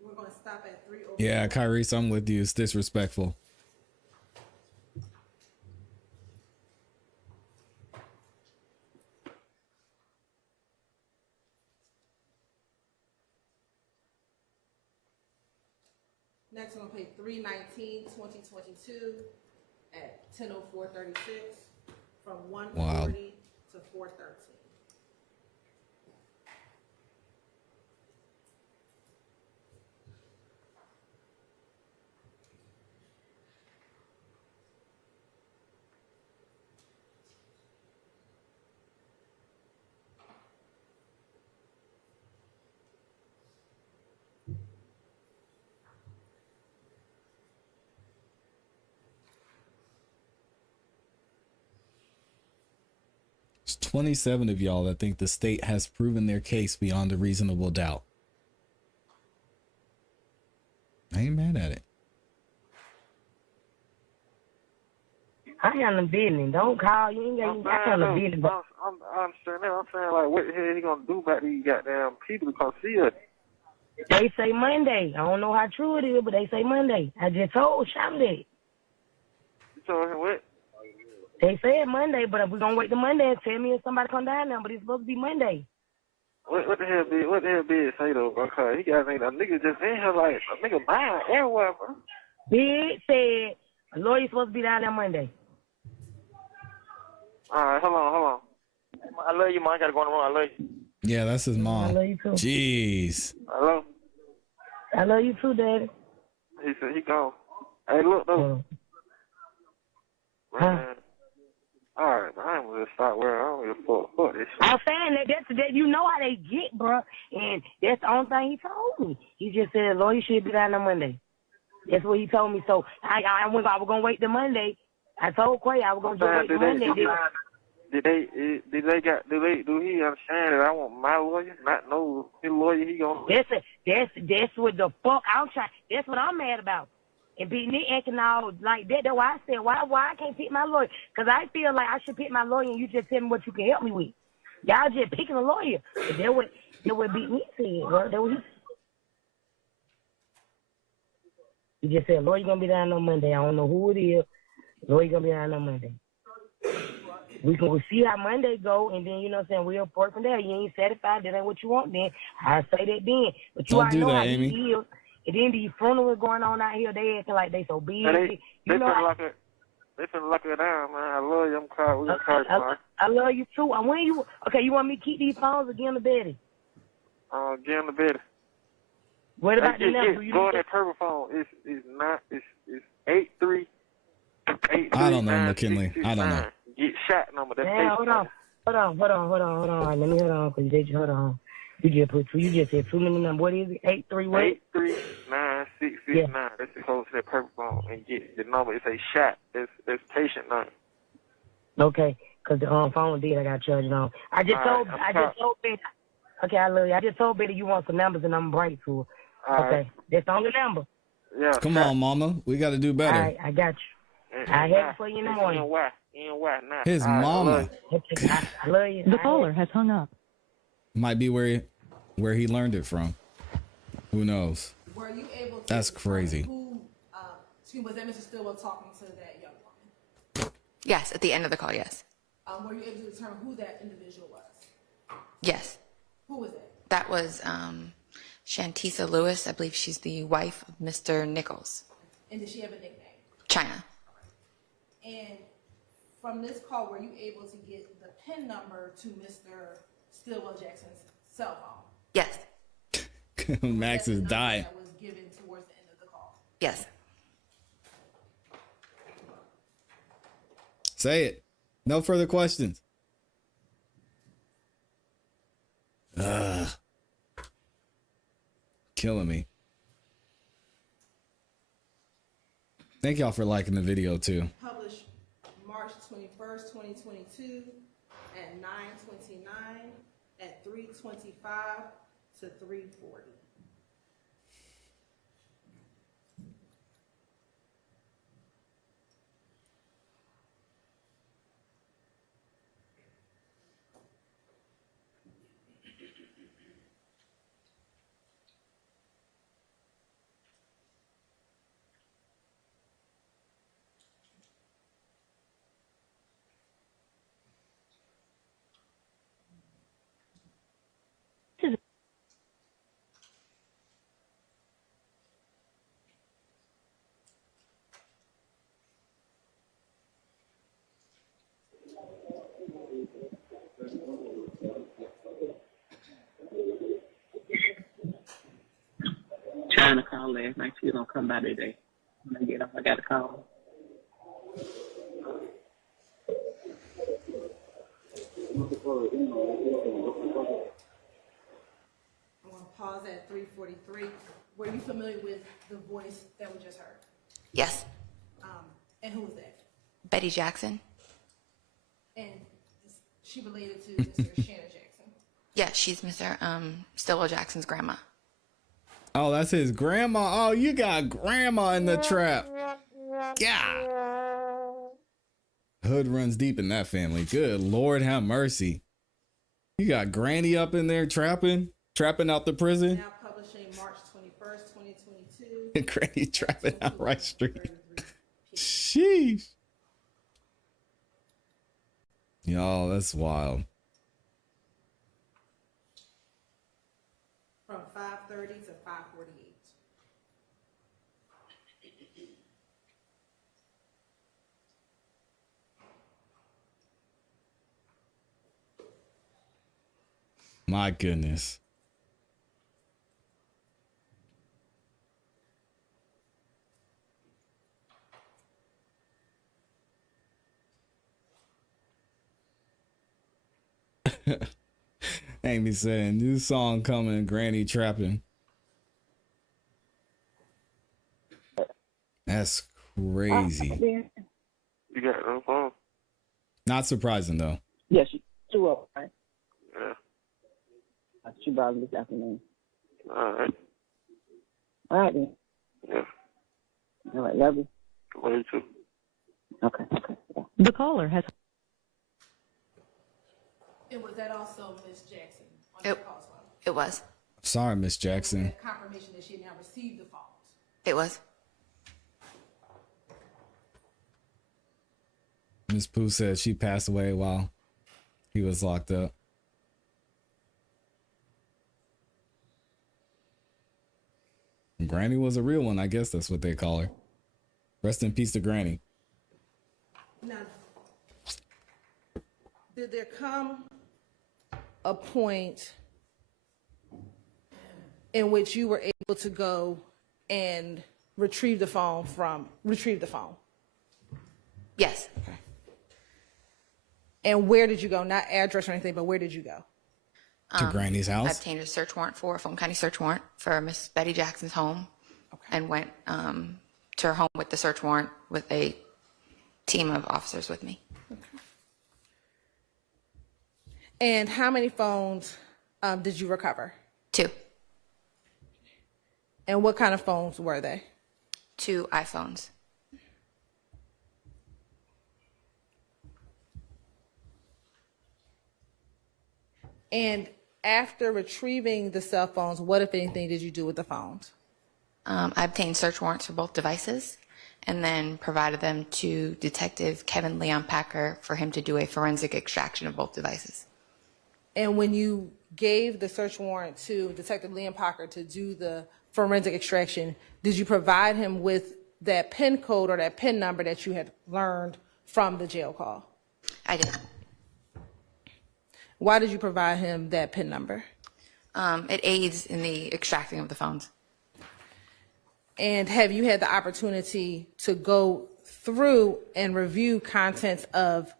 We're going to stop at 3:00. Yeah, Kyrie, I'm with you. It's disrespectful. Next, we're going to pay $319.2022 at 10:04:36 from 1:40 to 4:13. There's 27 of y'all that think the state has proven their case beyond a reasonable doubt. I ain't mad at it. I got no business. Don't call. You ain't got. I got no business. I understand that. I'm saying, like, what the hell he gonna do about these goddamn people to come see us? They say Monday. I don't know how true it is, but they say Monday. I just told Sham that. You told him what? They said Monday, but if we're gonna wait till Monday and tell me if somebody come down now, but it's supposed to be Monday. What the hell did say though, bro? Cause he got a nigga just in here like a nigga buying everywhere, bro. Big said a lawyer's supposed to be down there Monday. Alright, hold on. I love you, man. I gotta go on the road. I love you. Yeah, that's his mom. I love you too. Jeez. Hello? I love you too, Daddy. He said he gone. Hey, look though. Man. Alright, man, I'm gonna start wearing. I don't give a fuck this shit. I'm saying that you know how they get, bro, and that's the only thing he told me. He just said lawyer should be down on Monday. That's what he told me. So I was gonna wait till Monday. I told Quay I was gonna just wait till Monday. Do he understand that I want my lawyer, not no his lawyer he gonna? That's what the fuck I'm trying. That's what I'm mad about. And be acting all like that. That's why I said, why I can't pick my lawyer? Because I feel like I should pick my lawyer and you just tell me what you can help me with. Y'all just picking a lawyer. But that would beat me said, bro. That what he just said, lawyer gonna be down on Monday. I don't know who it is. Lawyer gonna be down on Monday. We'll see how Monday go, and then, you know what I'm saying, we'll report from there. You ain't satisfied, that ain't what you want, then I say that then. But you already know how Amy. he is. And then these funerals going on out here, they acting like they so busy. They finna lock it down, man. I love you. I'm crying. I love you too. You want me to keep these phones or get on the bed? Get on the bed. What about the number? Go on that purple phone. It's 83. I don't know, McKinley. I don't know. Get shot number. That's hold on. Let me hold on, because they just hold on. You just said too many numbers. What is it? 83 what? 839669. That's the code to that purple phone and get the number. It's a shot. That's patient number. Okay, because the phone did. I got charged on. I just told Betty. Okay, I love you. I just told Betty you want some numbers and I'm bright to her. Okay, that's the only number. Yeah. Come on, mama. We got to do better. All right, I got you. I have it for you in the morning. His mama. I love you. The caller has hung up. Might be where he learned it from. Who knows? Were you able to? That's crazy. Was that Mr. Stillwell talking to that young woman? Yes, at the end of the call, yes. Were you able to determine who that individual was? Yes. Who was it? That was Shantisa Lewis. I believe she's the wife of Mr. Nichols. And did she have a nickname? China. And from this call, were you able to get the PIN number to Mr. Stillwell Jackson's cell phone? Yes. Max is dying. That was given towards the end of the call. Yes. Say it. No further questions. Killing me. Thank y'all for liking the video too. Published March 21st, 2022 at 9:29, at 3:25 to 3:40. Trying to call last night. She's gonna come by today. When I get off, I got to call. I'm going to pause at 3:43. Were you familiar with the voice that we just heard? Yes. And who was that? Betty Jackson. And is she related to Mr. Shannon Jackson? Yeah, she's Mr. Stillwell Jackson's grandma. Oh, that's his grandma. Oh, you got grandma in the trap. Yeah. Hood runs deep in that family. Good Lord, have mercy. You got Granny up in there trapping out the prison. Now publishing March 21st, 2022. Granny trapping out Rice Street. Sheesh. Y'all, that's wild. From 5:30 to 5:48. My goodness. Amy saying, new song coming, Granny trapping. That's crazy. You got no phone? Not surprising though. Yeah, she threw up, right? Yeah. She brought this afternoon. All right. All right, then. Yeah. All right, love you. Love you too. Okay. Yeah. The caller has. And was that also Miss Jackson on the call as well? It was. Sorry, Miss Jackson. Confirmation that she had now received the phones. It was. Miss Pooh said she passed away while he was locked up. Granny was a real one. I guess that's what they call her. Rest in peace to Granny. Now, did there come a point in which you were able to go and retrieve the phone? Yes. Okay. And where did you go? Not address or anything, but where did you go? To Granny's house? I obtained a search warrant for a Fulton County search warrant for Miss Betty Jackson's home, and went to her home with the search warrant with a team of officers with me. Okay. And how many phones did you recover? 2. And what kind of phones were they? 2 iPhones. And after retrieving the cell phones, what, if anything, did you do with the phones? I obtained search warrants for both devices and then provided them to Detective Kevin Leon Packer for him to do a forensic extraction of both devices. And when you gave the search warrant to Detective Leon Packer to do the forensic extraction, did you provide him with that PIN code or that PIN number that you had learned from the jail call? I did. Why did you provide him that PIN number? It aids in the extracting of the phones. And have you had the opportunity to go through and reviewed contents of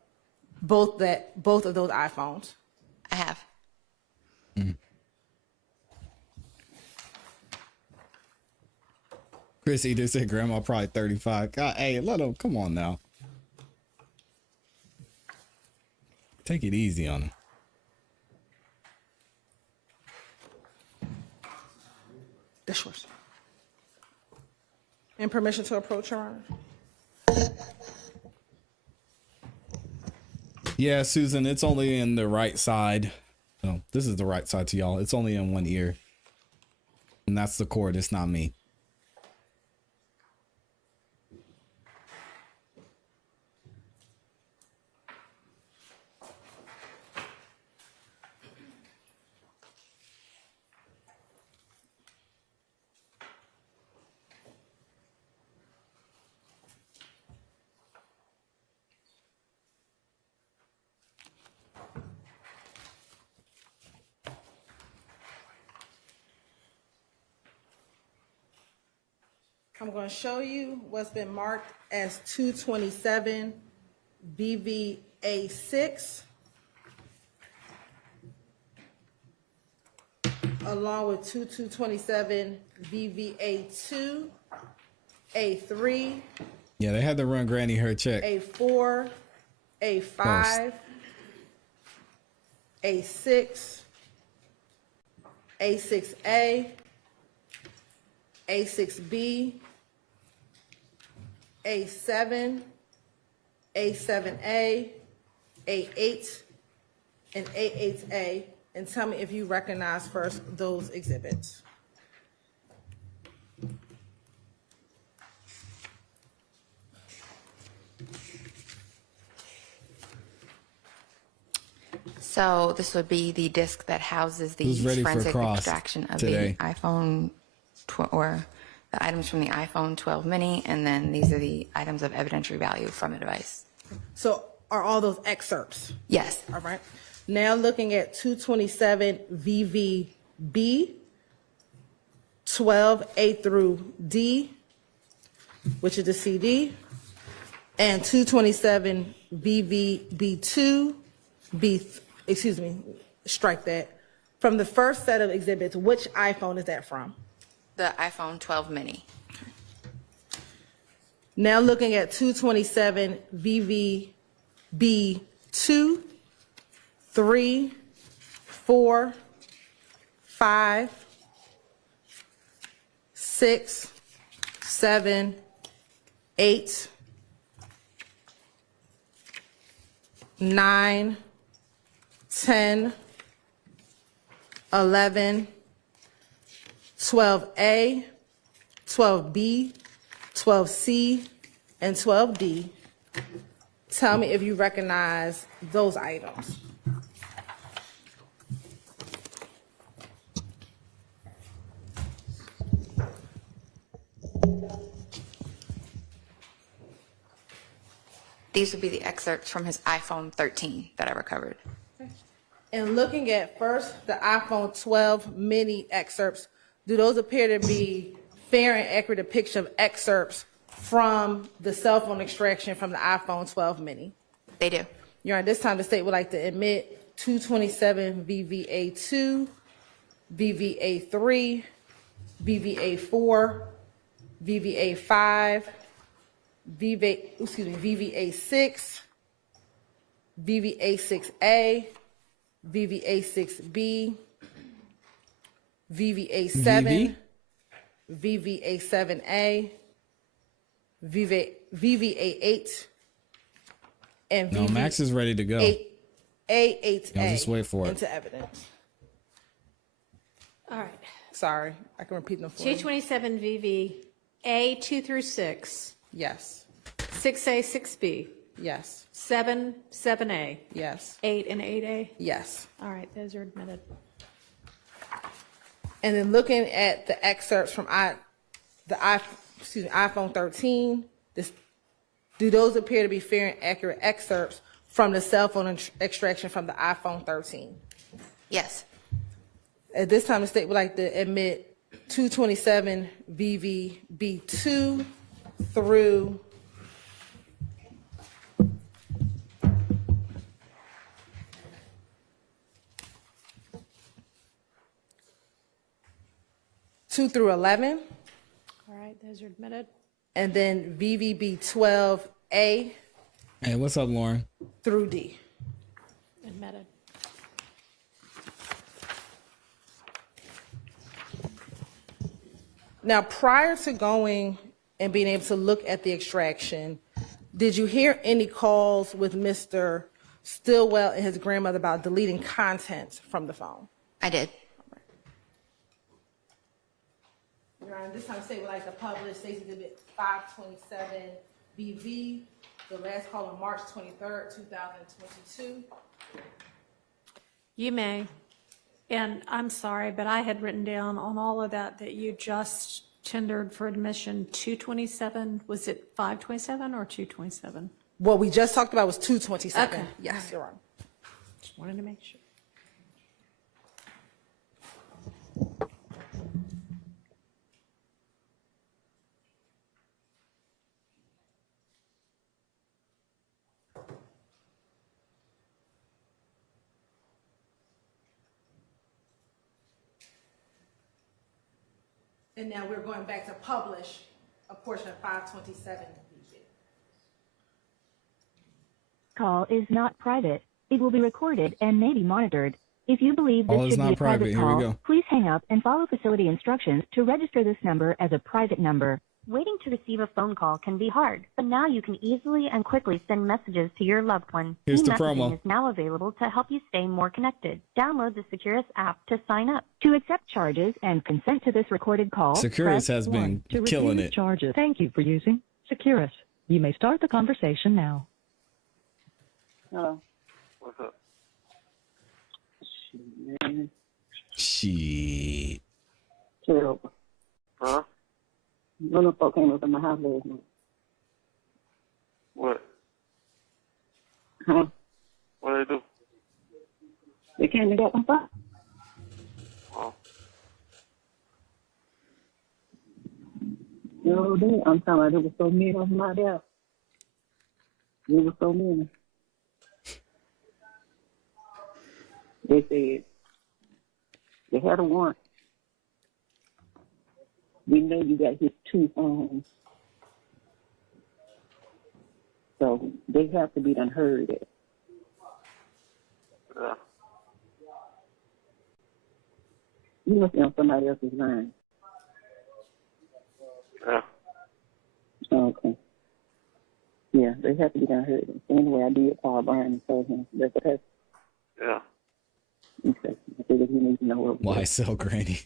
both of those iPhones? I have. Chrissy just said grandma probably 35. God, hey, let him, come on now. Take it easy on him. That's yours. And permission to approach, Your Honor. Yeah, Susan, it's only in the right side. Oh, this is the right side to y'all. It's only in one ear. And that's the cord. It's not me. I'm going to show you what's been marked as 227 VVA6, along with 2227 VVA2, A3. Yeah, they had to run Granny her check. A4, A5, A6, A6A, A6B, A7, A7A, A8, and A8A, and tell me if you recognize first those exhibits. So this would be the disk that houses the Who's ready for forensic cross extraction of today? the iPhone, or the items from the iPhone 12 mini, and then these are the items of evidentiary value from the device. So are all those excerpts? Yes. All right. Now looking at 227 VVB, 12A through D, which is the CD, and 227 VVB2, strike that. From the first set of exhibits, which iPhone is that from? The iPhone 12 mini. Now looking at 227 VVB2, 3, 4, 5, 6, 7, 8, 9, 10, 11, 12A, 12B, 12C, and 12D. Tell me if you recognize those items. These would be the excerpts from his iPhone 13 that I recovered. And looking at first the iPhone 12 mini excerpts, do those appear to be fair and accurate depiction of excerpts from the cell phone extraction from the iPhone 12 mini? They do. Your Honor, this time the state would like to admit 227 VVA2, VVA3, VVA4, VVA5, VVA6, VVA6A, VVA6B, VVA7, VVA7A, VVA8, and No, Max is ready to go. A8A Y'all just wait for it. into evidence. All right. Sorry, I can repeat them for you. 227 VV, A 2 through 6. Yes. 6A, 6B. Yes. 7, 7A. Yes. 8 and 8A. Yes. All right, those are admitted. And then looking at the excerpts from iPhone 13, do those appear to be fair and accurate excerpts from the cell phone extraction from the iPhone 13? Yes. At this time, the state would like to admit 227 VVB2 through 2 through 11, All right, those are admitted. and then VVB 12A Hey, what's up, Lauren? through D. Admitted. Now, prior to going and being able to look at the extraction, did you hear any calls with Mr. Stillwell and his grandmother about deleting content from the phone? I did. Your Honor, this time say would like to publish Stacy Exhibit 527 BV, the last call on March 23rd, 2022. You may. And I'm sorry, but I had written down on all of that that you just tendered for admission 227. Was it 527 or 227? What we just talked about was 227. Okay. Yes, Your Honor. Just wanted to make sure. And now we're going back to publish a portion of 527 BV. Call is not private. It will be recorded and may be monitored. If you believe this Call is should be not a private private. Here we call, go. please hang up and follow facility instructions to register this number as a private number. Waiting to receive a phone call can be hard, but now you can easily and quickly send messages to your loved one. Here's the E-messaging promo. is now available to help you stay more connected. Download the Securus app to sign up. To accept charges and consent to this recorded call, Securus press has been 1. To killing refuse it. charges. Thank you for using Securus. You may start the conversation now. Hello. What's up? Man, Shit. terrible. Huh? One of the folk came up in my house last night. What? Huh? What they do? They came and got my phone. Oh. No, I'm talking about there was so many of them out there. There was so many. They said they had a warrant. We know you got his 2 phones. So they have to be done heard it. Yeah. You must be on somebody else's line. Yeah. Okay. Yeah, they have to be done heard. Anyway, I did call Brian and told him that's okay. Yeah. Okay. I figured he needs to know what was. YSL Granny.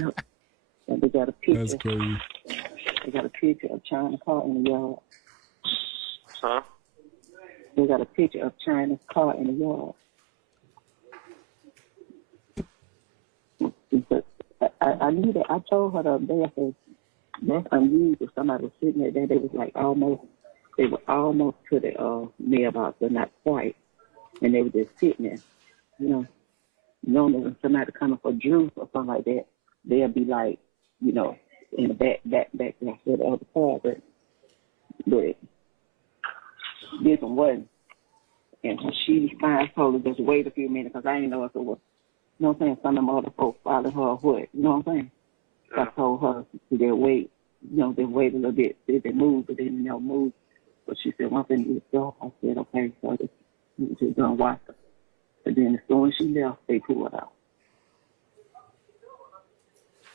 No. And they got a picture. That's crazy. They got a picture of China's car in the yard. Huh? They got a picture of China's car in the yard. I knew that. I told her the other day, I said, that's unusual. Somebody was sitting there, they was like they were almost to the mailbox, but not quite. And they were just sitting there. You know, normally when somebody coming for juice or something like that, they'll be like, you know, in the back, like the other car, but this one wasn't. And she finally told her just wait a few minutes because I didn't know if it was, you know what I'm saying, some of them other folks following her or what, you know what I'm saying? Yeah. I told her to just wait, you know, then wait a little bit, see if they move, but they didn't move. But she said, one thing is go. I said, okay, so I just gonna watch her. But then as soon as she left, they pulled out.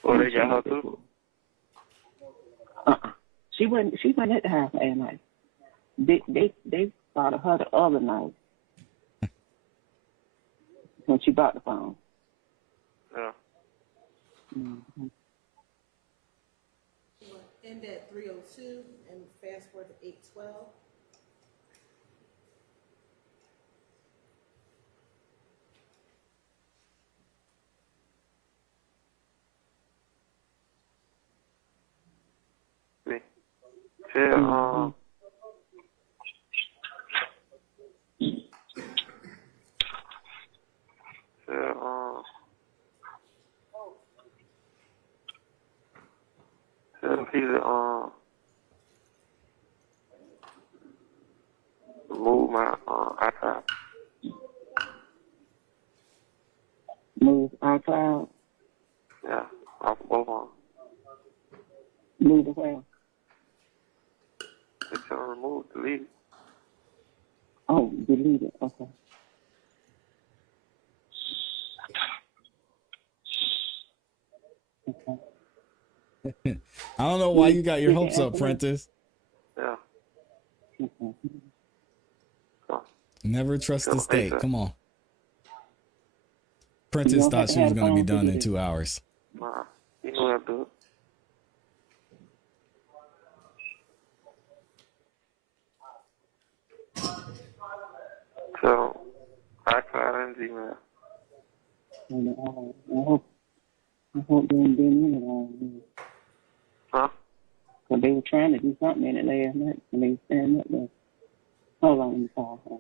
Oh, they got her too? She wasn't at the house last night. They spotted her the other night when she bought the phone. Yeah. Mm-hmm. End at 302 and fast forward to 812. Yeah, move my iPad. Move iCloud. Yeah. Off both of them. Move it where? It's on remove, delete it. Oh, delete it. Okay. I don't know why you got your hopes up, Prentice. Yeah. Never trust the state. Come on. Prentice thought she was going to be done in 2 hours. Nah, you know what I do. So, iCloud and Gmail. I hope they ain't been in it all. Huh? Because they were trying to do something in it last night, and they were standing up there. Hold on, let me call her.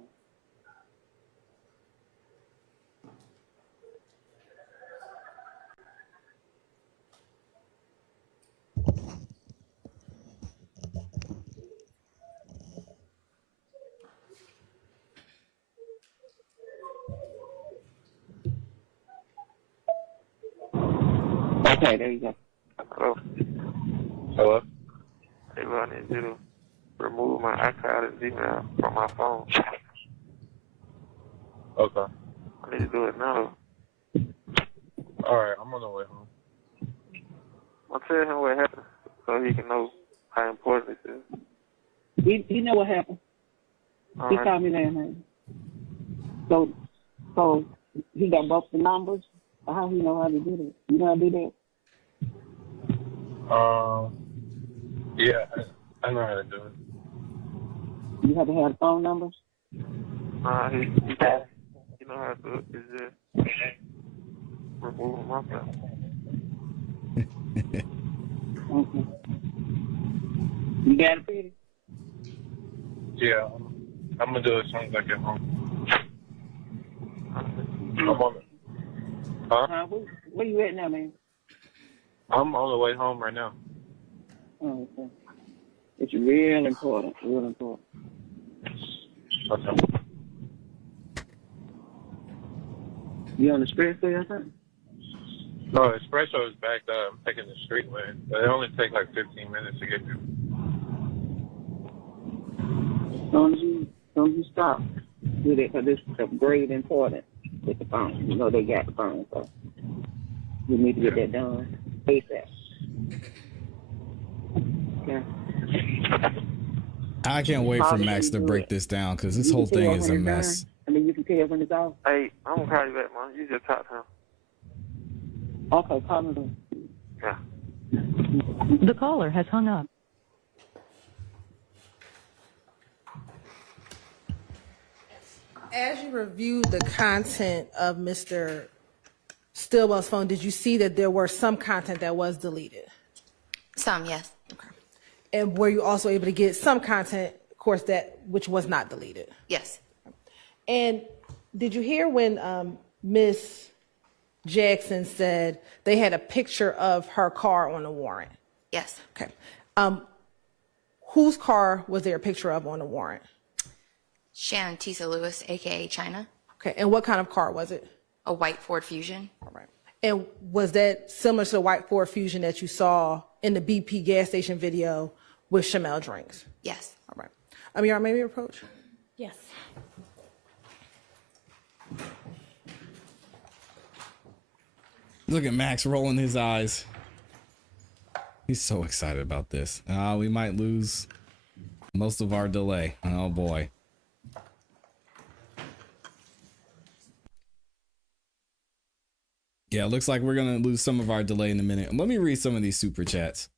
Okay, there you go. Hello? Hello? Hey, I need you to remove my iCloud and Gmail from my phone. Okay. I need to do it now. Alright, I'm on the way home. I'll tell him what happened so he can know how important this is. You know what happened? All He right. called me last night. So he got both the numbers? Or how he know how to do that? You know how to do that? Yeah, I know how to do it. You have to have the phone numbers? Nah, he you know how to do it. It's just remove my phone. Okay. You got it, Peter? Yeah, I'm gonna do it as soon as I get home. I'm on it. Huh? Where you at now, man? I'm on the way home right now. Oh, okay. It's real important, real important. Okay. You on the expressway or something? No, Espresso is backed up. I'm taking the street lane, but it only takes like 15 minutes to get there. As soon as you stop, do that because this is great important with the phone. You know they got the phone, so we need to get that done ASAP. Yeah. I can't wait for Max to break this down because this whole thing is a mess. I mean, you can tell when it's off. Hey, I'm gonna call you back, man. You just talk to him. Okay, call me then. Yeah. The caller has hung up. As you reviewed the content of Mr. Stillwell's phone, did you see that there were some content that was deleted? Some, yes. Okay. And were you also able to get some content, of course, that which was not deleted? Yes. And did you hear when Miss Jackson said they had a picture of her car on the warrant? Yes. Okay. Whose car was there a picture of on the warrant? Shannon Tisa Lewis, aka China. Okay. And what kind of car was it? A white Ford Fusion. All right. And was that similar to the white Ford Fusion that you saw in the BP gas station video with Chamel drinks? Yes. All right. Amira, maybe approach? Yes. Look at Max rolling his eyes. He's so excited about this. We might lose most of our delay. Oh boy. Yeah, it looks like we're going to lose some of our delay in a minute. Let me read some of these super chats.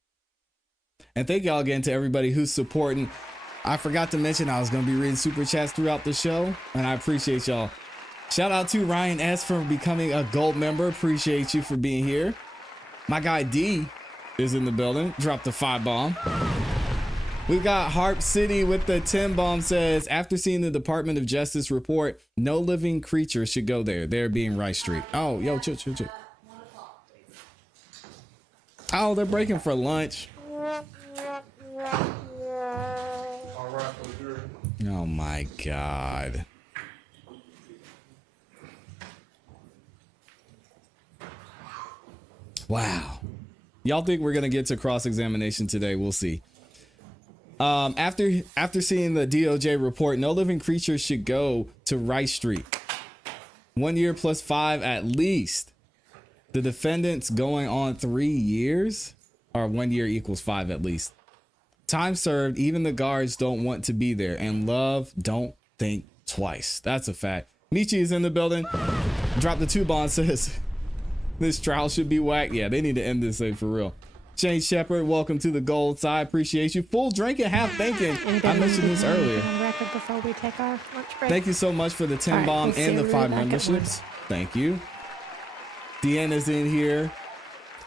And thank y'all again to everybody who's supporting. I forgot to mention I was going to be reading super chats throughout the show, and I appreciate y'all. Shout out to Ryan S for becoming a gold member. Appreciate you for being here. My guy D is in the building. Dropped the 5 bomb. We got Harp City with the 10 bomb. Says, after seeing the Department of Justice report, no living creature should go there. They're being Rice Street. Oh, yo, chill. Oh, they're breaking for lunch. Oh my God. Wow. Y'all think we're gonna get to cross-examination today? We'll see. After seeing the DOJ report, no living creature should go to Rice Street. 1 year plus 5 at least. The defendant's going on 3 years, or 1 year equals 5 at least. Time served, even the guards don't want to be there, and love don't think twice. That's a fact. Michi is in the building. Drop the 2 bond, says this trial should be whacked. Yeah, they need to end this thing for real. Shane Shepard, welcome to the gold side. Appreciate you. Full drinking, half thinking. I mentioned this earlier. On record before we take our lunch break. Thank you so much for the 10 All right, bomb we'll see and the you 5 back at memberships. Thank you. Deanna's in here.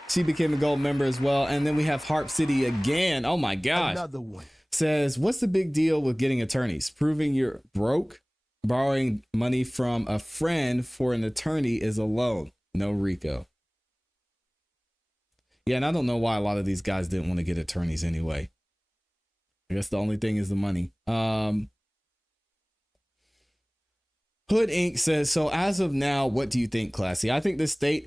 She became a gold member as well. And then we have Harp City again. Oh my gosh. Another one. Says, what's the big deal with getting attorneys? Proving you're broke? Borrowing money from a friend for an attorney is a loan. No RICO. Yeah, and I don't know why a lot of these guys didn't want to get attorneys anyway. I guess the only thing is the money. Hood Inc. says, so as of now, what do you think, ClassE? I think the state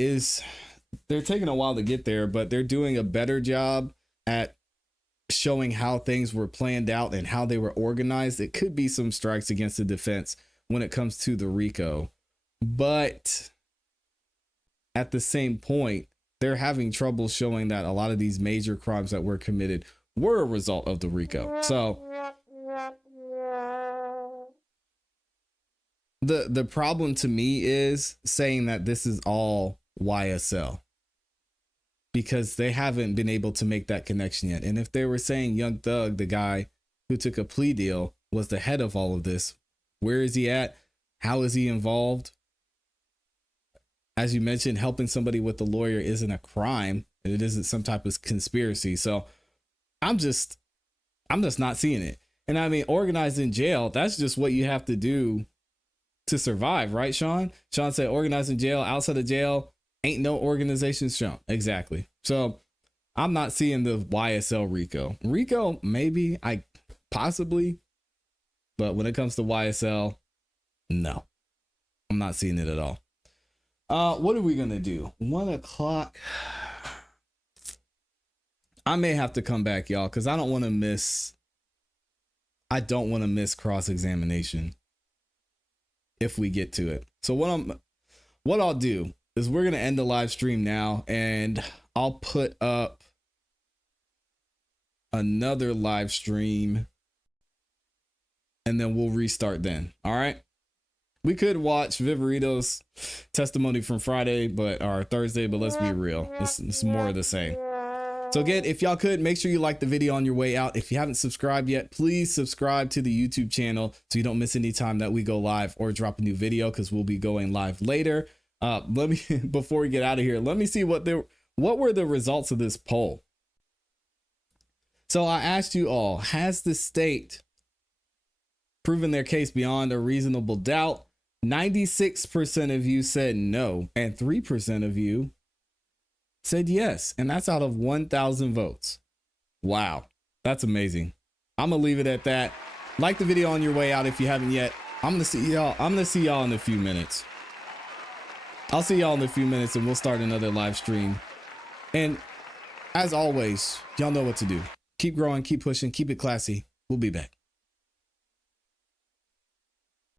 they're taking a while to get there, but they're doing a better job at showing how things were planned out and how they were organized. It could be some strikes against the defense when it comes to the RICO. But at the same point, they're having trouble showing that a lot of these major crimes that were committed were a result of the RICO. So the problem to me is saying that this is all YSL, because they haven't been able to make that connection yet. And if they were saying Young Thug, the guy who took a plea deal, was the head of all of this, where is he at? How is he involved? As you mentioned, helping somebody with a lawyer isn't a crime, and it isn't some type of conspiracy. So I'm just not seeing it. And I mean, organized in jail, that's just what you have to do to survive, right, Sean? Sean said organized in jail, outside of jail, ain't no organization shown. Exactly. So I'm not seeing the YSL RICO. RICO, maybe, possibly, but when it comes to YSL, no, I'm not seeing it at all. What are we gonna do? 1 o'clock. I may have to come back, y'all, because I don't want to miss cross-examination if we get to it. So what I'll do is we're gonna end the live stream now, and I'll put up another live stream, and then we'll restart then. All right. We could watch Viverito's testimony from Friday, or Thursday, but let's be real. It's more of the same. So again, if y'all could, make sure you like the video on your way out. If you haven't subscribed yet, please subscribe to the YouTube channel so you don't miss any time that we go live or drop a new video, because we'll be going live later. Before we get out of here, let me see what were the results of this poll. So I asked you all, has the state proven their case beyond a reasonable doubt? 96% of you said no, and 3% of you said yes. And that's out of 1,000 votes. Wow, that's amazing. I'm gonna leave it at that. Like the video on your way out if you haven't yet. I'm gonna see y'all in a few minutes. I'll see y'all in a few minutes, and we'll start another live stream. And as always, y'all know what to do. Keep growing, keep pushing, keep it classy. We'll be back.